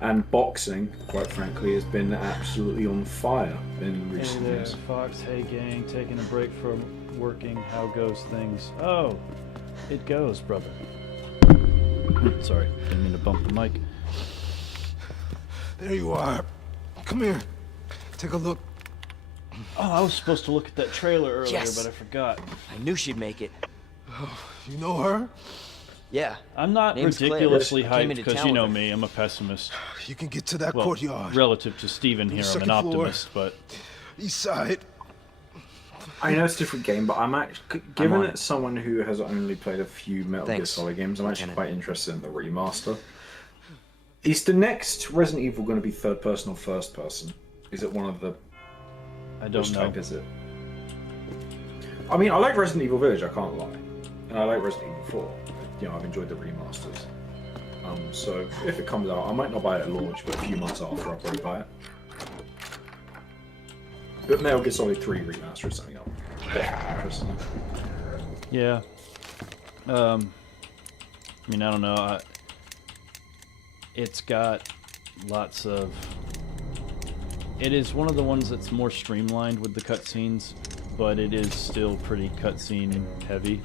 And boxing, quite frankly, has been absolutely on fire in recent Hey there, years. Fox. Hey, gang. Taking a break from working. How goes things? Oh, it goes, brother. Sorry, didn't mean to bump the mic. There you are. Come here. Take a look. Oh, I was supposed to look at that trailer earlier, Yes. but I forgot. I knew she'd make it. You know her? Yeah. I'm not Name's Claire. ridiculously I came hyped into because town you know with her. me. I'm a pessimist. You can get to that Well, courtyard. relative to Steven here, I'm an second floor. optimist, but East side. I know it's a different game, but I'm actually, given on it's someone who has only played a few Metal Gear Thanks, Solid games, I'm actually Lieutenant. quite interested in the remaster. Is the next Resident Evil going to be third person or first person? Is it one of the... I don't Which know. type is it? I mean, I like Resident Evil Village, I can't lie. And I like Resident Evil 4. You know, I've enjoyed the remasters. So, if it comes out, I might not buy it at launch, but a few months after, I'll probably buy it. But Metal Gear Solid 3 remaster is something else. Definitely interested in. Yeah. I mean, I don't know. It's got lots of... It is one of the ones that's more streamlined with the cutscenes, but it is still pretty cutscene heavy.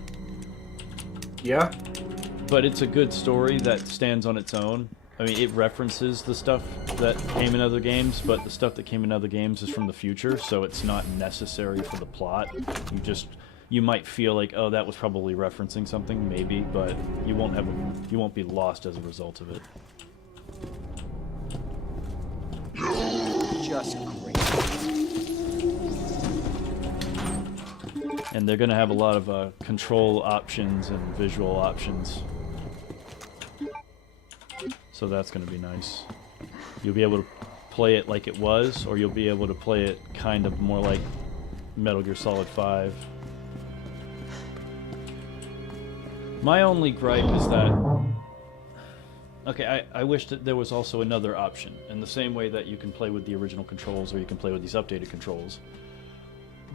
Yeah? But it's a good story that stands on its own. I mean, it references the stuff that came in other games, but the stuff that came in other games is from the future, so it's not necessary for the plot. You might feel like, oh, that was probably referencing something, maybe, but you won't be lost as a result of it. Just great. And they're going to have a lot of control options and visual options. So that's going to be nice. You'll be able to play it like it was, or you'll be able to play it kind of more like Metal Gear Solid 5. My only gripe is that... Okay, I wish that there was also another option. In the same way that you can play with the original controls, or you can play with these updated controls,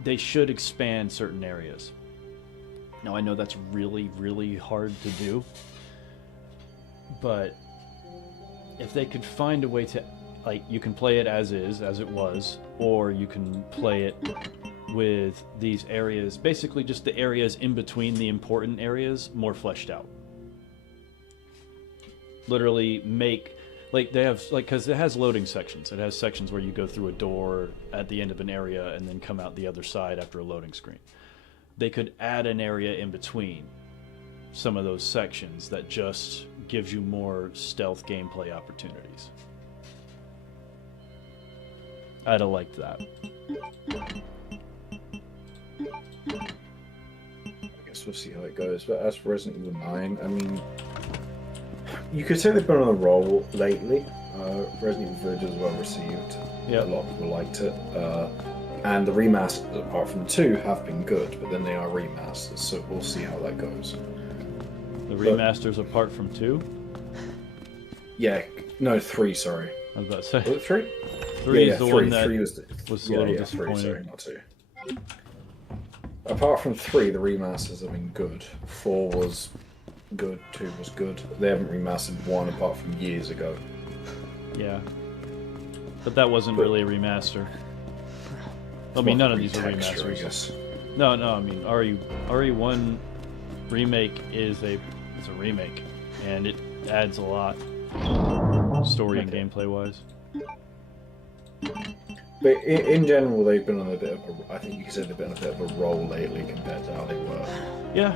they should expand certain areas. Now, I know that's really, really hard to do, but if they could find a way to, like, you can play it as is, as it was, or you can play it with these areas, basically just the areas in between the important areas, more fleshed out. Literally make, like, they have, like, because it has loading sections. It has sections where you go through a door at the end of an area and then come out the other side after a loading screen. They could add an area in between some of those sections that just gives you more stealth gameplay opportunities. I'd have liked that. I guess we'll see how it goes. But as for Resident Evil 9, I mean, you could say they've been on a roll lately. Resident Evil Village was well received. Yep. A lot of people liked it. And the remasters, apart from 2, have been good, but then they are remasters, so we'll see how that goes. The remasters apart from 2? Yeah, no, 3, sorry. I was about to say. Was it 3? 3 yeah, is the 3, one that 3 was a little 3, disappointing. sorry, not 2. Apart from 3, the remasters have been good. 4 was good, 2 was good. They haven't remastered 1 apart from years ago. Yeah. But that wasn't really a remaster. I mean, none of these are Retexture, I remasters. guess. No, I mean, RE1 remake is a remake, and it adds a lot, story and gameplay wise. But in general, they've been on a bit of a, I think you could say they've been on a bit of a roll lately compared to how they were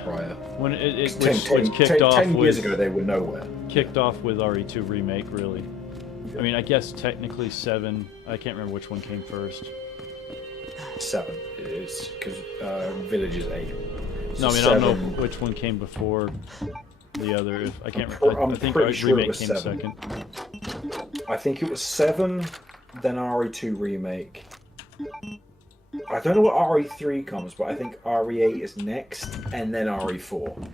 prior. When which 10 kicked off 10 years with, ago, they were nowhere. Kicked off with RE2 remake, really. I mean, I guess technically 7. I can't remember which one came first. 7 is because Village is 8. So No, I mean, 7, I don't know which one came before the other. If I can't remember. I think pretty sure it remake was came 7. second. I think it was 7, then RE2 remake, I don't know what RE3 comes, but I think RE8 is next, and then RE4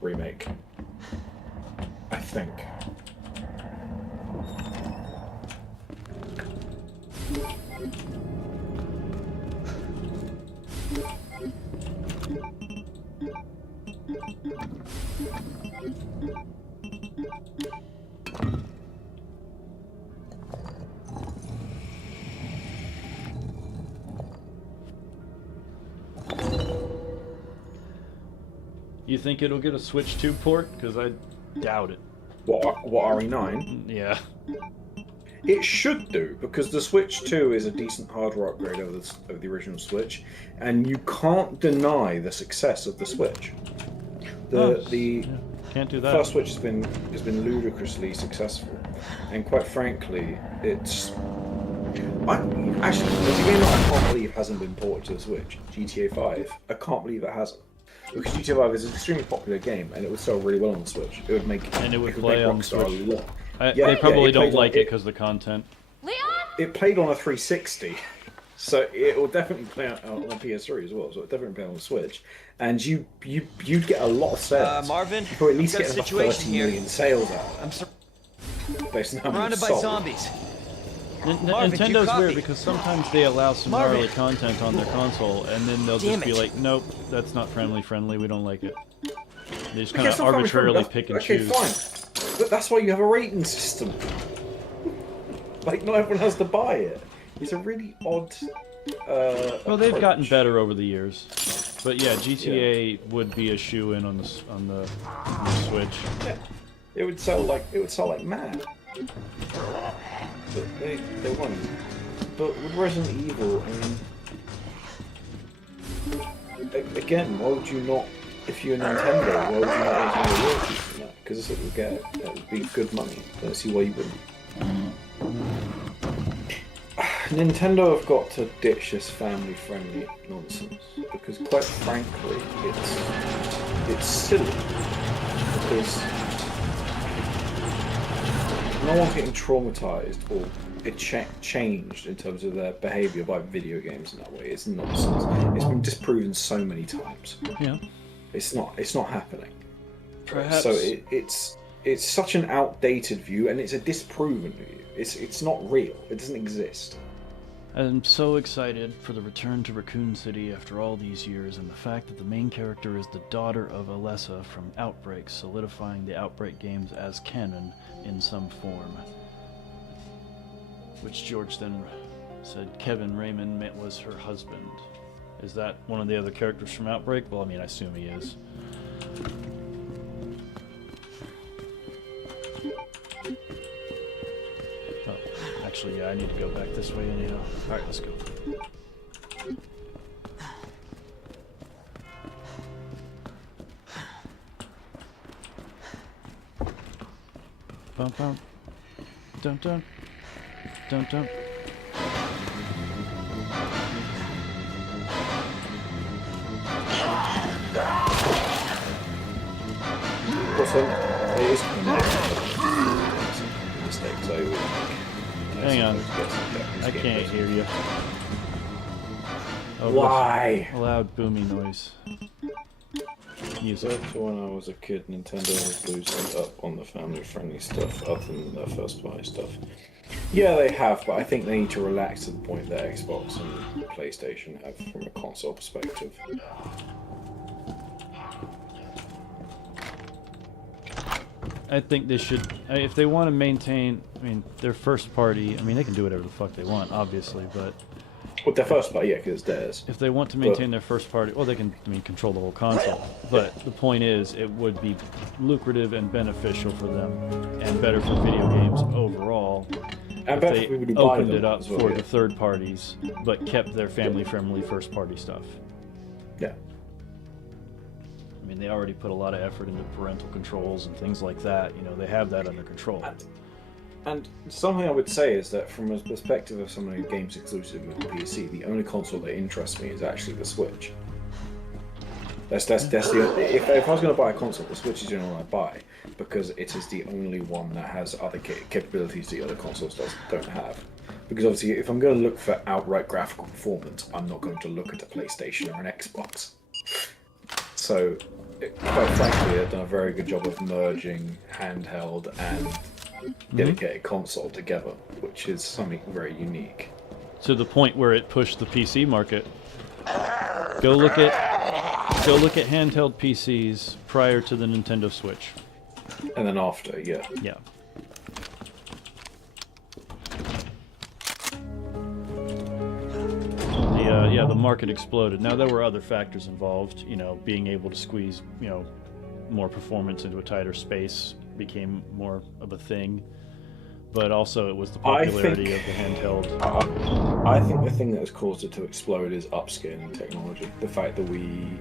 remake. I think. You think it'll get a Switch 2 port? Because I doubt it. What RE9? Yeah. It should do, because the Switch 2 is a decent hardware upgrade over the original Switch, and you can't deny the success of the Switch. The can't do that. first Switch has been ludicrously successful, and quite frankly, it's actually there's a game that I can't believe hasn't been ported to the Switch. GTA 5. I can't believe it hasn't. Because GTA 5 is an extremely popular game, and it would sell really well on the Switch. It would make play on Rockstar Switch. a lot. They probably don't like it because the content. Leon? It played on a 360, so it will definitely play on a PS3 as well. So it definitely play on the Switch, and you'd get a lot of sales. Marvin, you could at least I've got get a about situation 30 here. million sales out. Based on how many Surrounded by sold. zombies. Marvin, Nintendo's copy? weird because sometimes they allow some Marvin. gnarly content on their console, and then they'll Damn just be it. like, "Nope, that's not friendly. We don't like it." They just kind Okay, of it's not family friendly, arbitrarily pick and okay, choose. fine. But that's why you have a rating system. Like, not everyone has to buy it. It's a really odd. Well, they've approach. gotten better over the years, but yeah, GTA would be a shoe-in on the Switch. Yeah, it would sell like mad. But they won't. But with Resident Evil, I mean, again, why would you not? If you're Nintendo, why would you not make any royalties from that? Because it would that would be good money. I don't see why you wouldn't. Nintendo have got to ditch this family-friendly nonsense because, quite frankly, it's silly. Because no one's getting traumatized or changed in terms of their behavior by video games in that way. It's nonsense. It's been disproven so many times. Yeah. It's not happening. Perhaps. So it's such an outdated view, and it's a disproven view. It's not real. It doesn't exist. I'm so excited for the return to Raccoon City after all these years, and the fact that the main character is the daughter of Alessa from Outbreak, solidifying the Outbreak games as canon in some form. Which George then said Kevin Raymond was her husband. Is that one of the other characters from Outbreak? Well, I mean, I assume he is. Oh, actually, yeah, I need to go back this way anyhow. Alright, let's go. Bum bum. Dun dun. Dun dun. Also, it is mistakes I always make. Hang on. I can't hear you. Oh, Why? Loud booming noise. Music. So when I was a kid, Nintendo was losing up on the family-friendly stuff other than their first-party stuff. Yeah, they have, but I think they need to relax to the point that Xbox and PlayStation have from a console perspective. I think they should, if they want to maintain, I mean, their first party, I mean, they can do whatever the fuck they want, obviously, but... Well, their first party, yeah, because it's theirs. If they want to maintain their first party, well, they can, I mean, control the whole console. But the point is, it would be lucrative and beneficial for them, and better for video games overall, And if they opened it up as well, for yeah. the third parties, but kept their family-friendly first-party stuff. Yeah. I mean, they already put a lot of effort into parental controls and things like that. You know, they have that under control. And something I would say is that from a perspective of someone who games exclusively on PC, the only console that interests me is actually the Switch. That's the if I was going to buy a console, the Switch is the only one I'd buy because it is the only one that has other capabilities the other consoles don't have. Because obviously, if I'm going to look for outright graphical performance, I'm not going to look at a PlayStation or an Xbox. So, quite frankly, they've done a very good job of merging handheld and dedicated console together, which is something very unique. To the point where it pushed the PC market. Go look at handheld PCs prior to the Nintendo Switch. And then after, yeah. Yeah. The market exploded. Now there were other factors involved. You know, being able to squeeze, you know, more performance into a tighter space became more of a thing. But also it was the popularity of the handheld. I think the thing that has caused it to explode is upscaling technology. The fact that we,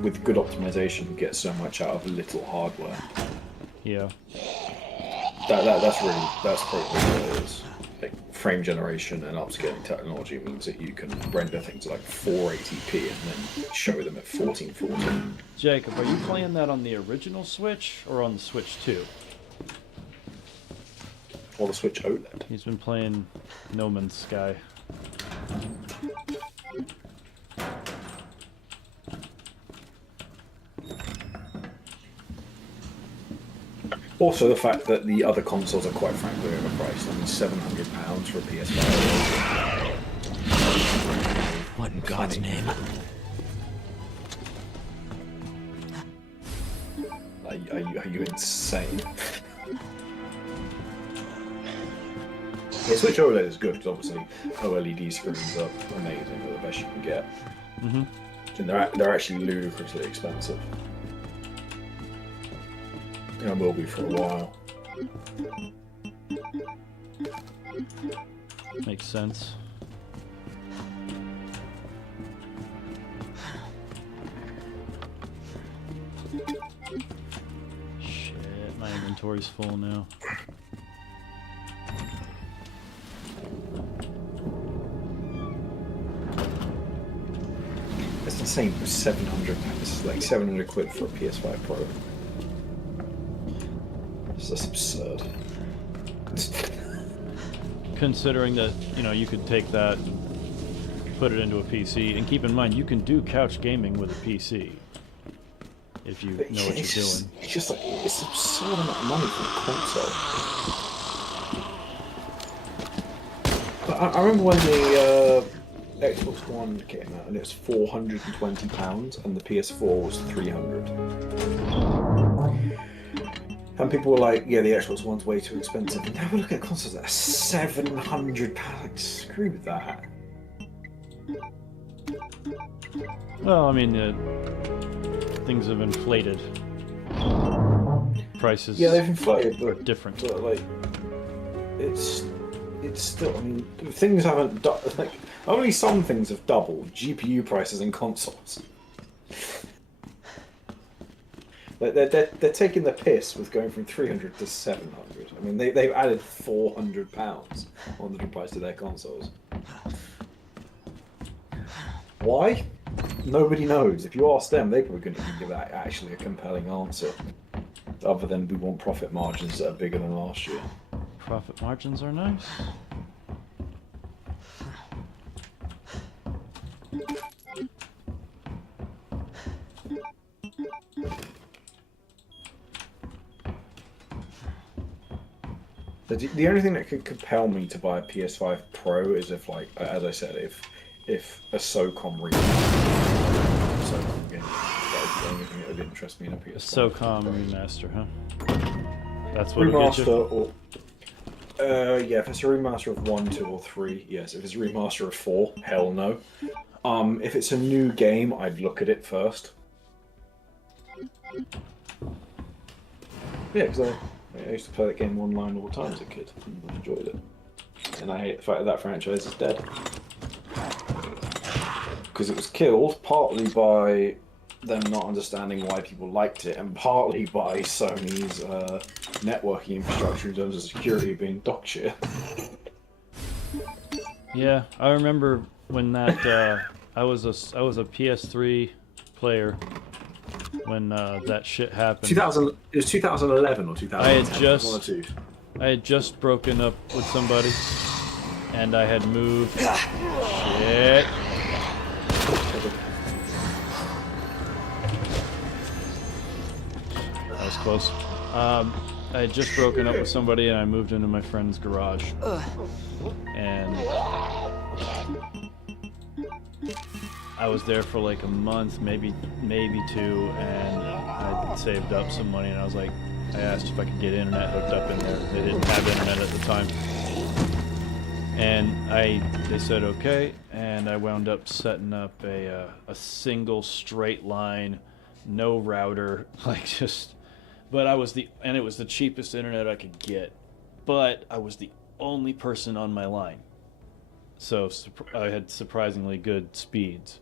with good optimization, get so much out of little hardware. Yeah. That's probably what it is. Like, frame generation and upscaling technology means that you can render things like 480p and then show them at 1440. Jacob, are you playing that on the original Switch or on the Switch 2? Or the Switch OLED. He's been playing No Man's Sky. Also, the fact that the other consoles are quite frankly overpriced. I mean, £700 for a PS5. What in God's name? Are you insane? Yeah, Switch OLED is good because obviously OLED screens are amazing. They're the best you can get. And they're actually ludicrously expensive. And will be for a while. Makes sense. Shit, my inventory's full now. It's insane for 700. This is like 700 quid for a PS5 Pro. It's just absurd. Considering that, you know, you could take that and put it into a PC, and keep in mind, you can do couch gaming with a PC if you know what you're doing. It's just like, it's absurd amount of money for a console. But I remember when the Xbox One came out and it was £420 and the PS4 was £300. And people were like, yeah, the Xbox One's way too expensive. And now we look at consoles that are £700. Like, screw that. Well, I mean, things have inflated. Prices they've inflated, are different. But like, it's still. I mean, things haven't like only some things have doubled. GPU prices in consoles. Like they're taking the piss with going from 300 to 700. I mean, they've added £400 on the price of their consoles. Why? Nobody knows. If you ask them, they probably couldn't even give that actually a compelling answer. Other than we want profit margins that are bigger than last year. Profit margins are nice. The only thing that could compel me to buy a PS5 Pro is if, like, as I said, if a SOCOM game, that would be the only thing that would interest me in a PS5. A SOCOM remaster, huh? That's what it'll get you? Remaster, or yeah, if it's a remaster of 1, 2, or 3, yes. If it's a remaster of 4, hell no. If it's a new game, I'd look at it first. Yeah, because I used to play that game online all the time as a kid, and I enjoyed it. And I hate the fact that that franchise is dead. Because it was killed partly by them not understanding why people liked it, and partly by Sony's networking infrastructure in terms of security being dog shit. Yeah, I remember when that I was a PS3 player when that shit happened. It was 2011 or 2010. I had just broken up with somebody, and I had moved. Shit. That was close. I had just broken up with somebody, and I moved into my friend's garage. And I was there for like a month, maybe 2, and I saved up some money, and I was like, I asked if I could get internet hooked up in there. They didn't have internet at the time. And they said okay, and I wound up setting up a single straight line, no router, like just, but it was the cheapest internet I could get, but I was the only person on my line. So I had surprisingly good speeds.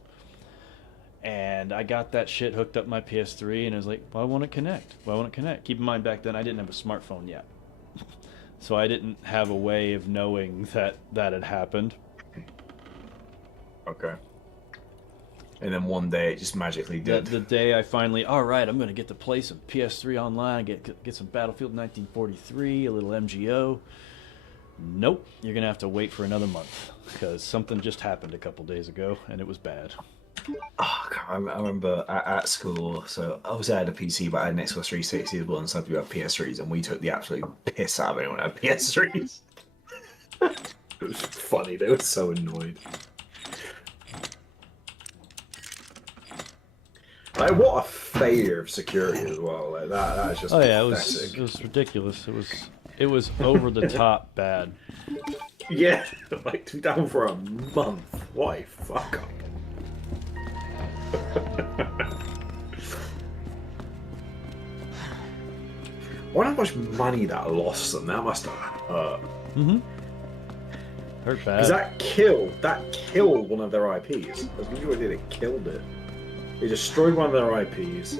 And I got that shit hooked up my PS3, and I was like, well, I want to connect. Keep in mind, back then, I didn't have a smartphone yet. So I didn't have a way of knowing that had happened. Okay. And then one day it just magically did. The day I finally, all right, I'm going to get to play some PS3 online, get some Battlefield 1943, a little MGO. Nope, you're going to have to wait for another month, because something just happened a couple days ago, and it was bad. Oh, I remember at school, so obviously I had a PC, but I had an Xbox 360 as well, and some people had PS3s, and we took the absolute piss out of anyone who had PS3s. It was funny, they were so annoyed. Like, what a failure of security as well. Like that is just pathetic. It was ridiculous. It was over the top bad. Yeah, like to be down for a month. What a fuck up. I wonder how much money that lost them. That must have hurt. Hurt bad. Because that killed one of their IPs. That's what it did. It killed it. It destroyed one of their IPs.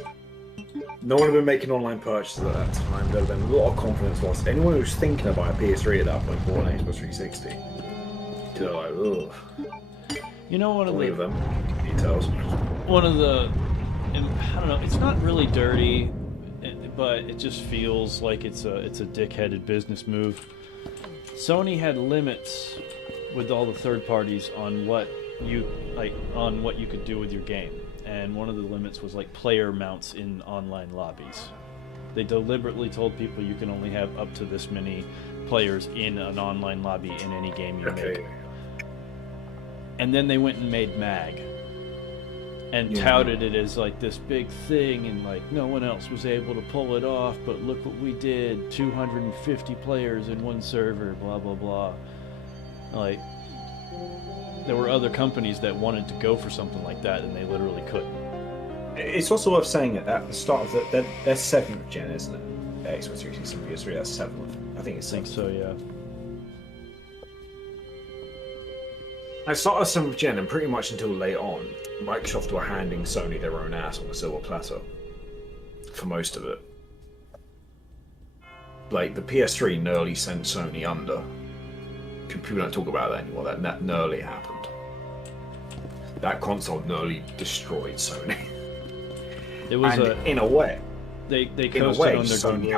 No one had been making online purchases at that time. There had been a lot of confidence lost. Anyone who was thinking about a PS3 at that point bought an Xbox 360. They're like, ugh. You know, one of them details. One of the, I don't know. It's not really dirty, but it just feels like it's a dickheaded business move. Sony had limits with all the third parties on what you could do with your game, and one of the limits was like player mounts in online lobbies. They deliberately told people you can only have up to this many players in an online lobby in any game you make. And then they went and made MAG and touted it as like this big thing, and like no one else was able to pull it off, but look what we did, 250 players in one server, blah blah blah. Like, there were other companies that wanted to go for something like that, and they literally couldn't. It's also worth saying at the start of their 7th gen, isn't it? Xbox 360 and PS3, that's 7th. I think it's 7th. I think so, yeah. I started 7th gen, and pretty much until late on, Microsoft were handing Sony their own ass on the silver platter for most of it. Like, the PS3 nearly sent Sony under. People don't talk about that anymore. That nearly happened. That console nearly destroyed Sony. It was in a way, they coasted on their Sony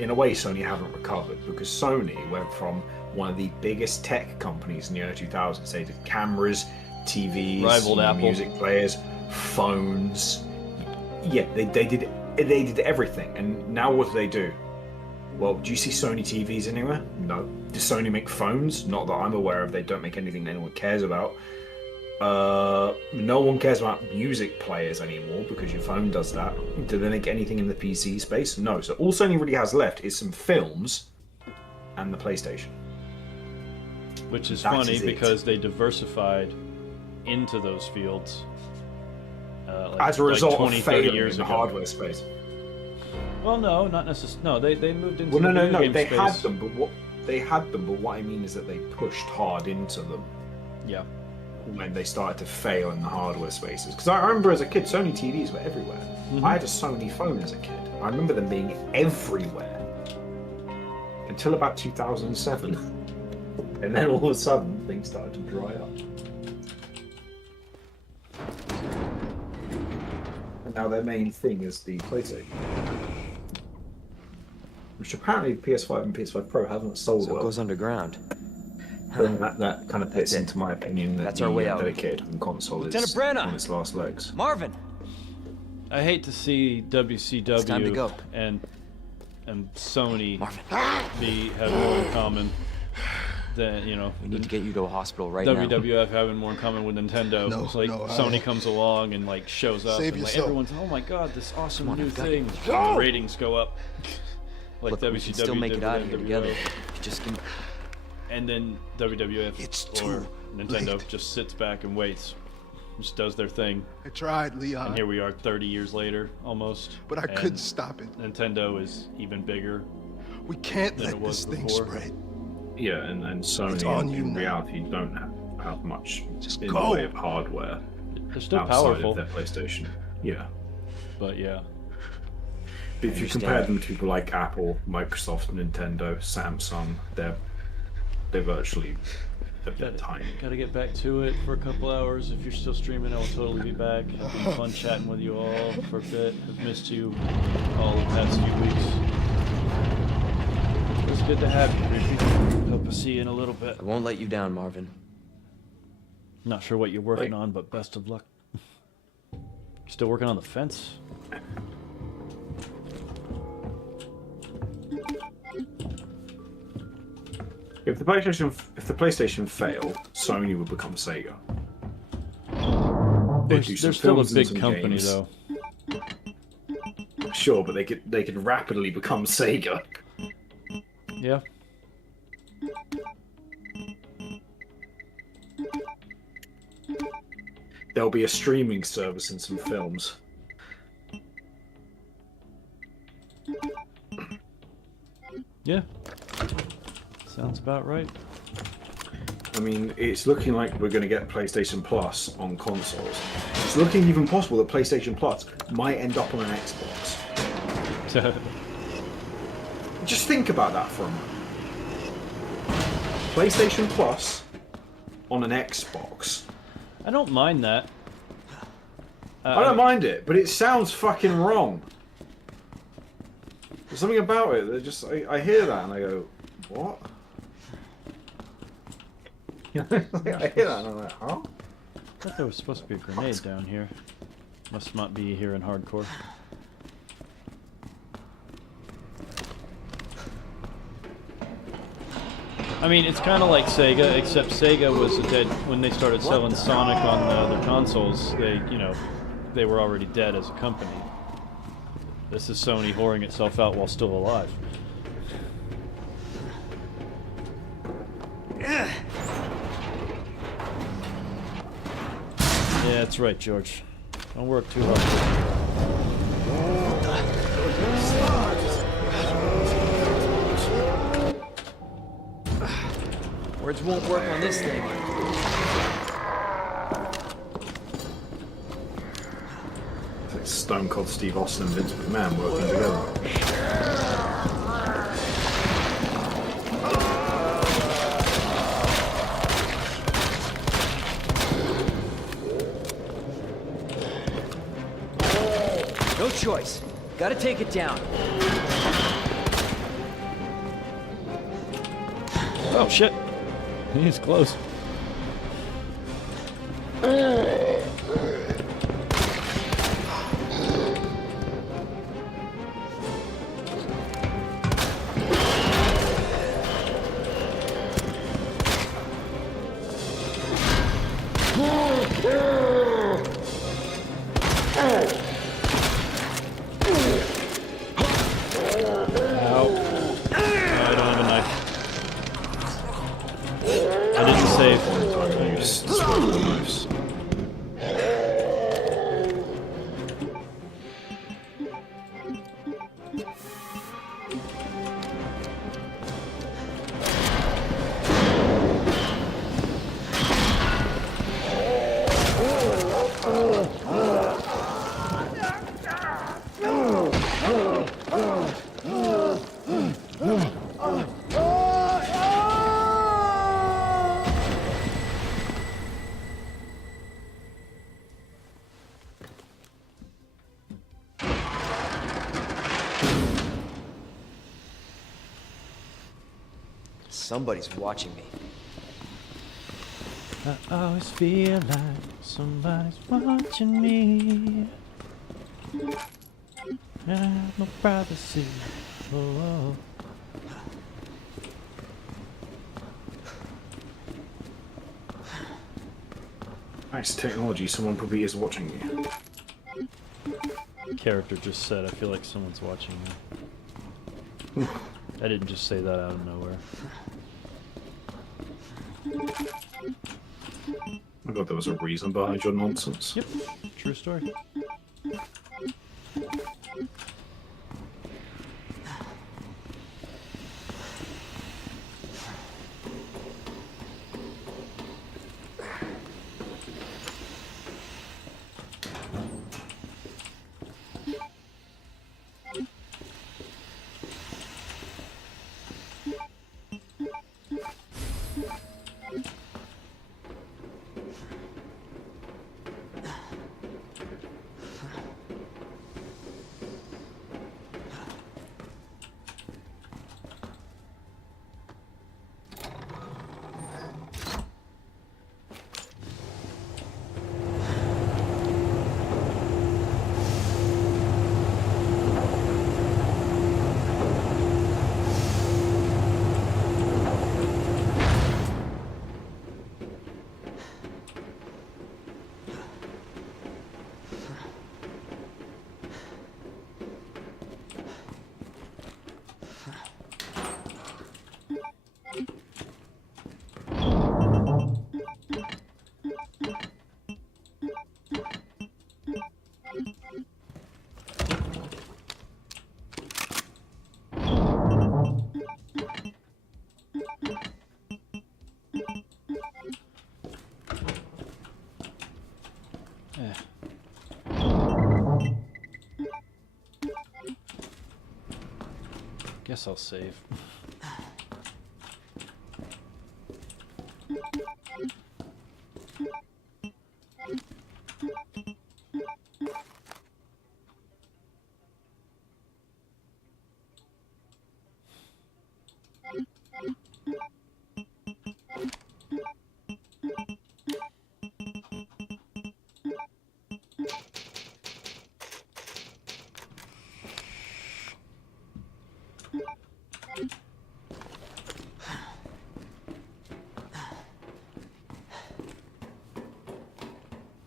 in a way, Sony haven't recovered, because Sony went from one of the biggest tech companies in the early 2000s. They did cameras, TVs, rivaled Apple, music players, phones. Yeah, they did everything. And now what do? Well, do you see Sony TVs anywhere? No. Does Sony make phones? Not that I'm aware of. They don't make anything that anyone cares about. No one cares about music players anymore because your phone does that. Do they make anything in the PC space? No. So all Sony really has left is some films and the PlayStation. Which is funny because they diversified into those fields. As a result 20, of failing 30 years in the ago. hardware space. Well, no, not necessarily. No, they moved into the video game they space. had them, but what I mean is that they pushed hard into them. Yeah. When they started to fail in the hardware spaces. Because I remember as a kid, Sony TVs were everywhere. Mm-hmm. I had a Sony phone as a kid. I remember them being everywhere. Until about 2007. And then all of a sudden, things started to dry up. And now their main thing is the PlayStation. Which apparently the PS5 and PS5 Pro haven't sold well. So it goes underground. That kind of fits into my opinion that That's our way out. dedicated home console is Lieutenant Brenna! on its last legs. Marvin! I hate to see WCW It's time to go. and Sony have more in common than, you know, We need to get you to a hospital right now. WWF having more in common with Nintendo. No, It's like no, Sony comes along and like shows up Save and like yourself. everyone's, oh my god, this awesome Come on, new I've got thing. you. And the ratings go up. Like Look, WCW we can still make did it out with of here NWO. together. Just give me... And then WWF It's or too Nintendo late. just sits back and waits. Just does their thing. I tried, Leon. And here we are 30 years later, almost. But I and couldn't stop it. Nintendo is even bigger. We can't than it let was this thing before. spread. Yeah, and Sony It's on in, you in now. reality don't have much Just in go. the way of hardware They're still outside powerful, of their PlayStation. Yeah. but yeah. But if you compare them to people like Apple, Microsoft, Nintendo, Samsung, they're virtually they're tiny. Gotta get back to it for a couple hours. If you're still streaming, I will totally be back. It's been fun chatting with you all for a bit. I've missed you all the past few weeks. It was good to have you, Creepy. Hope to see you in a little bit. I won't let you down, Marvin. Not sure what you're working on, but best of luck. Still working on the fence? If the PlayStation failed, Sony would become Sega. They'd do some They're still a films and big some company, games. though. Sure, but they could rapidly become Sega. Yeah. There'll be a streaming service and some films. Yeah. Sounds about right. I mean, it's looking like we're going to get PlayStation Plus on consoles. It's looking even possible that PlayStation Plus might end up on an Xbox. Just think about that for a moment. PlayStation Plus on an Xbox. I don't mind that. I don't mind it, but it sounds fucking wrong. There's something about it that just I hear that and I go, what? I hear that and I'm like, huh? I thought there was supposed to be a grenade down here. Must not be here in hardcore. I mean, it's kind of like Sega, except Sega was dead when they started selling Sonic on their consoles. They were already dead as a company. This is Sony whoring itself out while still alive. Yeah, that's right, George. Don't work too hard. Words won't work on this thing. It's like Stone Cold Steve Austin and Vince McMahon working together. No choice. Gotta take it down. Oh shit! He's close. Somebody's watching me. I always feel like somebody's watching me. And I have no privacy. Oh. Nice technology, someone probably is watching you. Character just said, I feel like someone's watching me. I didn't just say that out of nowhere. I thought there was a reason behind your nonsense. Yep, true story. Guess I'll save.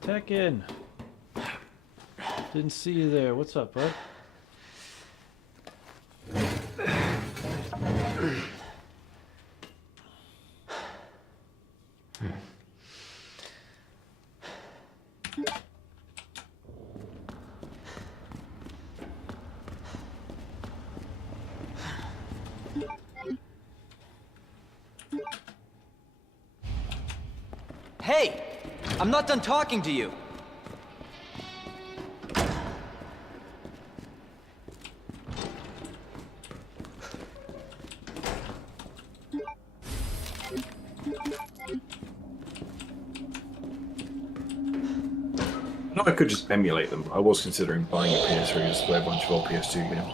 Tekken! Didn't see you there. What's up, bud? Hey! I'm not done talking to you. No, I could just emulate them. I was considering buying a PS3 just to play a bunch of old PS2 games.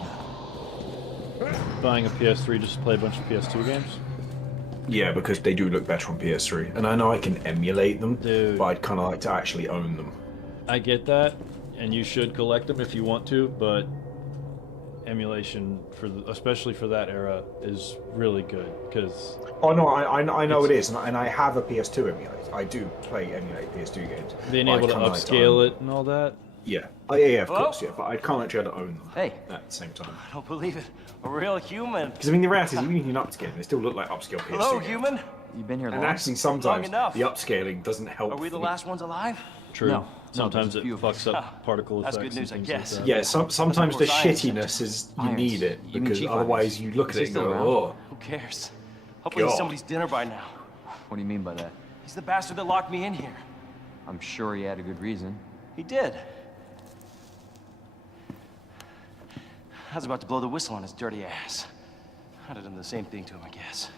Buying a PS3 just to play a bunch of PS2 games? Yeah, because they do look better on PS3. And I know I can emulate them, Dude. but I'd kind of like to actually own them. I get that, and you should collect them if you want to, but emulation, especially for that era, is really good, because... Oh no, I know it is, and I have a PS2 emulator. I do emulate PS2 games. Being able to upscale it and all that? Yeah. Oh, yeah, of course, yeah. But I can't actually own them at the same time. I don't believe it. A real human. Because, I mean, the reality is, even if you can upscale them, they still look like upscale PS2 Hello, games. human? You been here And long? actually, sometimes enough. the upscaling doesn't help. Are we the last ones alive? True. No. Sometimes there's it a few of fucks up particle That's effects good news, I and guess. things like that. Yeah, sometimes the Science. shittiness is you Irons. need it, You mean because cheap otherwise irons? you look Is at he it and still go, around? oh. Who cares? Hopefully he's God. somebody's dinner by now. What do you mean by that? He's the bastard that locked me in here. I'm sure he had a good reason. He did. I was about to blow the whistle on his dirty ass. I'd have done the same thing to him, I guess.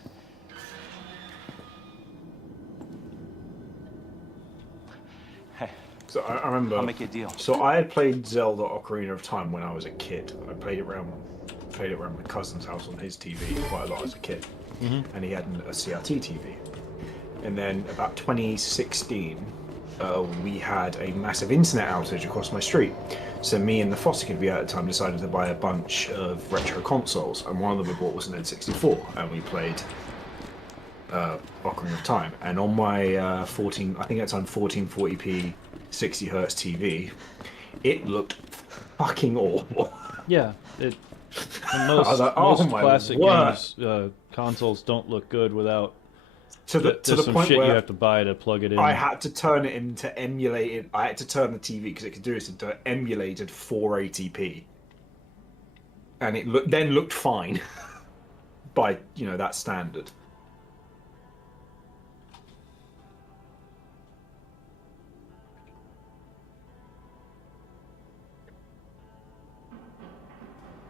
Hey, So I remember. I'll make you a deal. So I had played Zelda Ocarina of Time when I was a kid. I played it around my cousin's house on his TV quite a lot as a kid, and he had a CRT TV. And then about 2016, we had a massive internet outage across my street. So me and the foster kid we had at the time decided to buy a bunch of retro consoles, and one of them we bought was an N64, and we played Ocarina of Time. And on my 14, I think at the time 1440p 60 hertz TV, it looked fucking awful. Yeah, it. Most, like, most my classic word. games, consoles don't look good without. To the There's some point shit where you have to buy to plug it in. I had to turn it into emulated. I had to turn the TV because it could do this into emulated 480p, and it then looked fine by that standard.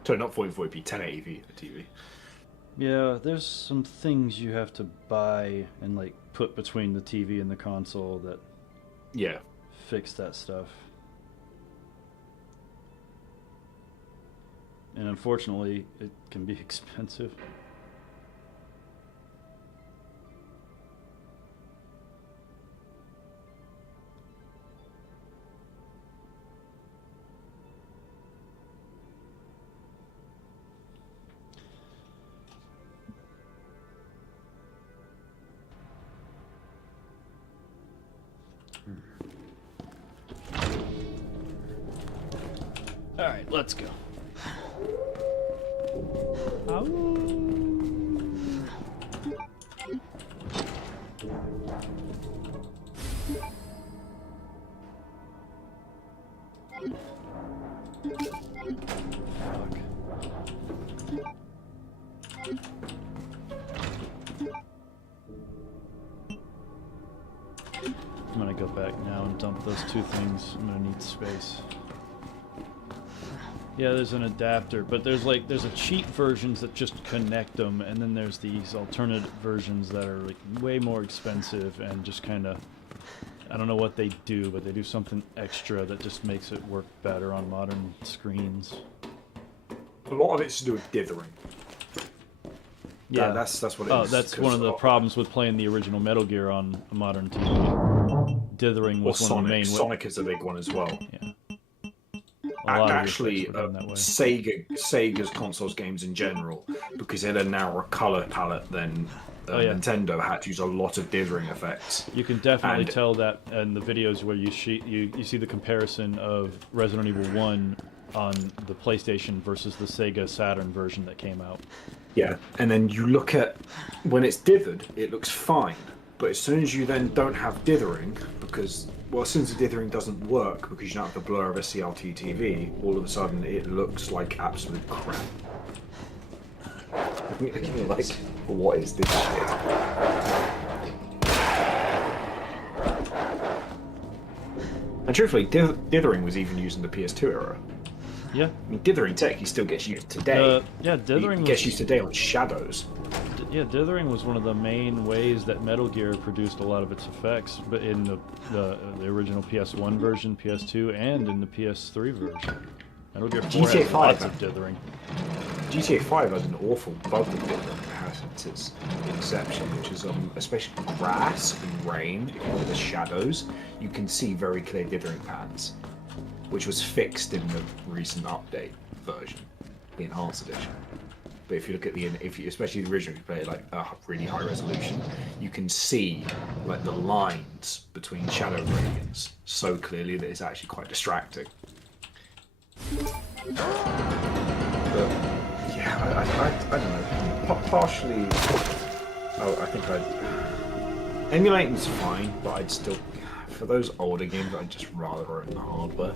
Sorry, not 1440p, 1080p TV. Yeah, there's some things you have to buy and like put between the TV and the console that fix that stuff. And unfortunately, it can be expensive. All right, let's go. I'm gonna go back now and dump those two things. I'm gonna need space. Yeah, there's an adapter, but there's a cheap versions that just connect them, and then there's these alternate versions that are like way more expensive and just kind of, I don't know what they do, but they do something extra that just makes it work better on modern screens. A lot of it's to do with dithering. Yeah, that's what it is. Oh, that's one of the problems with playing the original Metal Gear on a modern TV. Dithering was one of the main. Sonic is a big one as well. Yeah. Actually, Sega's consoles games in general, because they had a narrower color palette than Nintendo, had to use a lot of dithering effects. You can definitely tell that in the videos where you see the comparison of Resident Evil 1 on the PlayStation versus the Sega Saturn version that came out. Yeah, and then you look at when it's dithered, it looks fine. But as soon as you then don't have dithering, because as soon as the dithering doesn't work because you don't have the blur of a CRT TV, all of a sudden it looks like absolute crap. Like, what is this shit? And truthfully, dithering was even used in the PS2 era. Yeah. I mean, dithering technically still gets used today. Dithering gets used today on shadows. Yeah, dithering was one of the main ways that Metal Gear produced a lot of its effects, but in the original PS1 version, PS2, and in the PS3 version. Metal Gear 4 has lots of dithering. GTA 5 has an awful bug with dithering. It has its exception, which is especially grass and rain. If you look at the shadows, you can see very clear dithering patterns, which was fixed in the recent update version, the enhanced edition. But if you look at especially the original, if you play it like a really high resolution, you can see like the lines between shadow gradients so clearly that it's actually quite distracting. But yeah, I don't know. Partially, I think emulating's fine, but I'd still, for those older games, I'd just rather own the hardware.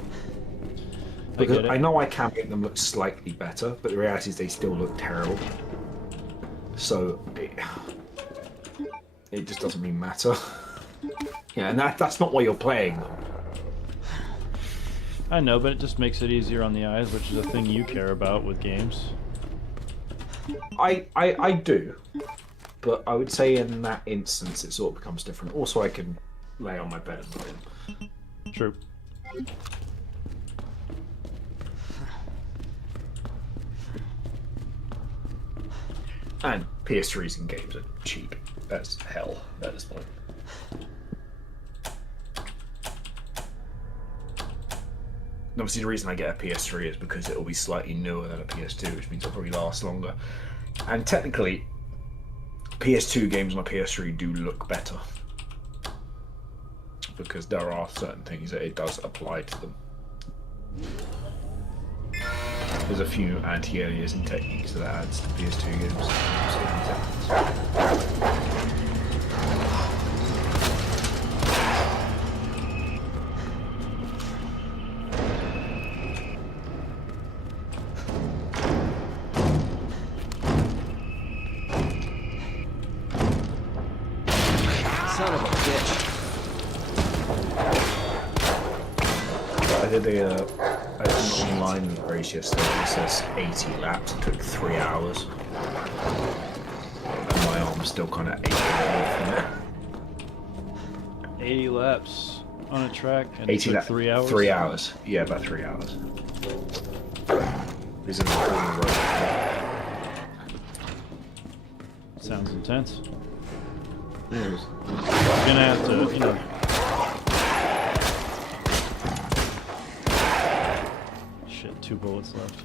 Because I know I can make them look slightly better, but the reality is they still look terrible. So it just doesn't really matter. Yeah, and that's not why you're playing them. I know, but it just makes it easier on the eyes, which is a thing you care about with games. I do, but I would say in that instance it sort of becomes different. Also, I can lay on my bed and play them. True. And PS3s and games are cheap. that's hell at this point. Obviously, the reason I get a PS3 is because it'll be slightly newer than a PS2, which means it'll probably last longer. And technically, PS2 games on a PS3 do look better. Because there are certain things that it does apply to them. There's a few anti-aliasing techniques that adds to PS2 games. Son of a bitch. I did an online race yesterday. It says 80 laps. It took 3 hours. And my arm's still kind of aching from it. 80 laps on a track and 80 it took 3 hours? 3 hours. Yeah, about 3 hours. These are the road. Sounds intense. Gonna have to, you know. Shit, 2 bullets left.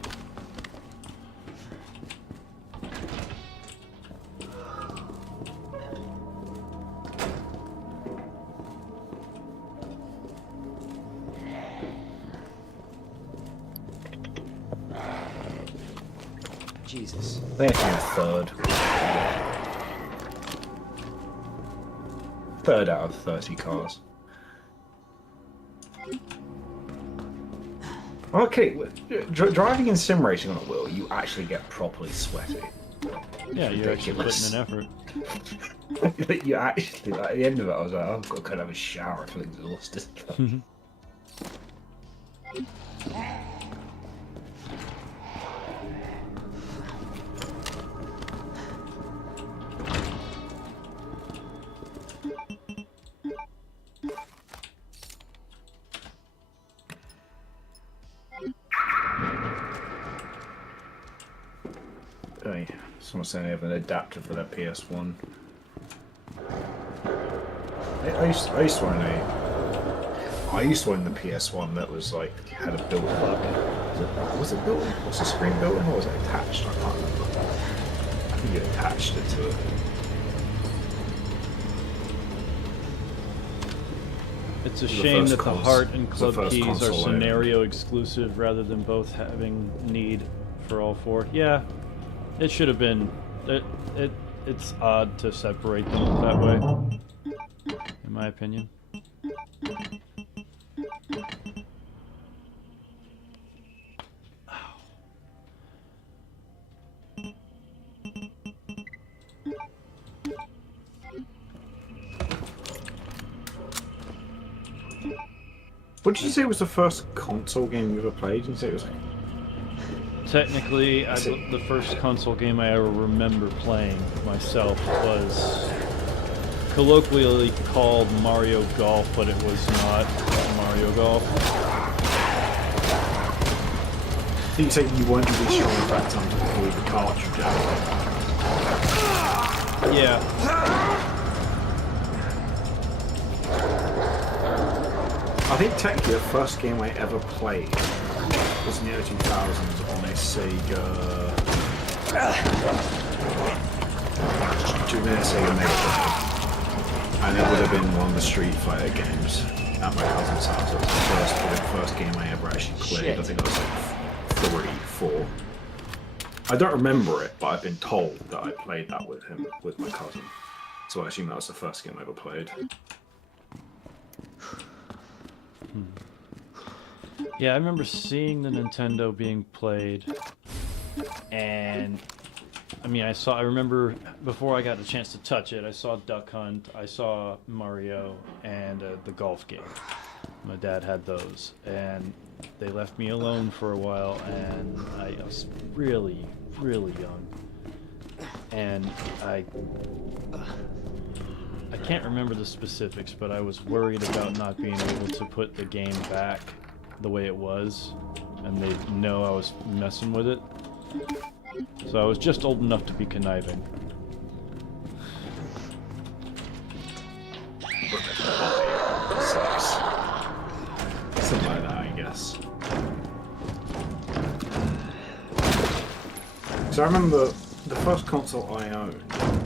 Jesus. I think I came third. Third out of 30 cars. Okay, driving in sim racing on a wheel, you actually get properly sweaty. Yeah, you're actually putting in effort. You actually, like, at the end of it, I was like, oh, I've got to kind of have a shower, I feel exhausted. Someone saying they have an adapter for their PS1. I used to own the PS1 that was like had a built plug. Was it built? Was the screen built in or was it attached? I can't remember. I think you attached it to it. It's a shame that the Heart and Club keys are scenario exclusive rather than both having need for all 4. Yeah, it should have been. It's odd to separate them that way, in my opinion. What did you say was the first console game you ever played? Did you say it was? Technically, the first console game I ever remember playing myself was colloquially called Mario Golf, but it was not Mario Golf. You say you weren't really sure if that time to pull the cartridge out. Yeah. I think technically the first game I ever played was in the early 2000s on a Sega. Sega Mega Drive. And it would have been one of the Street Fighter games at my cousin's house. It was the first game I ever actually played. I think I was like 3, 4. I don't remember it, but I've been told that I played that with him, with my cousin. So I assume that was the first game I ever played. Yeah, I remember seeing the Nintendo being played, and I mean, I remember before I got the chance to touch it, I saw Duck Hunt, I saw Mario, and the golf game. My dad had those, and they left me alone for a while, and I was really, really young, and I can't remember the specifics, but I was worried about not being able to put the game back the way it was, and they know I was messing with it. So I was just old enough to be conniving. 6. Something like that, I guess. So I remember the first console I owned,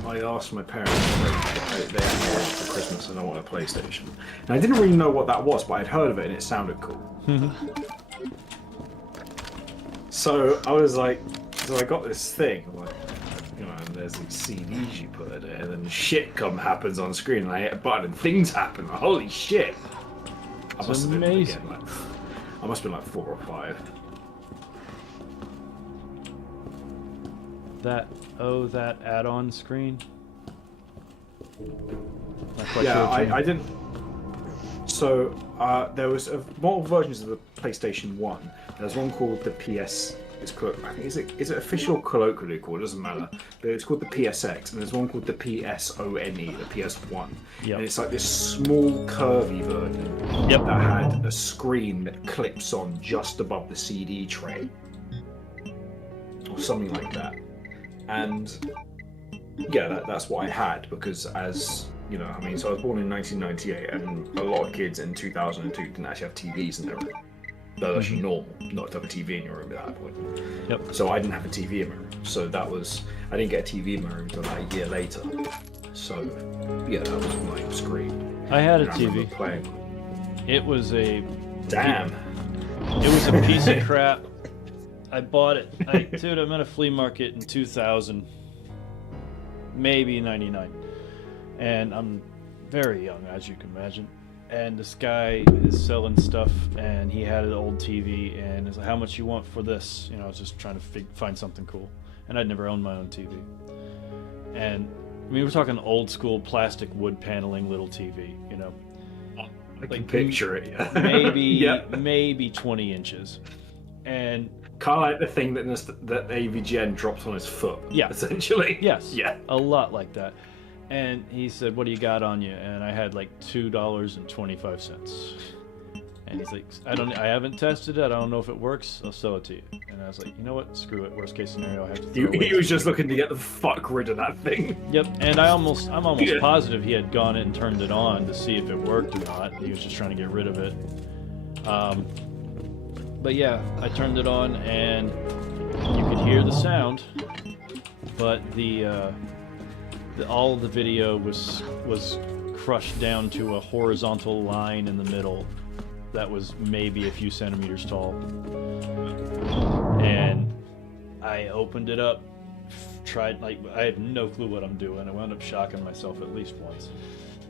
I asked my parents if they had me for Christmas and I want a PlayStation. And I didn't really know what that was, but I'd heard of it and it sounded cool. So I was like, so I got this thing, like, you know, and there's these CDs you put in it, and then shit happens on screen, and I hit a button and things happen. Like, holy shit! I must have been amazing. again, like, I must have been like 4 or 5. That add-on screen. Not quite Yeah, sure what you mean. I didn't. So there was multiple versions of the PlayStation 1. There's one called the PS. I think is it official or colloquially called? It doesn't matter. But it's called the PSX, and there's one called the PSONE, the PS1. Yep. And it's like this small curvy version that had a screen that clips on just above the CD tray, or something like that. And yeah, that's what I had, because as you know, I mean, so I was born in 1998, and a lot of kids in 2002 didn't actually have TVs in their room. That was actually normal, not to have a TV in your room at that point. Yep. So I didn't have a TV in my room. So I didn't get a TV in my room until about a year later. So yeah, that was my screen. I had a And I TV. remember playing. It was a Damn. It was a piece of crap. I bought it. Dude, I'm at a flea market in 2000, maybe 99, and I'm very young, as you can imagine. And this guy is selling stuff, and he had an old TV, and he's like, "How much you want for this?" You know, I was just trying to find something cool, and I'd never owned my own TV. And I mean, we're talking old school plastic wood paneling little TV, you know. I can picture it. Yeah. maybe 20 inches, and kind of like the thing that AVGN dropped on his foot. Yeah, essentially. Yes. Yeah. A lot like that. And he said, "What do you got on you?" And I had like $2.25. And he's like, I haven't tested it. I don't know if it works. I'll sell it to you." And I was like, "You know what? Screw it. Worst case scenario, I have to throw it away." He was just looking to get the fuck rid of that thing. Yep. And I'm almost positive he had gone in and turned it on to see if it worked or not. He was just trying to get rid of it. But yeah, I turned it on, and you could hear the sound, but all of the video was crushed down to a horizontal line in the middle that was maybe a few centimeters tall. And I opened it up, tried, like, I had no clue what I'm doing. I wound up shocking myself at least once.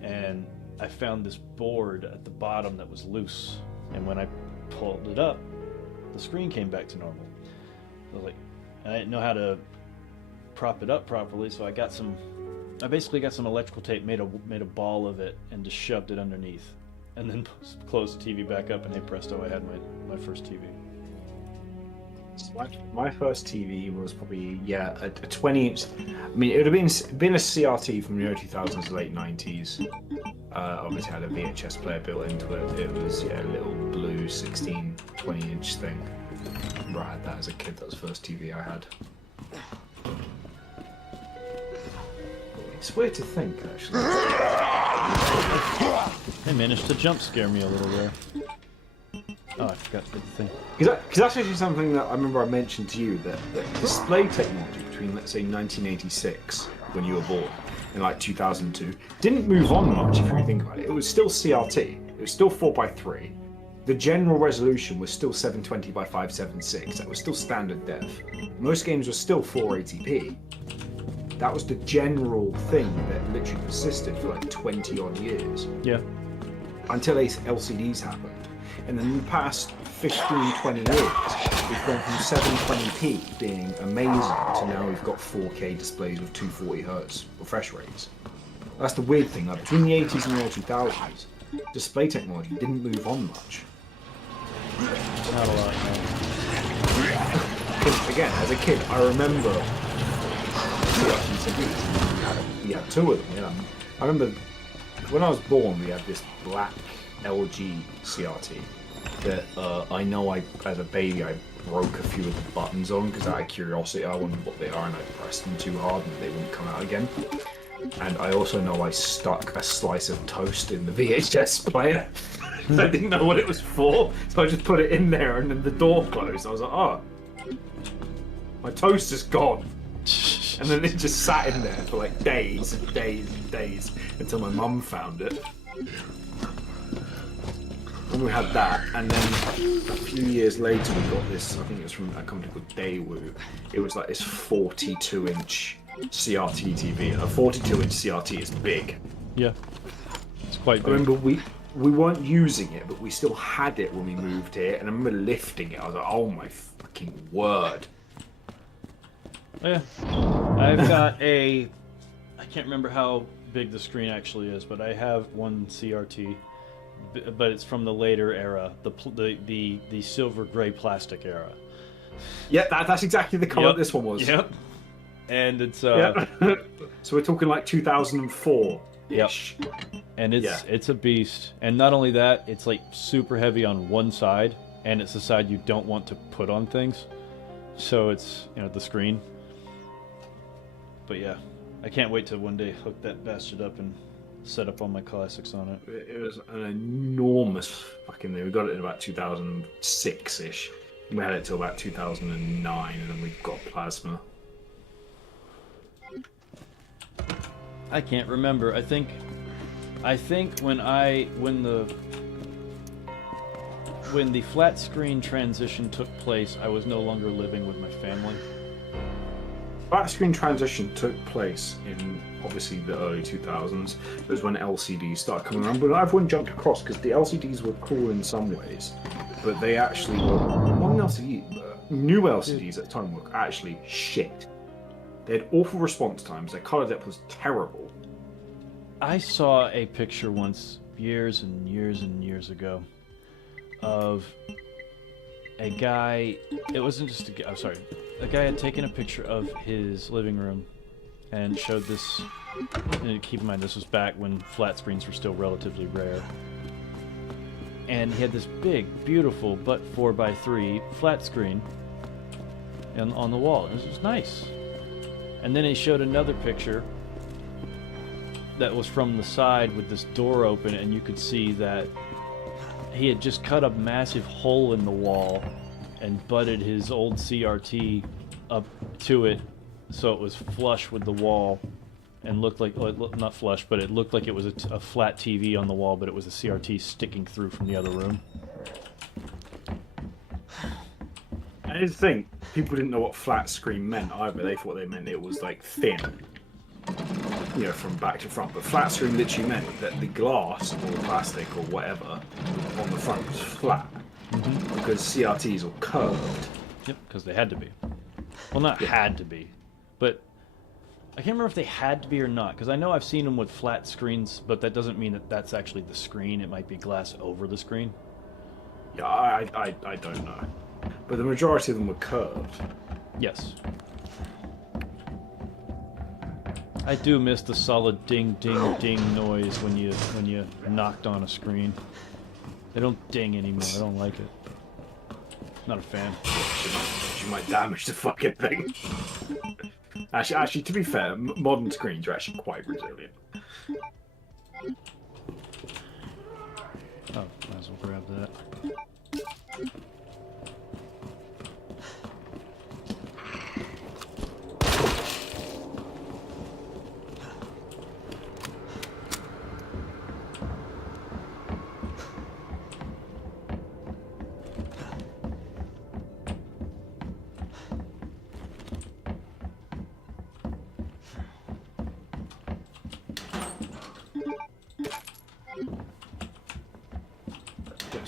And I found this board at the bottom that was loose. And when I pulled it up, the screen came back to normal. I was like, I didn't know how to prop it up properly, so I basically got some electrical tape, made a ball of it, and just shoved it underneath, and then closed the TV back up, and hey presto, I had my first TV. My first TV was probably a 20-inch. I mean, it would have been a CRT from the early 2000s, late 90s. Obviously had a VHS player built into it. It was a little blue 20-inch thing. I remember I had that as a kid. That was the first TV I had. It's weird to think, actually. They managed to jump scare me a little there. Oh, I forgot to put the thing. Because that's actually something that I remember I mentioned to you, that display technology between, let's say, 1986, when you were born, and like 2002, didn't move on much if you think about it. It was still CRT. It was still 4:3. The general resolution was still 720 by 576. That was still standard def. Most games were still 480p. That was the general thing that literally persisted for like 20 odd years. Yeah. Until LCDs happened. And in the past 15, 20 years, we've gone from 720p being amazing to now we've got 4K displays with 240Hz refresh rates. That's the weird thing. Like, between the 80s and the early 2000s, display technology didn't move on much. Not a lot, no. Again, as a kid, I remember CRT-TVs. We had 2 of them. Yeah. I remember when I was born, we had this black LG CRT that I know as a baby I broke a few of the buttons on because out of curiosity I wondered what they are, and I pressed them too hard and they wouldn't come out again. And I also know I stuck a slice of toast in the VHS player. I didn't know what it was for, so I just put it in there, and then the door closed. I was like, oh, my toast is gone. And then it just sat in there for like days and days and days until my mum found it. And we had that, and then a few years later we got this, I think it was from a company called Daewoo. It was like this 42-inch CRT TV. A 42-inch CRT is big. Yeah, it's quite big. I remember we weren't using it, but we still had it when we moved here, and I remember lifting it. I was like, oh my fucking word. Oh, yeah, I've got a, I can't remember how big the screen actually is, but I have one CRT, but it's from the later era, the silver gray plastic era. Yeah, that's exactly the color this one was. Yep. And it's So we're talking like 2004. Yep. And it's a beast. And not only that, it's like super heavy on one side, and it's the side you don't want to put on things. So it's, you know, the screen. But yeah, I can't wait to one day hook that bastard up and set up all my classics on it. It was an enormous fucking thing. We got it in about 2006-ish. We had it till about 2009, and then we got plasma. I can't remember. I think when the flat screen transition took place, I was no longer living with my family. Flat screen transition took place in obviously the early 2000s. It was when LCDs started coming around, but everyone jumped across because the LCDs were cool in some ways, but they actually were new LCDs at the time were actually shit. They had awful response times. Their color depth was terrible. I saw a picture once, years and years and years ago, of a guy. It wasn't just a guy. I'm sorry. A guy had taken a picture of his living room and showed this. And keep in mind, this was back when flat screens were still relatively rare. And he had this big, beautiful, but 4x3 flat screen on the wall. And it was nice. And then he showed another picture that was from the side with this door open, and you could see that he had just cut a massive hole in the wall and butted his old CRT up to it so it was flush with the wall and looked like, well, not flush, but it looked like it was a flat TV on the wall, but it was a CRT sticking through from the other room. I didn't think people didn't know what flat screen meant either. They thought they meant it was like thin, you know, from back to front. But flat screen literally meant that the glass or the plastic or whatever on the front was flat, because CRTs are curved. Yep, because they had to be. Well, not had to be, but I can't remember if they had to be or not, because I know I've seen them with flat screens, but that doesn't mean that that's actually the screen. It might be glass over the screen. Yeah, I don't know. But the majority of them were curved. Yes. I do miss the solid ding, ding, ding noise when you knocked on a screen. They don't ding anymore. I don't like it. Not a fan. You might damage the fucking thing. Actually, to be fair, modern screens are actually quite resilient. Oh, might as well grab that.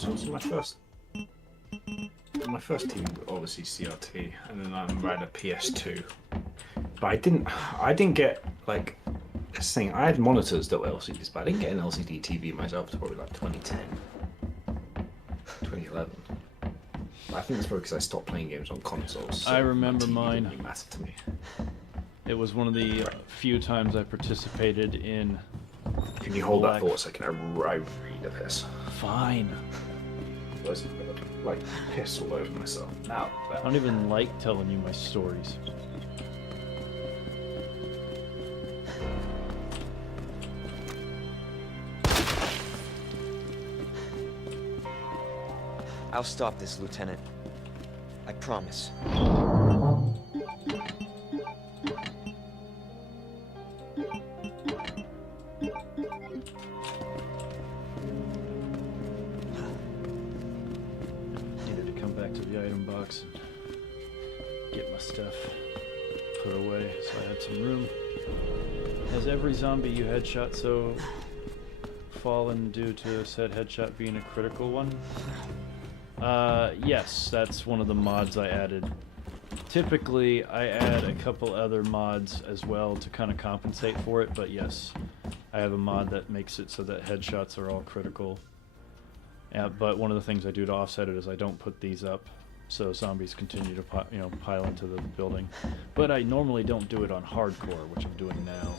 So my first TV was obviously CRT, and then I had a PS2. But I didn't get, like, this thing. I had monitors that were LCDs, but I didn't get an LCD TV myself until probably like 2010, 2011. But I think it's probably because I stopped playing games on consoles. So I remember mine. Didn't really matter to me. It was one of the few times I participated in. Can you hold that for a second? I read a piss. Fine. Like piss all over myself. Now I don't even like telling you my stories. I'll stop this, Lieutenant. I promise. Needed to come back to the item box and get my stuff put away so I had some room. Has every zombie you headshot so fallen due to said headshot being a critical one? Yes, that's one of the mods I added. Typically, I add a couple other mods as well to kind of compensate for it, but yes, I have a mod that makes it so that headshots are all critical. But one of the things I do to offset it is I don't put these up, so zombies continue to pile into the building. But I normally don't do it on hardcore, which I'm doing now.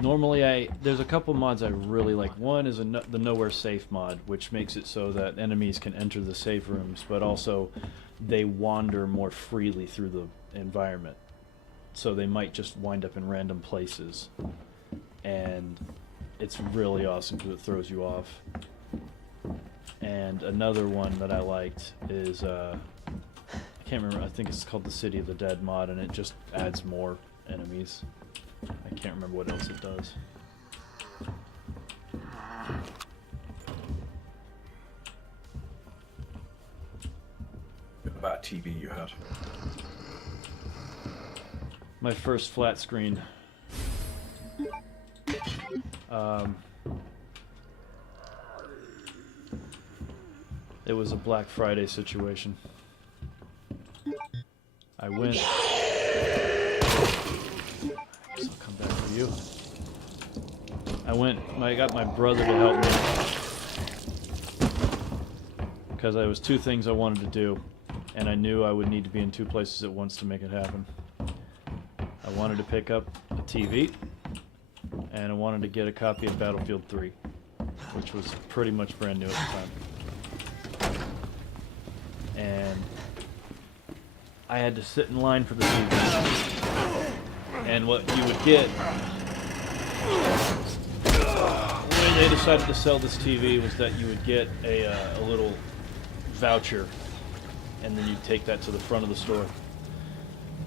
Normally, there's a couple mods I really like. One is the Nowhere Safe mod, which makes it so that enemies can enter the safe rooms, but also they wander more freely through the environment. So they might just wind up in random places. And it's really awesome because it throws you off. And another one that I liked is, I can't remember, I think it's called the City of the Dead mod, and it just adds more enemies. I can't remember what else it does. About TV you had. My first flat screen. It was a Black Friday situation. I went. I'll come back for you. I got my brother to help me because there was two things I wanted to do, and I knew I would need to be in two places at once to make it happen. I wanted to pick up a TV, and I wanted to get a copy of Battlefield 3, which was pretty much brand new at the time. And I had to sit in line for the TV. And what you would get when they decided to sell this TV was that you would get a little voucher, and then you'd take that to the front of the store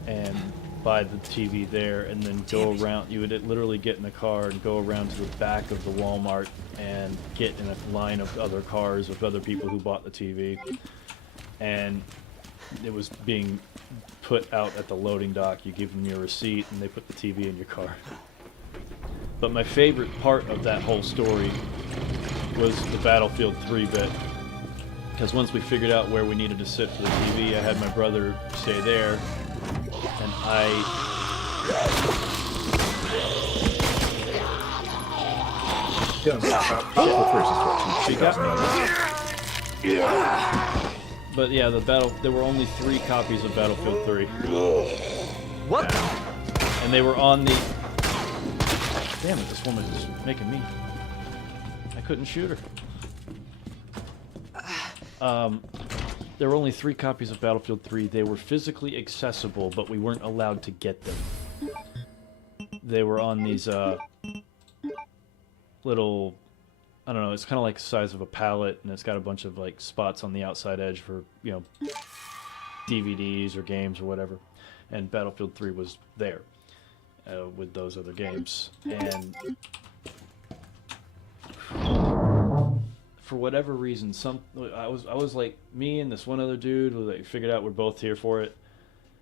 and buy the TV there, and then go around. You would literally get in the car and go around to the back of the Walmart and get in a line of other cars with other people who bought the TV, and it was being put out at the loading dock. You give them your receipt and they put the TV in your car. But my favorite part of that whole story was the Battlefield 3 bit, because once we figured out where we needed to sit for the TV, I had my brother stay there, and But yeah, there were only 3 copies of Battlefield 3. What? And they were on the... Damn it, this woman is making me... I couldn't shoot her. There were only 3 copies of Battlefield 3. They were physically accessible, but we weren't allowed to get them. They were on these, little... I don't know, it's kind of like the size of a pallet, and it's got a bunch of, like, spots on the outside edge for, you know, DVDs or games or whatever. And Battlefield 3 was there with those other games. And for whatever reason, I was like, me and this one other dude, like, figured out we're both here for it.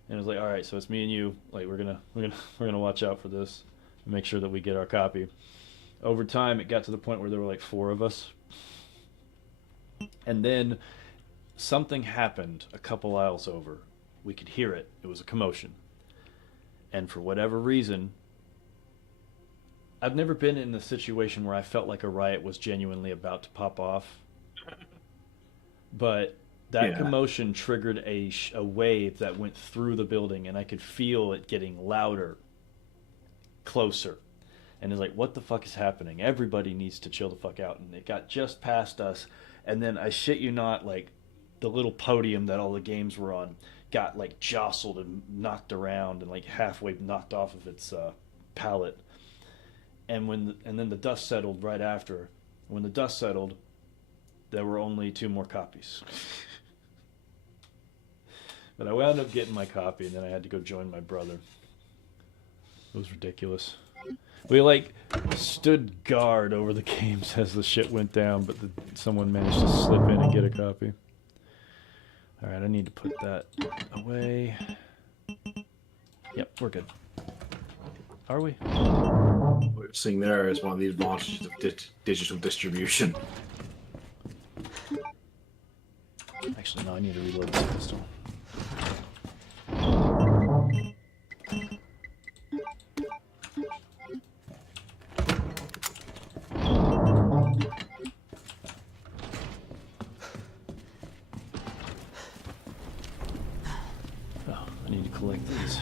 And it was like, all right, so it's me and you. Like, we're gonna watch out for this and make sure that we get our copy. Over time, it got to the point where there were like 4 of us. And then something happened a couple aisles over. We could hear it. It was a commotion. And for whatever reason, I've never been in a situation where I felt like a riot was genuinely about to pop off. But that commotion triggered a wave that went through the building, and I could feel it getting louder, closer. And it's like, what the fuck is happening? Everybody needs to chill the fuck out. And it got just past us. And then, I shit you not, like the little podium that all the games were on got like jostled and knocked around and like halfway knocked off of its pallet. And then the dust settled right after. When the dust settled, there were only 2 more copies. But I wound up getting my copy, and then I had to go join my brother. It was ridiculous. We like stood guard over the games as the shit went down, but someone managed to slip in and get a copy. All right, I need to put that away. Yep, we're good. Are we? What we're seeing there is one of the advantages of digital distribution. Actually, no, I need to reload this pistol. Oh, I need to collect these.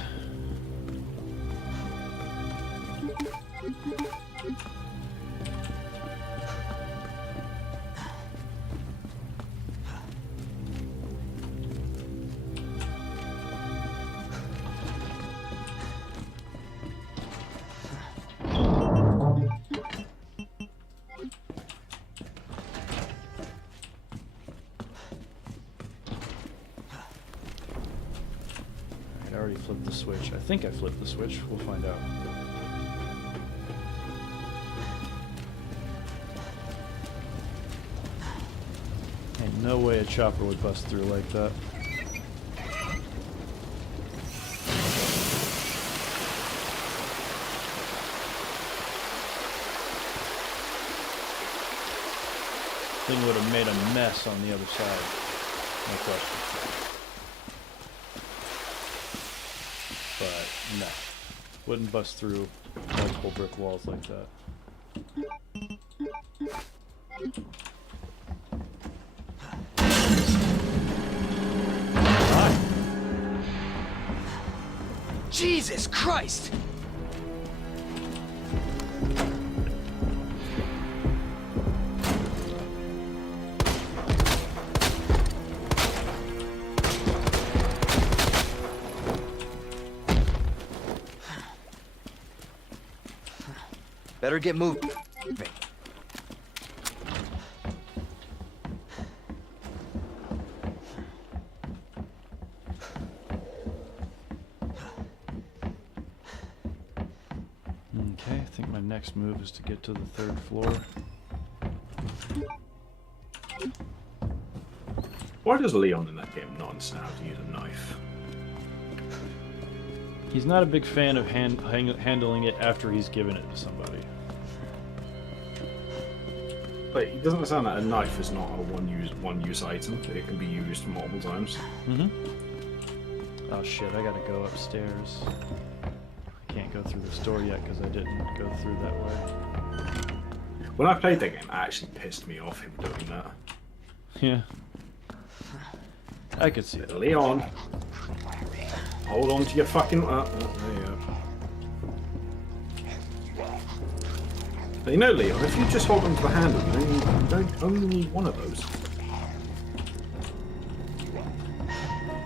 I already flipped the switch. I think I flipped the switch. We'll find out. Ain't no way a chopper would bust through like that. Thing would have made a mess on the other side. No question. But no, wouldn't bust through multiple brick walls like that. Jesus Christ! Better get moving. Okay, I think my next move is to get to the 3rd floor. Why does Leon in that game not understand how to use a knife? He's not a big fan of handling it after he's given it to somebody. But he doesn't understand that a knife is not a one-use item. It can be used multiple times. Mm-hmm. Oh shit, I gotta go upstairs. I can't go through this door yet because I didn't go through that way. When I played that game, it actually pissed me off him doing that. Yeah. I could see it. Leon! Hold on to your fucking... there you go. But you know, Leon, if you just hold on to the handle, you don't only need one of those.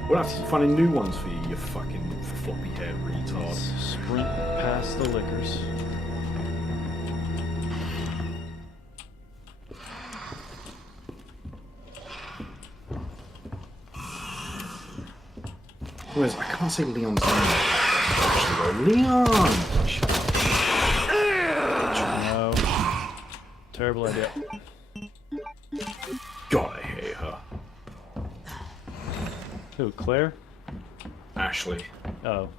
We'll have to find new ones for you, you fucking floppy-haired retard. Sprint past the liquors. Whereas I can't say Leon's name. Leon! No. Terrible idea. God, I hate her. Who, Claire? Ashley. Oh.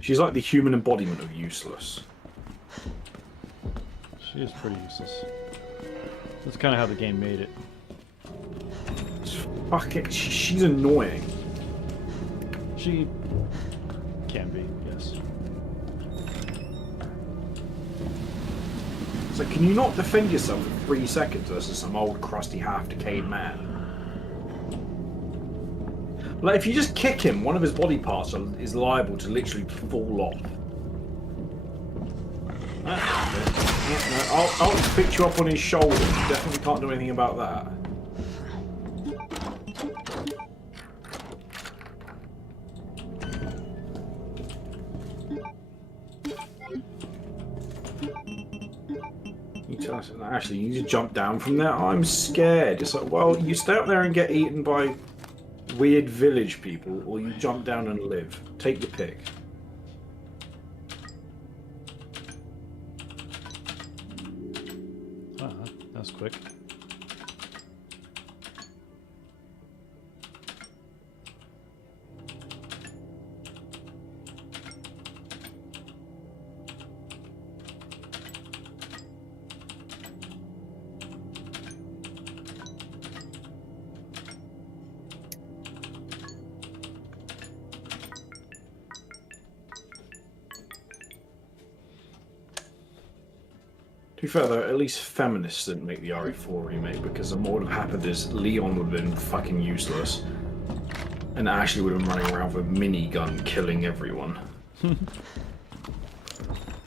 She's like the human embodiment of useless. She is pretty useless. That's kind of how the game made it. Fuck it, she's annoying. She can be, yes. So can you not defend yourself in 3 seconds versus some old crusty half-decayed man? Like, if you just kick him, one of his body parts is liable to literally fall off. I'll pick you up on his shoulder. You definitely can't do anything about that. Actually, you need to jump down from there. I'm scared. It's like, well, you stay up there and get eaten by weird village people, or you jump down and live. Take your pick. That was quick. To be fair though, at least feminists didn't make the RE4 remake, because what would have happened is Leon would have been fucking useless. And Ashley would have been running around with a minigun killing everyone.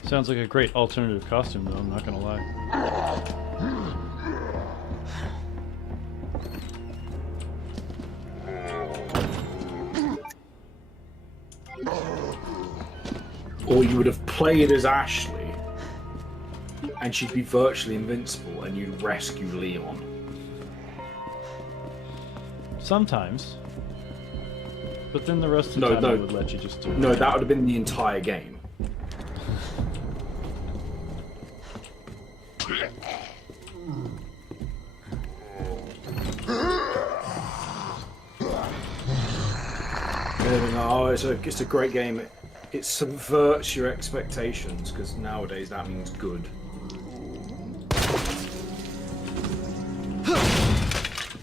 Sounds like a great alternative costume though, I'm not gonna lie. Or you would have played as Ashley, and she'd be virtually invincible, and you'd rescue Leon. Sometimes. But then the rest of the time I would let you just do it. No, that would have been the entire game. Oh, it's a great game. It subverts your expectations, because nowadays that means good.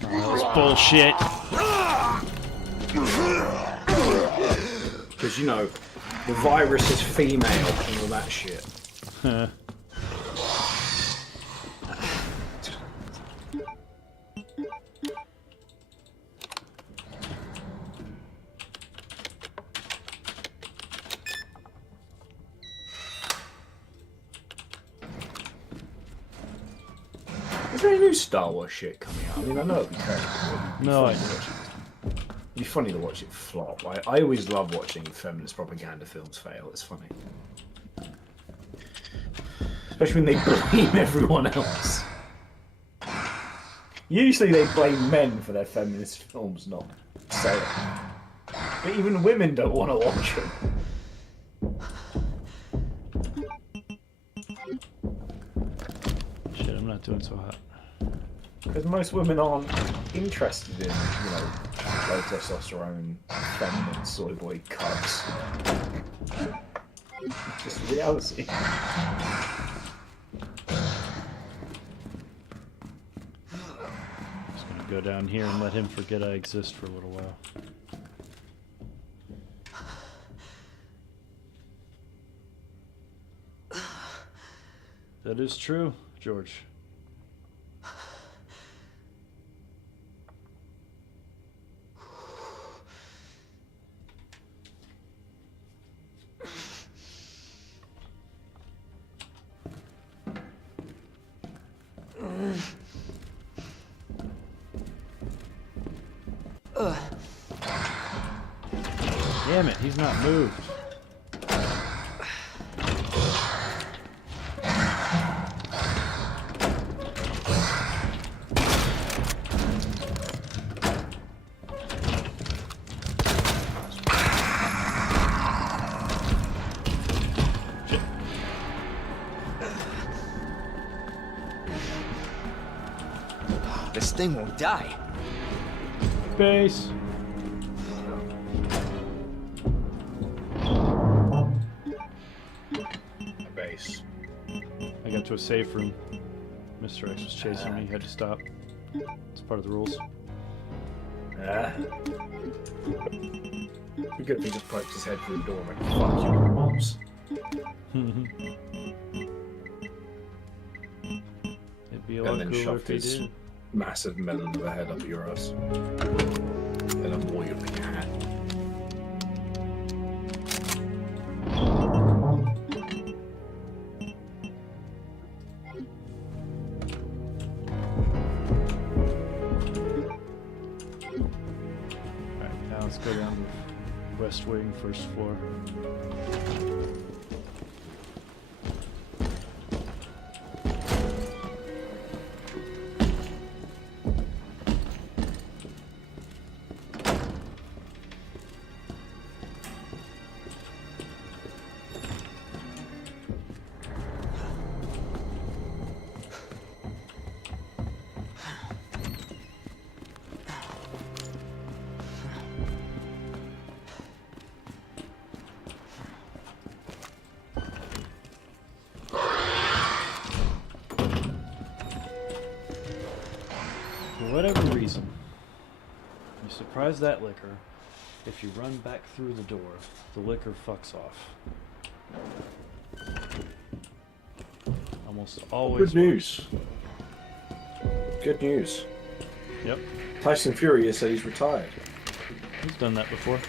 That's bullshit. Because, you know, the virus is female and all that shit. Is there any new Star Wars shit coming out? I mean, I know it'd be terrible. No, It'd be funny to watch it flop. I always love watching feminist propaganda films fail. It's funny. Especially when they blame everyone else. Usually they blame men for their feminist films not selling. But even women don't want to watch them. Shit, I'm not doing so hot. Because most women aren't interested in, you know, low testosterone, feminine soy boy cuts. It's just reality. Just gonna go down here and let him forget I exist for a little while. That is true, George. Damn it, he's not moved. This thing won't die. Base. Base. I got to a safe room. Mr. X was chasing me, had to stop. It's part of the rules. We could have just poked his head through the door and went, fuck you, moms. It'd be a lot cooler if he did. Massive melon of a head up your ass. and the more you put your hand. Alright, now let's go down the west wing, first floor. For whatever reason, you surprise that liquor. If you run back through the door, the liquor fucks off. Almost always. Good news. Good news. Yep. Tyson Fury has said he's retired. He's done that before.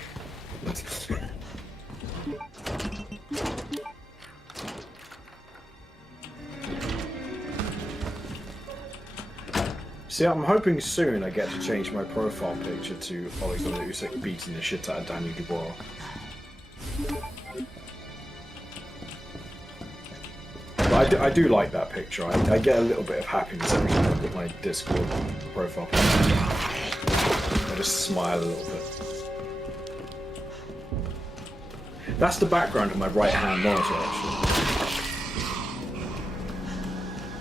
See, I'm hoping soon I get to change my profile picture to Alexander Usyk beating the shit out of Daniel Dubois. But I do like that picture. I get a little bit of happiness every time I put my Discord profile picture. I just smile a little bit. That's the background of my right-hand monitor, actually.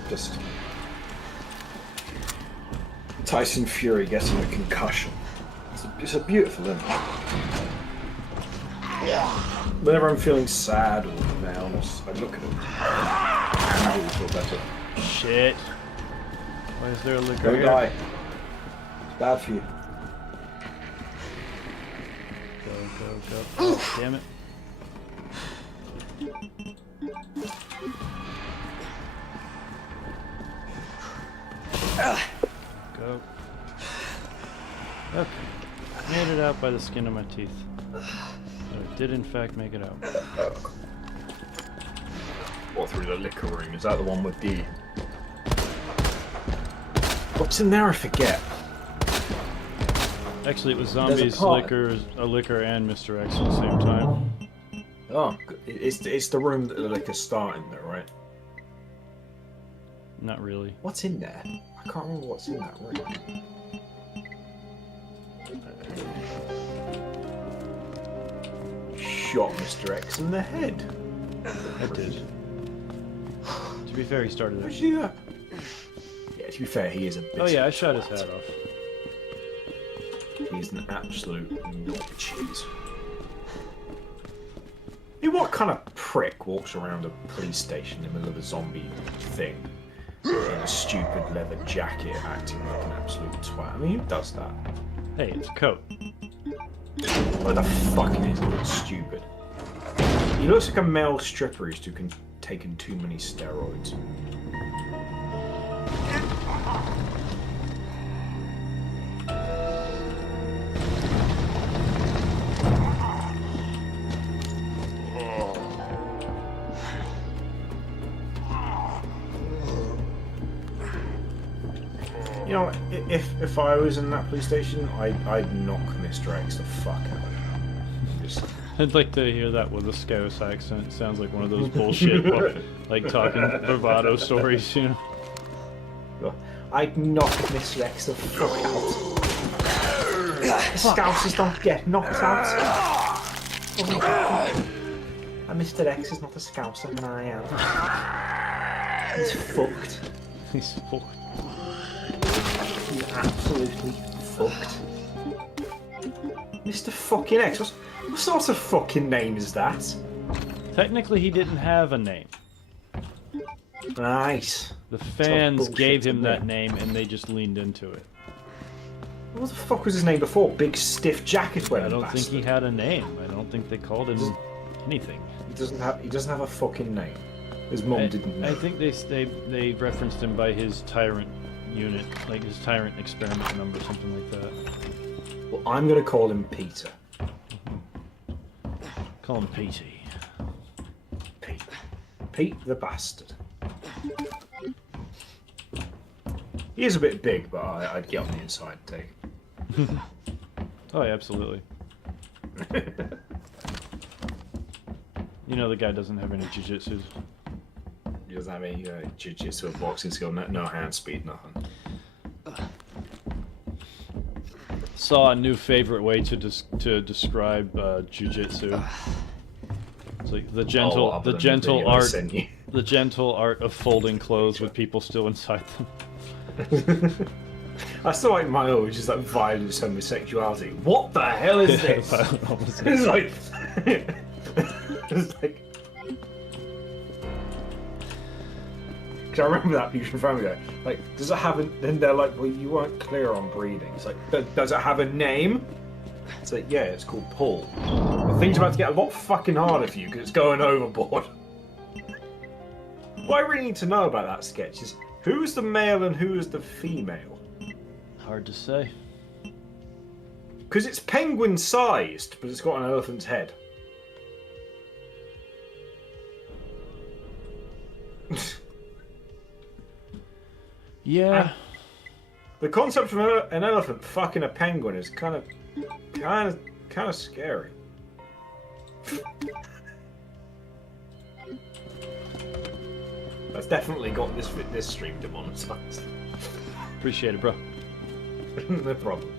Just Tyson Fury getting a concussion. It's a beautiful image. Whenever I'm feeling sad or down, I look at it. I really feel better. Shit. Why is there a liquor Don't here? die. It's bad for you. Go, go, go. Oh, damn it. Go. Okay. Made it out by the skin of my teeth. But I did in fact make it out. Or through the liquor room. Is that the one with the... What's in there? I forget. Actually, it was There's zombies, a liquor, and Mr. X at the same time. Oh, it's the room that the liquor's starting there, right? Not really. What's in there? I can't remember what's in that room. Shot Mr. X in the head. I did. To be fair, he started How'd it. you do that? Yeah, to be fair, he is a bit. Oh yeah, I shot his hat off. He's an absolute cheese. Hey, what kind of prick walks around a police station in the middle of a zombie thing in a stupid leather jacket acting like an absolute twat? I mean, who does that? Hey, it's a coat. What the fuck is he looks stupid? He looks like a male stripper who's taken too many steroids. You know, if I was in that police station, I'd knock Mr. X the fuck out. Just... I'd like to hear that with a Scouse accent. It sounds like one of those bullshit, like talking bravado stories, you know. I'd knock Mr. X the fuck out. Scousers don't get knocked out. And Mr. X is not a Scouser, and I am. He's fucked. He's fucked. He's absolutely fucked. Mr. fucking X, what sort of fucking name is that? Technically, he didn't have a name. Nice. The fans gave him that name, and they just leaned into it. What the fuck was his name before? Big stiff jacket wearing I don't bastard. think he had a name. I don't think they called him anything. He doesn't have a fucking name. His mum didn't know. I think they referenced him by his tyrant unit, like his tyrant experiment number, something like that. Well, I'm going to call him Peter. Call him Petey. Pete the bastard. He is a bit big, but I'd get on the inside and take him. Oh, yeah, absolutely. You know the guy doesn't have any jiu-jitsu. He doesn't have any jiu-jitsu or boxing skill, no hand speed, nothing. Saw a new favorite way to describe jiu-jitsu. It's like the gentle art of folding clothes with people still inside them. I still like my own, which is like violent homosexuality. What the hell is this? It's like, it's like. Because I remember that fusion family guy. Like, does it have a? Then they're like, well, you weren't clear on breeding. It's like, does it have a name? It's like, yeah, it's called Paul. Well, things are about to get a lot fucking harder for you because it's going overboard. What I really need to know about that sketch is who's the male and who is the female. Hard to say. Because it's penguin-sized, but it's got an elephant's head. Yeah. The concept of an elephant fucking a penguin is kind of scary. That's definitely got this stream demonetized. Appreciate it, bro. No problem.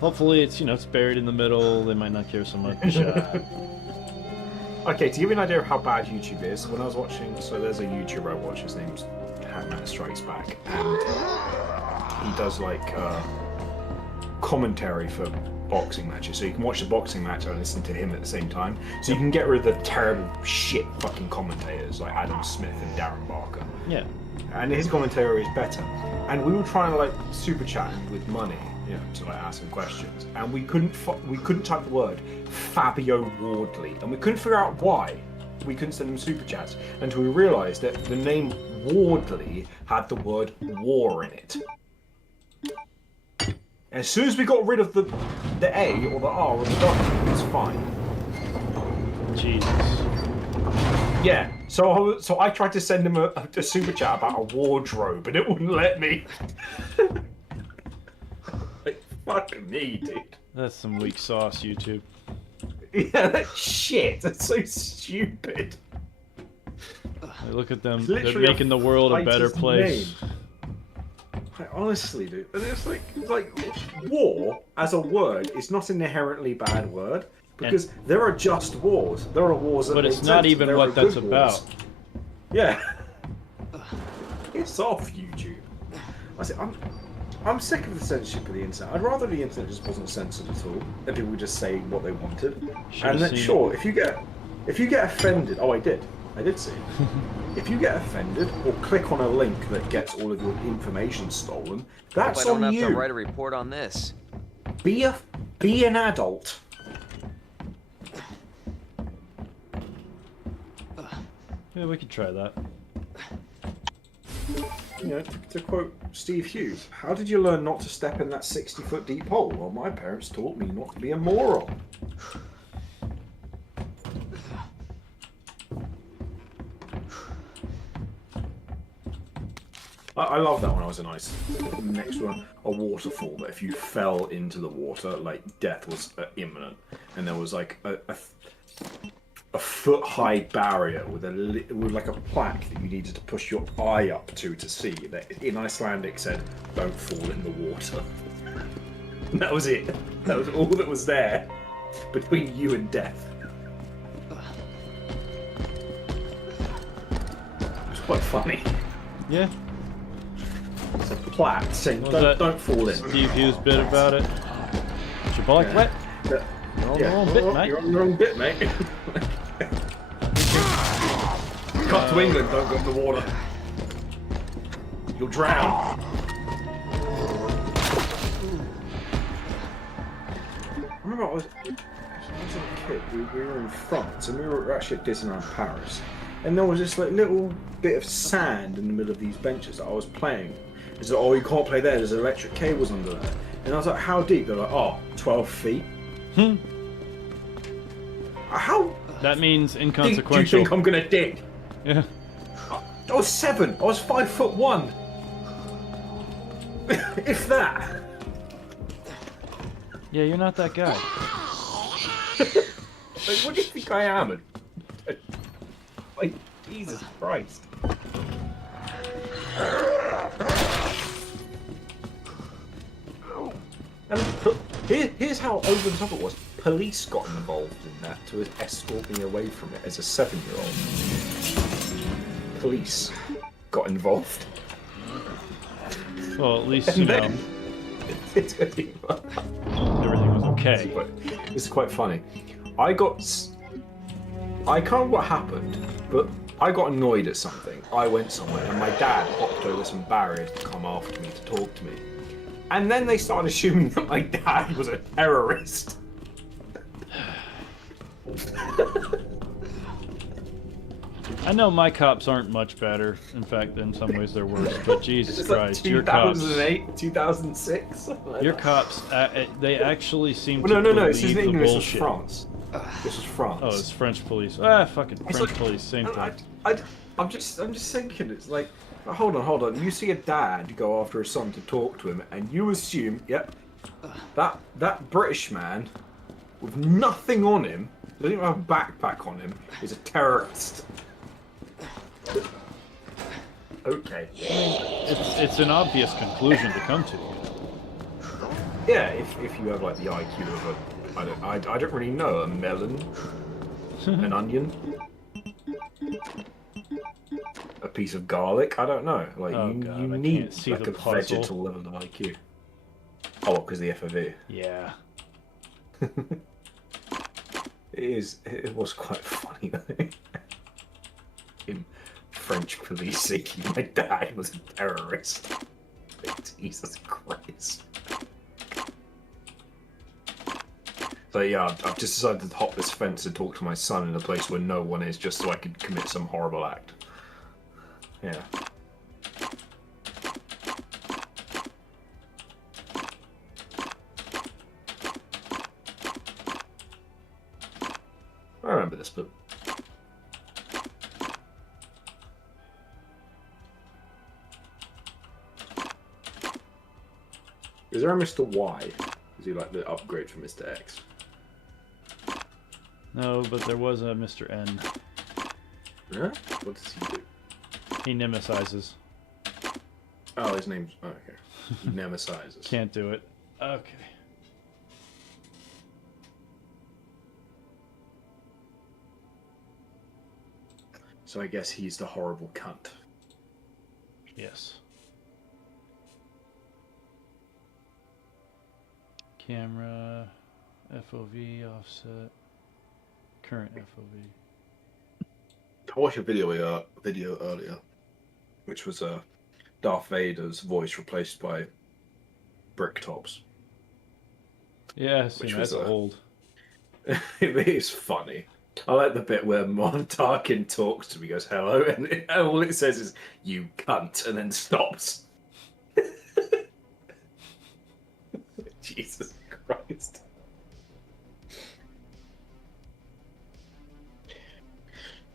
Hopefully it's, it's buried in the middle, they might not care so much. Okay, to give you an idea of how bad YouTube is, when I was watching, so there's a YouTuber I watch, his name's Hatman Strikes Back, and he does like commentary for boxing matches, so you can watch the boxing match and listen to him at the same time, so you can get rid of the terrible shit fucking commentators like Adam Smith and Darren Barker. Yeah. And his commentary is better. And we were trying to like super chat him with money, to like ask him questions, and we couldn't type the word Fabio Wardley, and we couldn't figure out why we couldn't send him super chats until we realised that the name Wardley had the word war in it. And as soon as we got rid of the A or the R or the W, it was fine. Jesus. Yeah, so I tried to send him a super chat about a wardrobe, and it wouldn't let me. Like, fuck me, dude. That's some weak sauce, YouTube. Yeah, that's shit. That's so stupid. Hey, look at them. They're making the world a better place. Like, honestly, dude. And it's like war as a word is not an inherently bad word. Because there are just wars. There are wars that but it's not even what that's about. Yeah. It's off, YouTube. I say, I'm sick of the censorship of the internet. I'd rather the internet just wasn't censored at all, and people would just say what they wanted. And then, sure, if you get offended, I did see. If you get offended or click on a link that gets all of your information stolen, that's on you. I don't have to write a report on this. Be an adult. Yeah, we could try that. To quote Steve Hughes, how did you learn not to step in that 60-foot deep hole? Well, my parents taught me not to be a moron. I love that when I was in ice. Next to a waterfall, that if you fell into the water, like, death was imminent. And there was like a foot-high barrier with like a plaque that you needed to push your eye up to see. That in Icelandic said, "Don't fall in the water." And that was it. That was all that was there between you and death. It was quite funny. Yeah. It's a plaque saying, "Don't fall in." Steve Hughes bit about it. Is your bike wet? You're on the wrong bit, mate. You're on the wrong bit, mate. Cut to England, don't go in the water. You'll drown. I remember I was a kid, we were in France, and we were actually at Disneyland Paris, and there was this like little bit of sand in the middle of these benches that I was playing. He said, "Oh, you can't play there, there's electric cables under there." And I was like, how deep? They're like, oh, 12 feet. How That means deep do you inconsequential. think I'm gonna dig? Yeah. I was 7. I was 5'1". If that. Yeah, you're not that guy. Like, what do you think I am? Like, Jesus Christ. And here's how over the top it was. Police got involved in that to escort me away from it as a 7-year-old. Police got involved. Well, at least, you know, everything was okay. It's quite funny. I can't remember what happened, but I got annoyed at something. I went somewhere and my dad hopped over some barriers to come after me to talk to me. And then they started assuming that my dad was a terrorist. I know my cops aren't much better. In fact, in some ways they're worse. But Jesus Christ, like your cops. 2008, 2006. Your cops, they actually seem Well, to no, this is believe the England. This is bullshit. France. This is France. Oh, it's French police. Ah, fucking French like- police, same thing. I'm just thinking. It's like, hold on. You see a dad go after his son to talk to him, and you assume, yep, that British man with nothing on him, doesn't even have a backpack on him, is a terrorist. Okay. It's an obvious conclusion to come to. Yeah, if you have like the IQ of a, I don't really know, a melon, an onion, a piece of garlic. I don't know. Like Oh, you God, I need can't see like the a puzzle. vegetal level of IQ. Oh, because the FOV. Yeah. It was quite funny though. Him French police thinking my dad was a terrorist. Jesus Christ. So yeah, I've just decided to hop this fence and talk to my son in a place where no one is, just so I could commit some horrible act. Yeah. I remember this book. Is there a Mr. Y? Is he like the upgrade for Mr. X? No, but there was a Mr. N. Yeah? What does he do? He nemesizes. Oh, his name's... Oh, okay. He nemesizes. Can't do it. Okay. So I guess he's the horrible cunt. Yes. Camera, FOV, offset, current FOV. I watched a video earlier, which was Darth Vader's voice replaced by Bricktops. Yeah, see, Which that's was, old. It is funny. I like the bit where Mon Tarkin talks to me, goes hello, and all it says is "you cunt," and then stops. Jesus Christ.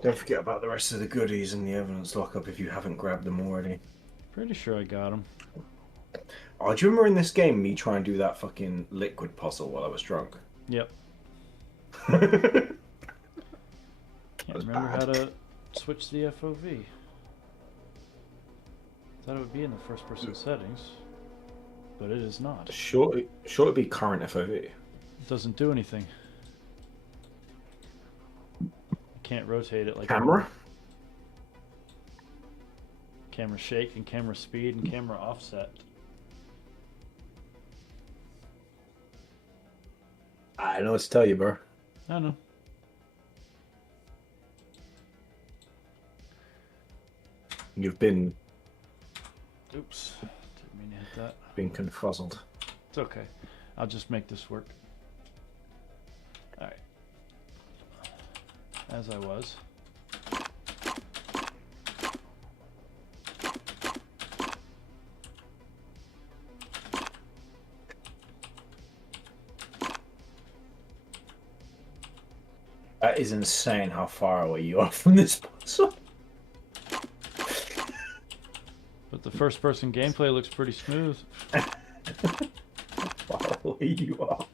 Don't forget about the rest of the goodies in the evidence lockup if you haven't grabbed them already. Pretty sure I got him. Oh, do you remember in this game me trying to do that fucking liquid puzzle while I was drunk? Yep. Can't remember how to switch the FOV. Thought it would be in the first person settings, but it is not. Sure, it'd be current FOV. It doesn't do anything. I can't rotate it like Camera? Camera shake and camera speed and camera offset. I know what to tell you, bro. I know. You've been Oops. Didn't mean to hit that. been confuzzled. It's okay. I'll just make this work. Alright. As I was. That is insane how far away you are from this puzzle. But the first-person gameplay looks pretty smooth. How far away you are.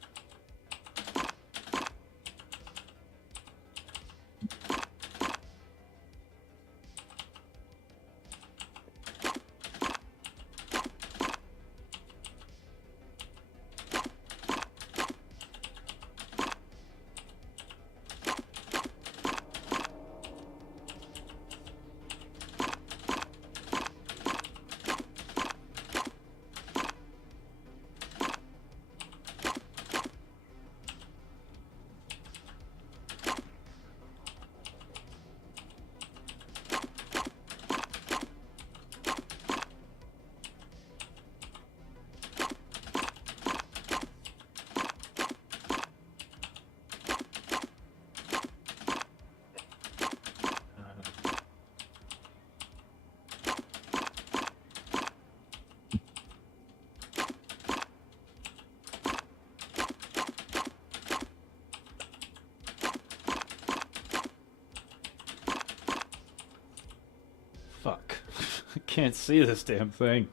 Fuck. I can't see this damn thing.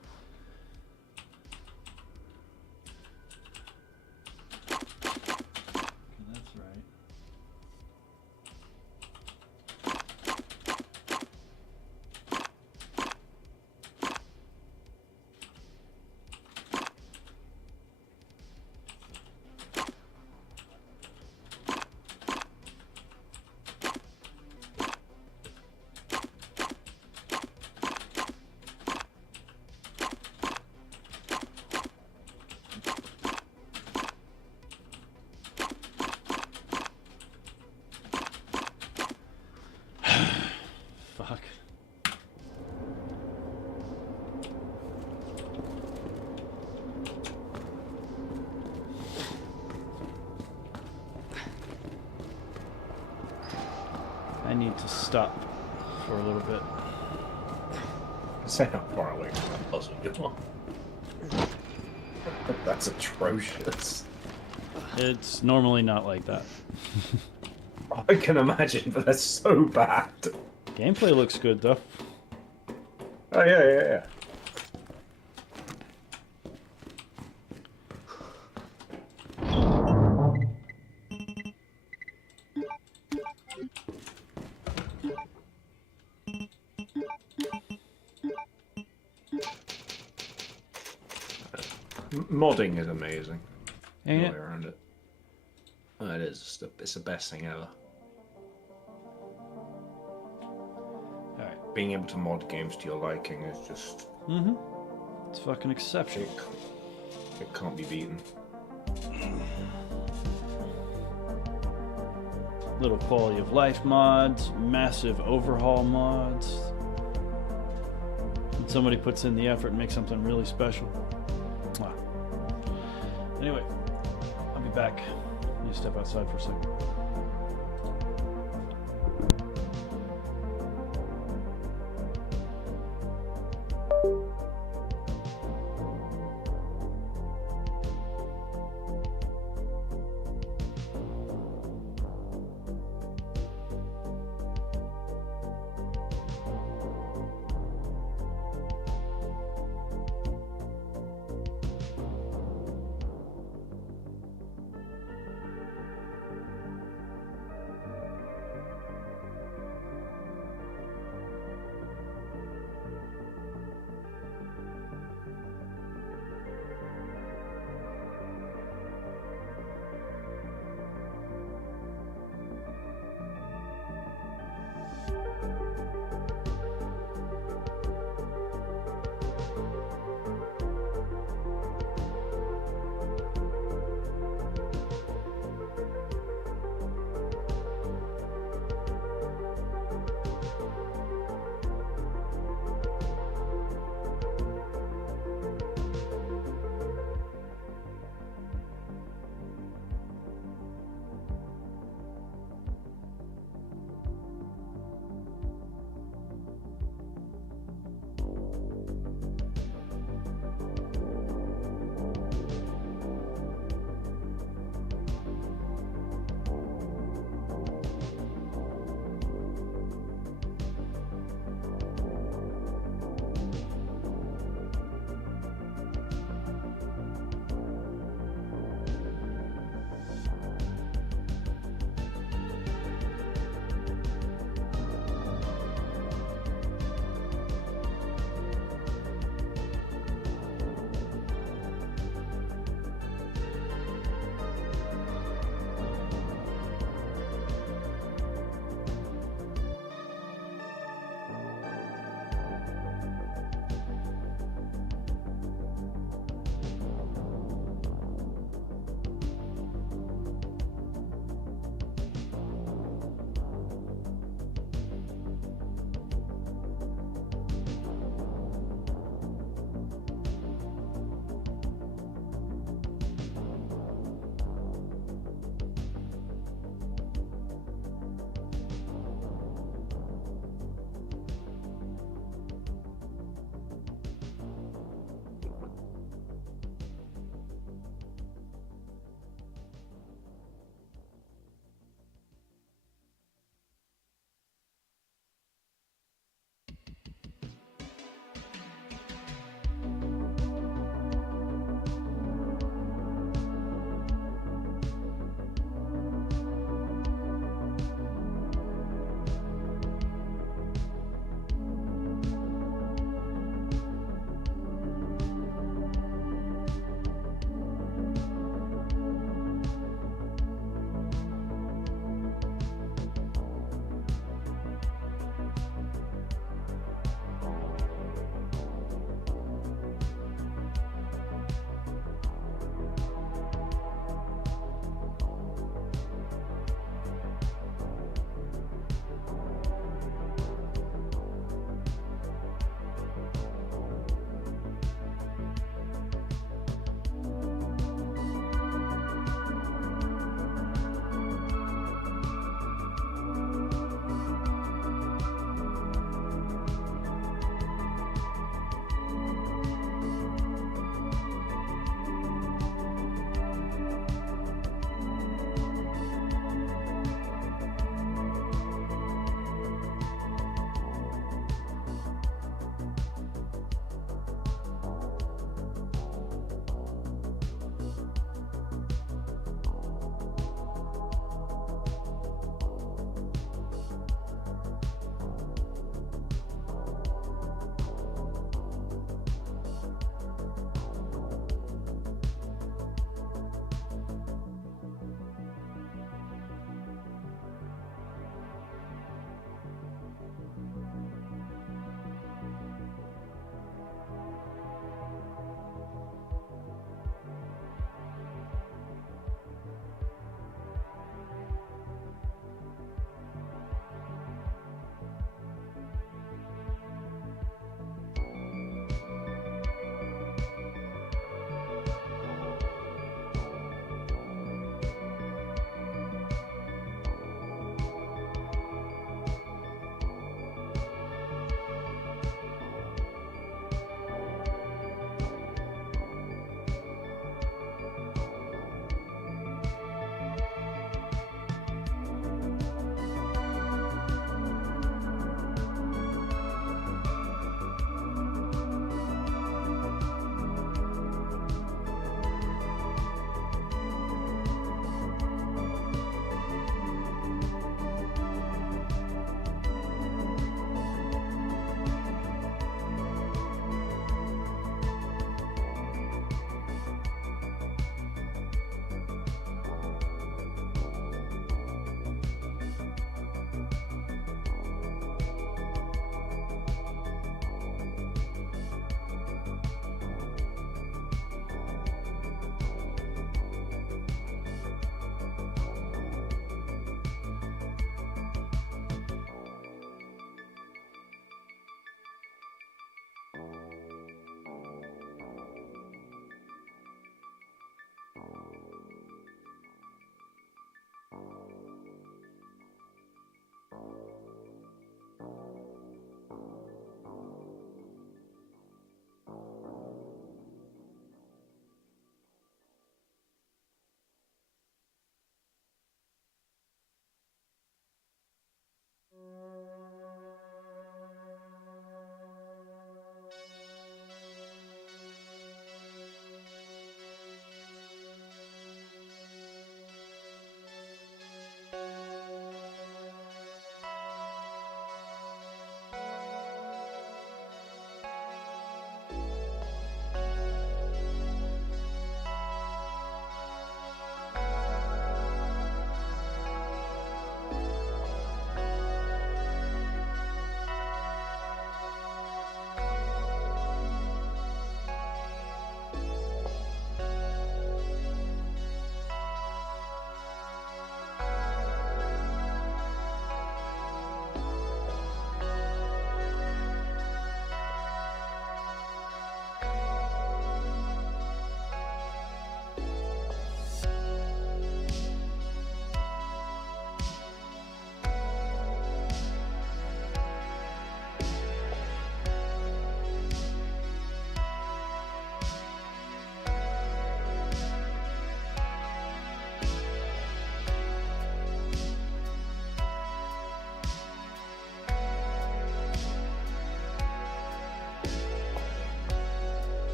That's right. Fuck. I need to stop for a little bit. Say how far away from that puzzle you are. That's atrocious. It's normally not like that. I can imagine, but that's so bad. Gameplay looks good though. Oh yeah. Modding is amazing. Ain't No it? way around it. Oh, it is. It's the best thing ever. Alright. Being able to mod games to your liking is just... Mm-hmm. It's fucking exceptional. It can't be beaten. Little quality of life mods, massive overhaul mods. When somebody puts in the effort and makes something really special. Wow. Anyway, I'll be back. I need to step outside for a second.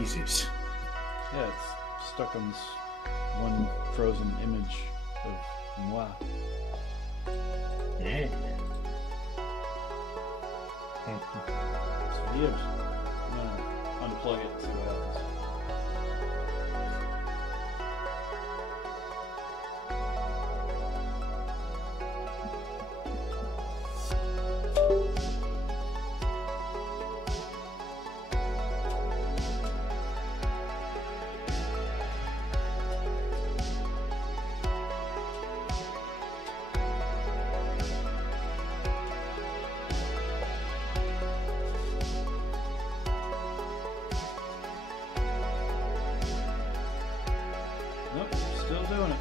Jesus. Yeah, it's stuck on this one frozen image of moi. Yeah. It's weird. I'm gonna unplug it and see what happens. Nope, still doing it.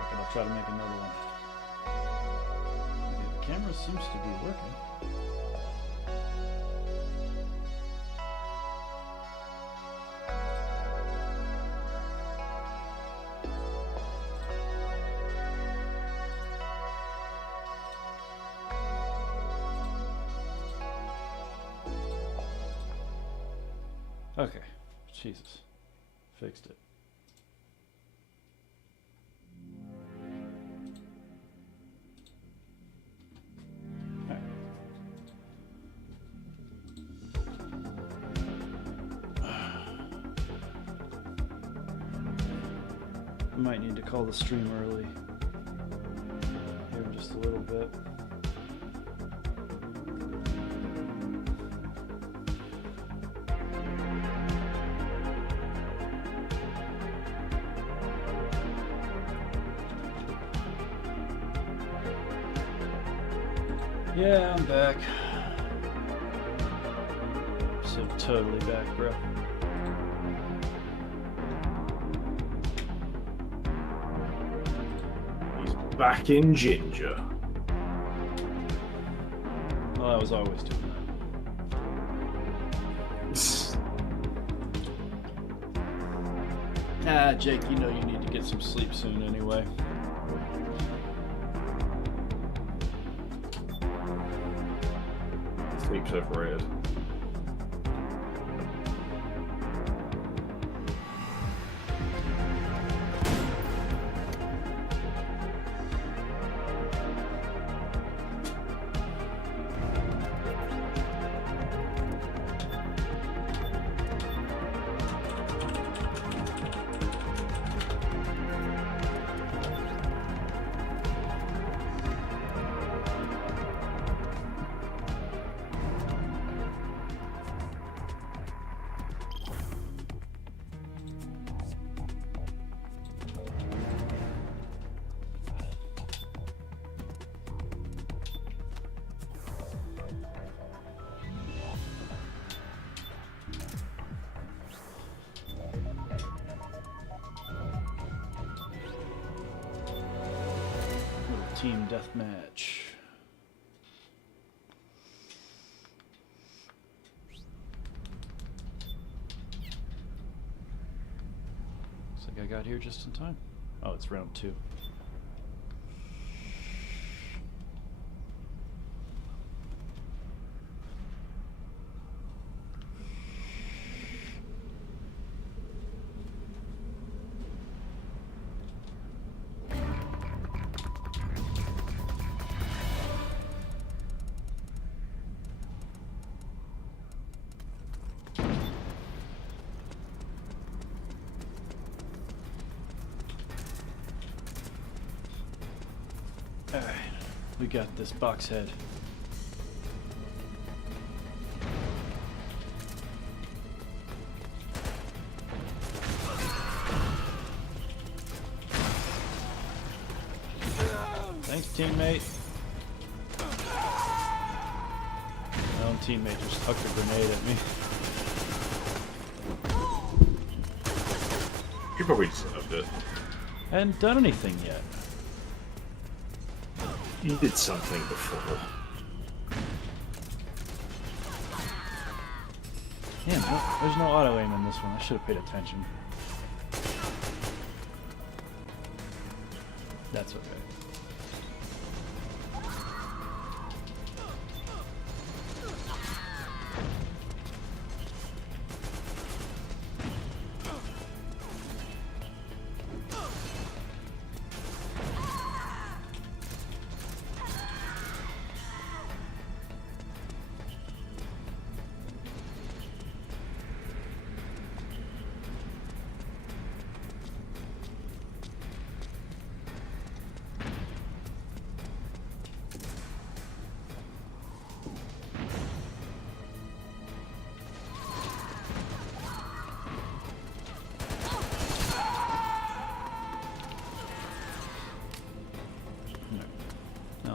Okay, I'll try to make another one. Okay, the camera seems to be working. Okay, Jesus, fixed it. All right. I might need to call the stream early here in just a little bit. Yeah, I'm back. So totally back, bro. He's back in Ginger. Well, I was always doing that. Jake, you know you need to get some sleep soon anyway. Sleep's overrated. Team deathmatch. Looks like I got here just in time. Oh, it's round 2. Alright, we got this box head. Thanks, teammate. My own teammate just hucked a grenade at me. You probably deserved it. Hadn't done anything yet. You did something before. Damn, there's no auto aim in this one. I should have paid attention. That's okay.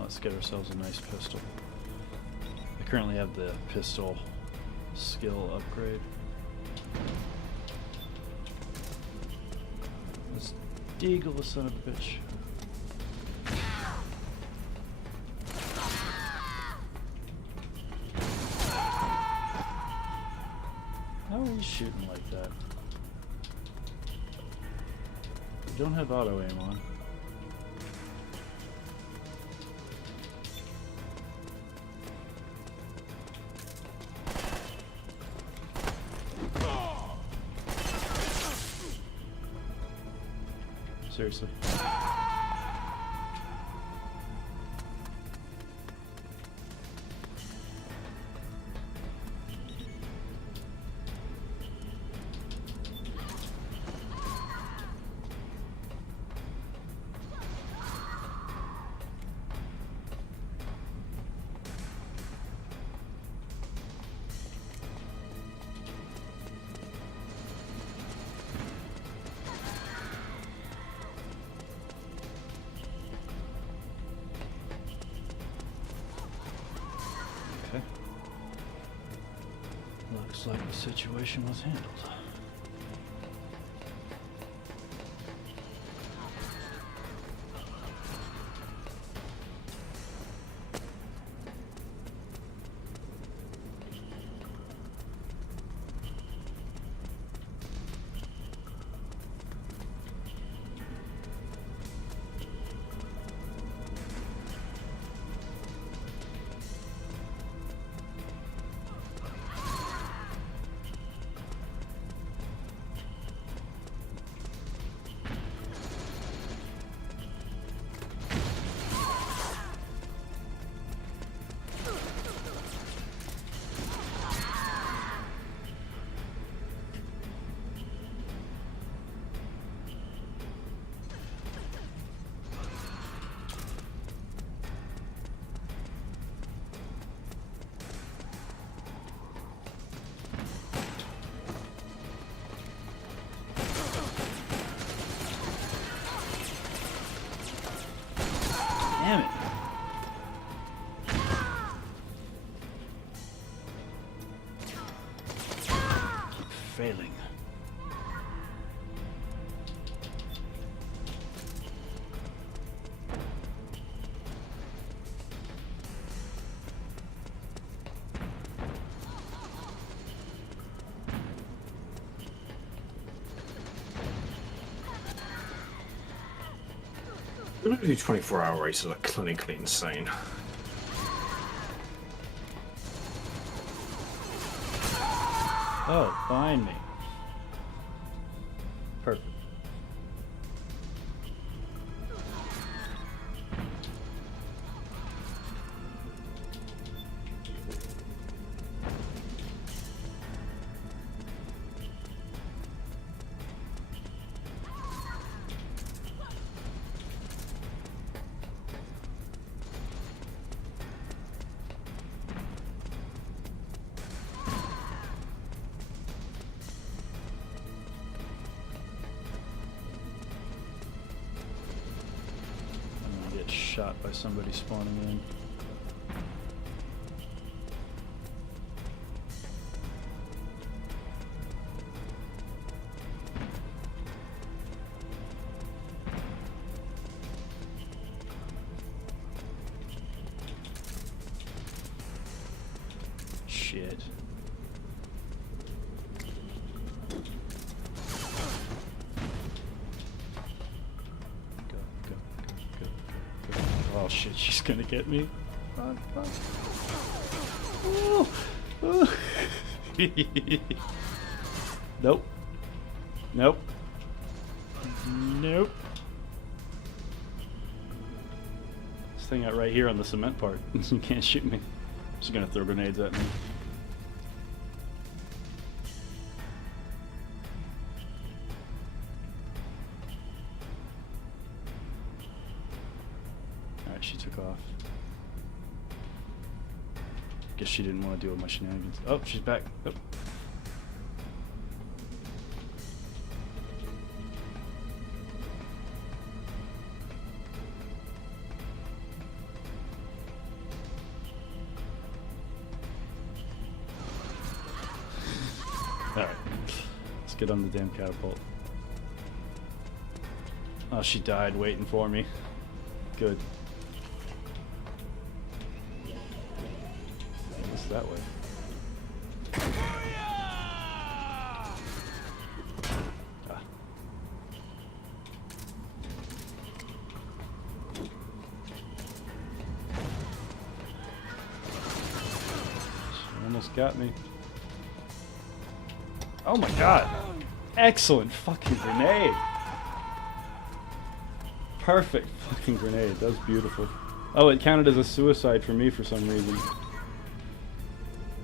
Let's get ourselves a nice pistol. I currently have the pistol skill upgrade. This deagle, the son of a bitch. How are you shooting like that? You don't have auto aim on. Seriously. Looks like the situation was handled. Damn it. Keep failing. Literally 24-hour races are clinically insane. Oh, behind me. Perfect. Shot by somebody spawning in. Shit. shit, she's gonna get me. Fuck, fuck. Ooh. Ooh. Nope. Nope. Nope. This thing out right here on the cement part. You can't shoot me. She's gonna throw grenades at me. Alright, she took off. Guess she didn't want to deal with my shenanigans. Oh, she's back. Oh. Alright. Let's get on the damn catapult. Oh, she died waiting for me. Good. What's that way? Ah. She almost got me. Oh my god! Excellent fucking grenade! Perfect fucking grenade. That was beautiful. Oh, it counted as a suicide for me for some reason.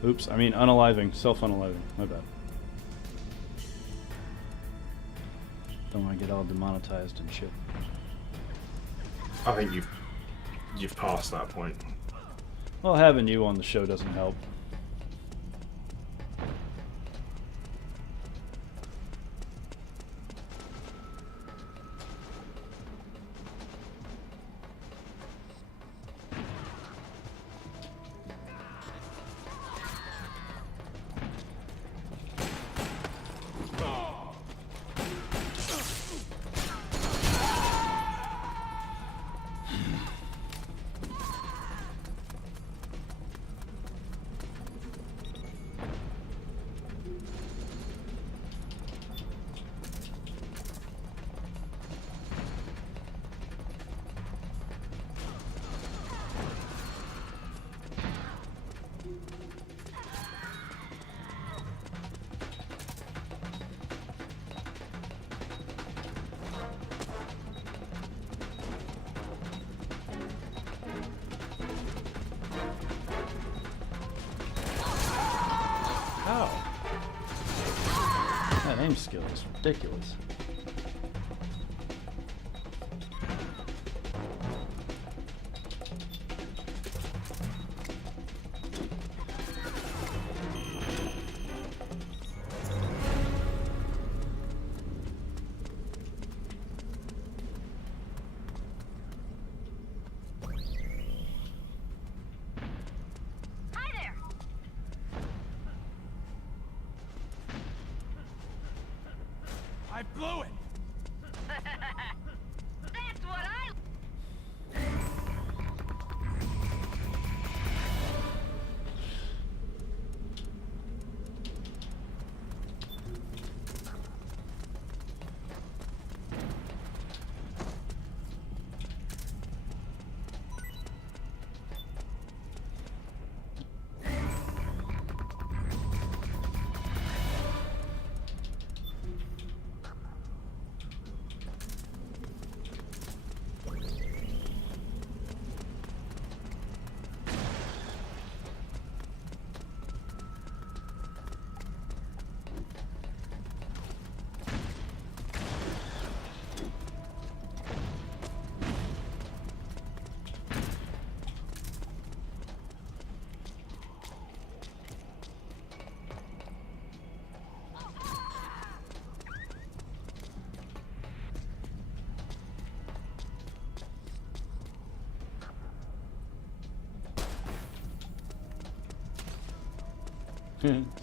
Oops, I mean unaliving. Self-unaliving. My bad. Don't want to get all demonetized and shit. I think you've passed that point. Well, having you on the show doesn't help. How? That aim skill is ridiculous. I blew it! That's what I...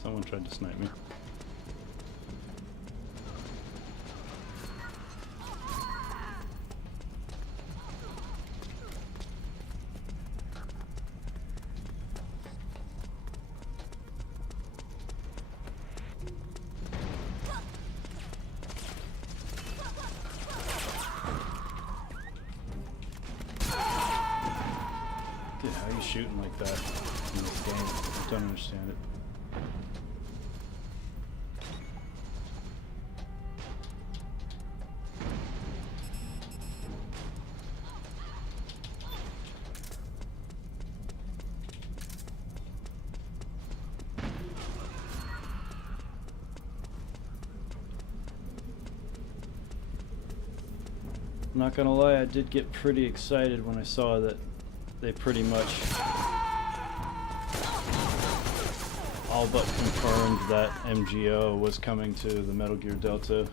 Someone tried to snipe me. shooting like that in this game. I don't understand it. I'm not gonna lie, I did get pretty excited when I saw that they pretty much all but confirmed that MGO was coming to the Metal Gear Delta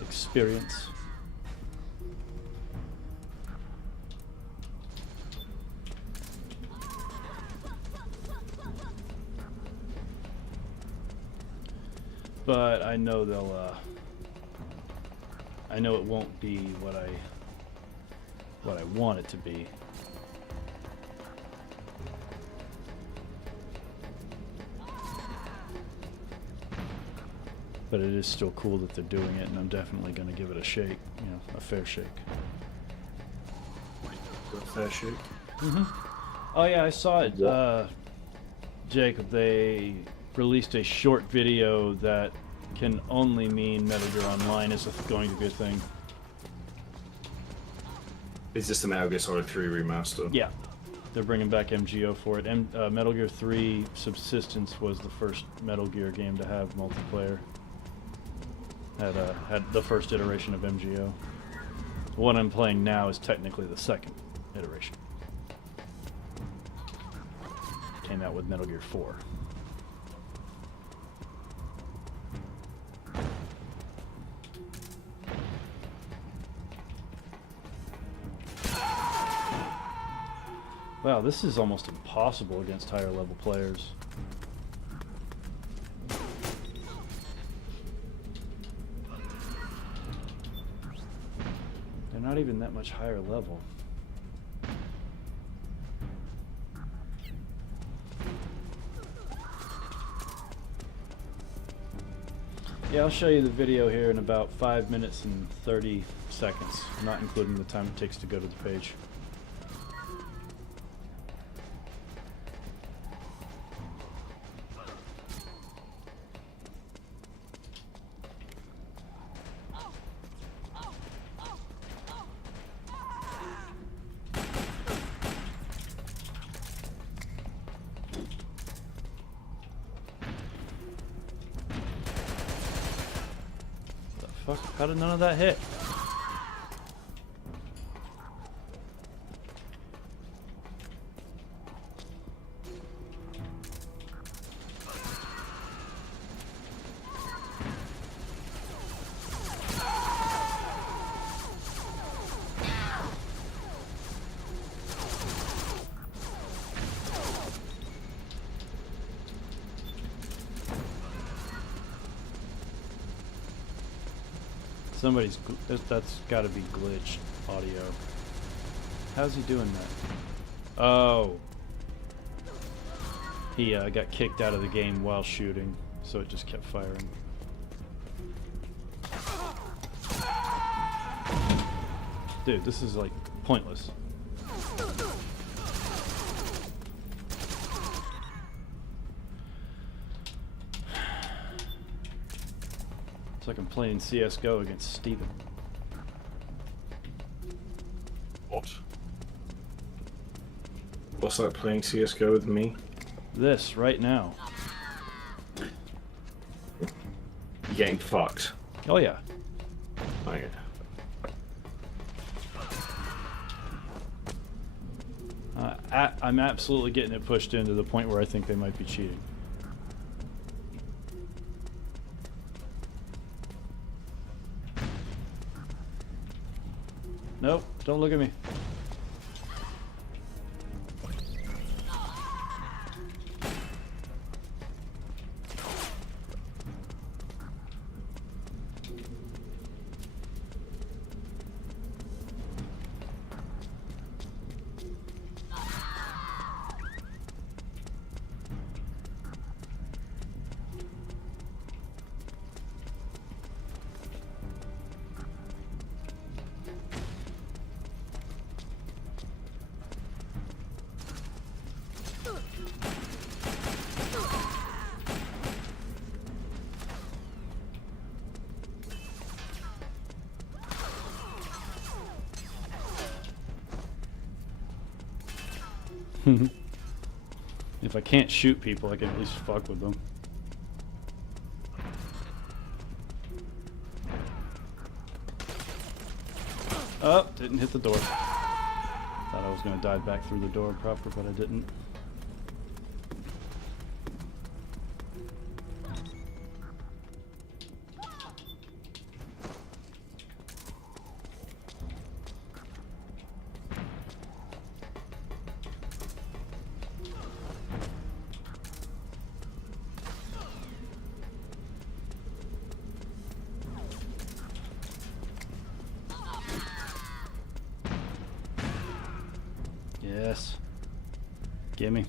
experience. But I know they'll I know it won't be what I want it to be. But it is still cool that they're doing it, and I'm definitely going to give it a shake, you know, a fair shake. A fair shake? Oh yeah, I saw it, Jacob. They released a short video that can only mean Metal Gear Online is going to be a thing. Is this the Metal Gear Solid 3 remaster? Yeah, they're bringing back MGO for it. Metal Gear 3 Subsistence was the first Metal Gear game to have multiplayer. Had the first iteration of MGO. The one I'm playing now is technically the second iteration. Came out with Metal Gear 4. Wow, this is almost impossible against higher level players. They're not even that much higher level. Yeah, I'll show you the video here in about 5 minutes and 30 seconds, not including the time it takes to go to the page. Fuck, how did none of that hit? Somebody's that's got to be glitched audio. How's he doing that? Oh, he got kicked out of the game while shooting, so it just kept firing. Dude, this is like pointless. It's like I'm playing CSGO against Steven. What? What's like playing CSGO with me? This, right now. You're getting fucked. Oh yeah. Oh yeah. I'm absolutely getting it pushed in to the point where I think they might be cheating. Nope, don't look at me. If I can't shoot people, I can at least fuck with them. Oh, didn't hit the door. Thought I was gonna dive back through the door proper, but I didn't. Yes. Gimme.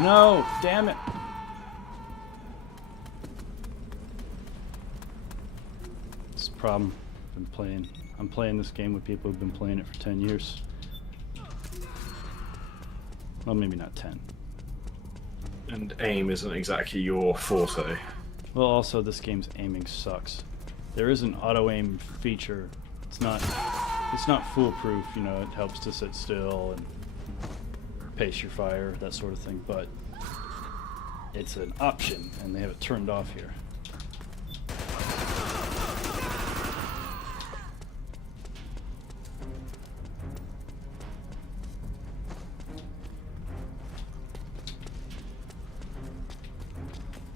No, damn it. It's a problem. I'm playing this game with people who've been playing it for 10 years. Well, maybe not 10. And aim isn't exactly your forte. Well, also this game's aiming sucks. There is an auto aim feature. It's not foolproof, you know, it helps to sit still and pace your fire, that sort of thing, but it's an option and they have it turned off here.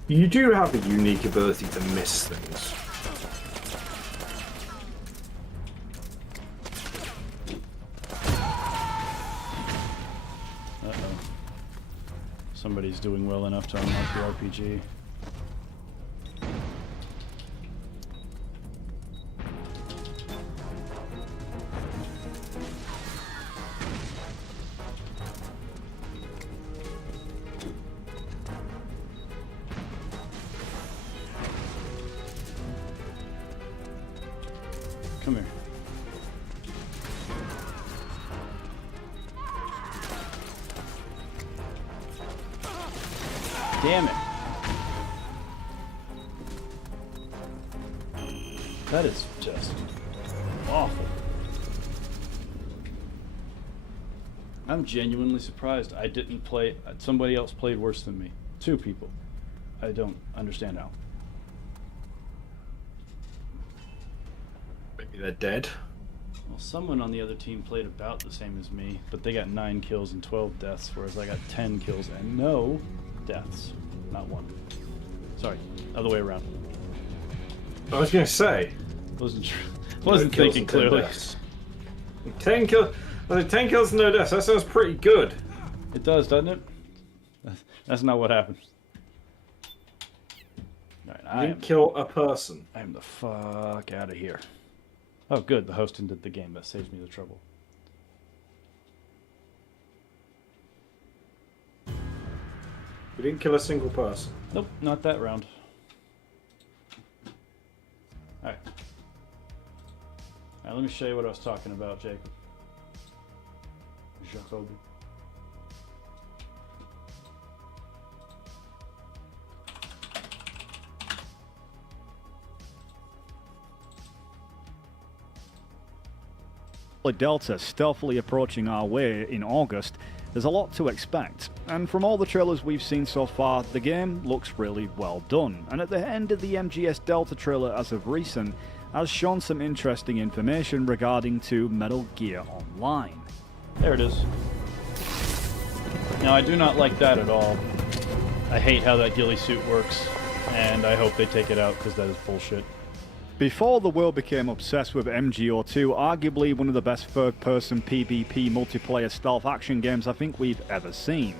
You do have a unique ability to miss things. Uh-oh. Somebody's doing well enough to unlock the RPG. Come here. Damn it. That is just awful. I'm genuinely surprised I didn't play. Somebody else played worse than me. 2 people. I don't understand how. Maybe they're dead. Well, someone on the other team played about the same as me, but they got 9 kills and 12 deaths, whereas I got 10 kills and no deaths. Not 1. Sorry, other way around. I was going to say. Wasn't thinking clearly. 10 kills. 10 kills and no deaths. That sounds pretty good. It does, doesn't it? That's not what happened. Right, I didn't kill a person. I am the fuck out of here. Oh, good. The host ended the game. That saves me the trouble. You didn't kill a single person. Nope, not that round. Alright. Alright, let me show you what I was talking about, Jacob. Jacob. Delta stealthily approaching our way in August, there's a lot to expect, and from all the trailers we've seen so far, the game looks really well done, and at the end of the MGS Delta trailer as of recent, has shown some interesting information regarding to Metal Gear Online. There it is. Now, I do not like that at all. I hate how that ghillie suit works, and I hope they take it out because that is bullshit. Before the world became obsessed with MGO2, arguably one of the best third-person PvP multiplayer stealth action games I think we've ever seen.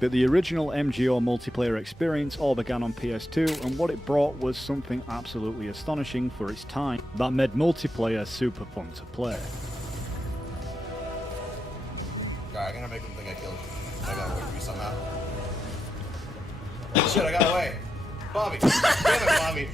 But the original MGO multiplayer experience all began on PS2, and what it brought was something absolutely astonishing for its time that made multiplayer super fun to play. Alright, I'm gonna make them think I killed you. I got away from you somehow. Shit, I got away. Bobby. Damn it, Bobby.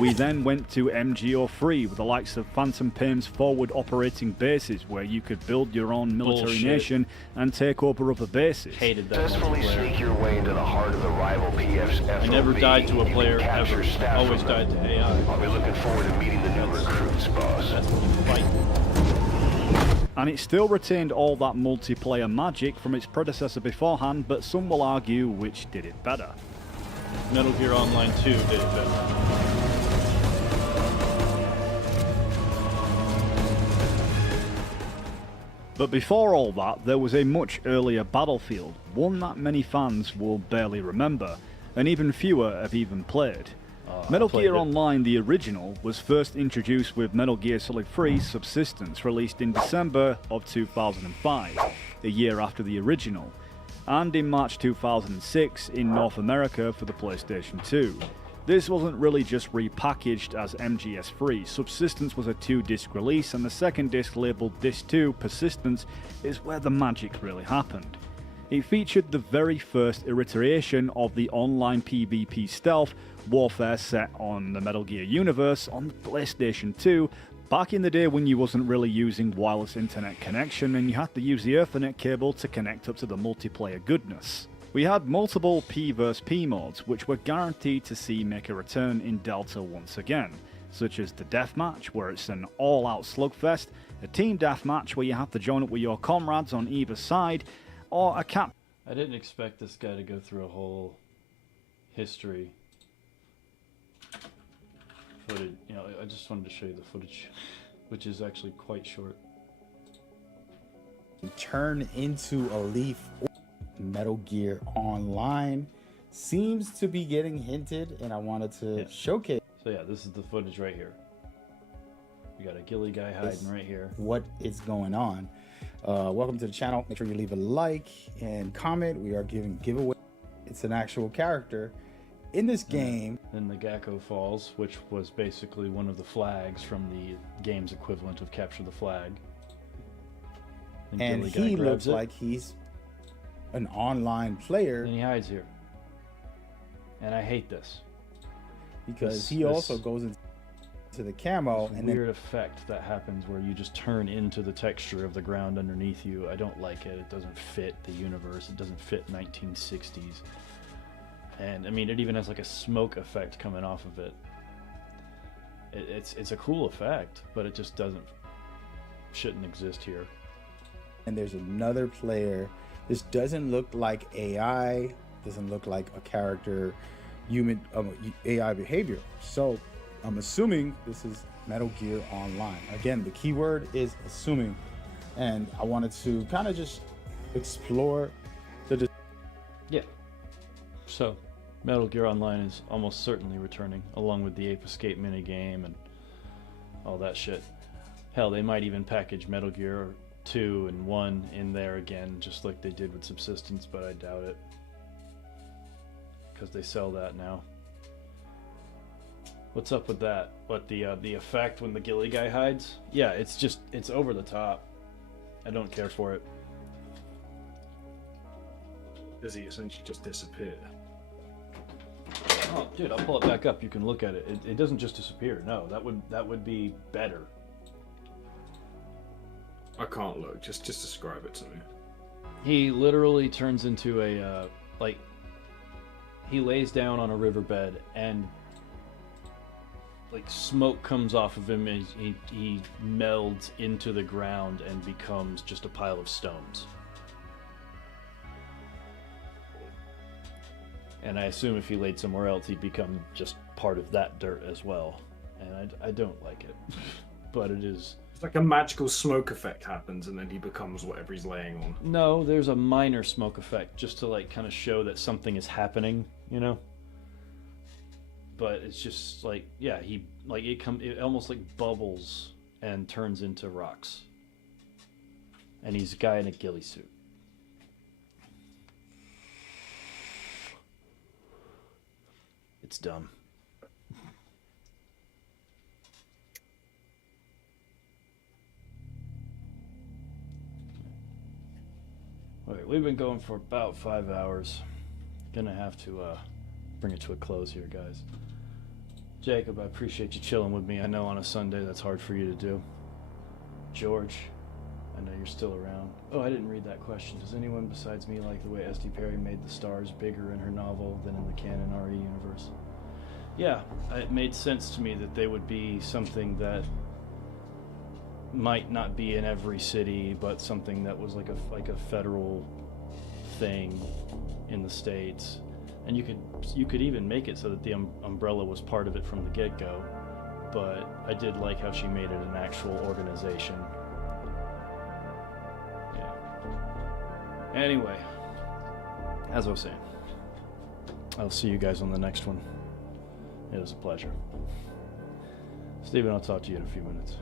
We then went to MGO3 with the likes of Phantom Pain's forward operating bases, where you could build your own military Bullshit. nation and take over other bases. Hated that Successfully sneak multiplayer. your way into the heart of the rival PF's FOB. I never died to a You player can capture ever. staff Always from them. died to AI. I'll be looking forward to meeting the new recruits, boss. That's when you fight. And it still retained all that multiplayer magic from its predecessor beforehand, but some will argue which did it better. Metal Gear Online 2 did it better. But before all that, there was a much earlier Battlefield, one that many fans will barely remember, and even fewer have even played. Metal played Gear it. Online, the original, was first introduced with Metal Gear Solid 3 Subsistence, released in December of 2005, a year after the original, and in March 2006 in North America for the PlayStation 2. This wasn't really just repackaged as MGS3. Subsistence was a 2-disc release, and the second disc, labelled Disc 2 Persistence, is where the magic really happened. It featured the very first iteration of the online PvP stealth warfare set on the Metal Gear universe on the PlayStation 2, back in the day when you wasn't really using wireless internet connection and you had to use the Ethernet cable to connect up to the multiplayer goodness. We had multiple P vs P modes, which were guaranteed to see make a return in Delta once again, such as the Deathmatch, where it's an all-out slugfest, a Team Deathmatch where you have to join up with your comrades on either side, or a cap. I didn't expect this guy to go through a whole history footage. You know, I just wanted to show you the footage, which is actually quite short. Turn into a leaf. Metal Gear Online seems to be getting hinted, and I wanted to showcase. So yeah, this is the footage right here. You got a ghillie guy hiding right here. What is going on? Welcome to the channel. Make sure you leave a like and comment. We are giving giveaway. It's an actual character in this game. Then the Gakko falls, which was basically one of the flags from the game's equivalent of Capture the Flag. And he looks like he's an online player. And he hides here. And I hate this. Because he also goes into the camo and weird effect that happens where you just turn into the texture of the ground underneath you. I don't like it. It doesn't fit the universe. It doesn't fit 1960s. And I mean, it even has like a smoke effect coming off of it. It's a cool effect, but it just shouldn't exist here. And there's another player. This doesn't look like AI. Doesn't look like a character, human AI behavior. So I'm assuming this is Metal Gear Online. Again, the keyword is assuming, and I wanted to kind of just explore the. Yeah. So, Metal Gear Online is almost certainly returning, along with the Ape Escape minigame and all that shit. Hell, they might even package Metal Gear 2 and 1 in there again, just like they did with Subsistence, but I doubt it. Because they sell that now. What's up with that? What, the effect when the ghillie guy hides? Yeah, it's over the top. I don't care for it. Does he essentially just disappear? Oh, dude, I'll pull it back up. You can look at it. It doesn't just disappear. No, that would be better. I can't look. Just describe it to me. He literally turns into a he lays down on a riverbed and like smoke comes off of him and he melds into the ground and becomes just a pile of stones. And I assume if he laid somewhere else, he'd become just part of that dirt as well. And I don't like it, but it is. It's like a magical smoke effect happens, and then he becomes whatever he's laying on. No, there's a minor smoke effect just to like kind of show that something is happening, you know. But it's just like, yeah, it almost like bubbles and turns into rocks. And he's a guy in a ghillie suit. It's dumb. Alright, we've been going for about 5 hours. gonna have to bring it to a close here, guys. Jacob, I appreciate you chilling with me. I know on a Sunday that's hard for you to do. George, I know you're still around. Oh, I didn't read that question. Does anyone besides me like the way S.D. Perry made the stars bigger in her novel than in the canon RE universe? Yeah, it made sense to me that they would be something that might not be in every city, but something that was like a federal thing in the States. And you could even make it so that the umbrella was part of it from the get-go. But I did like how she made it an actual organization. Yeah. Anyway, as I was saying, I'll see you guys on the next one. It was a pleasure. Steven, I'll talk to you in a few minutes.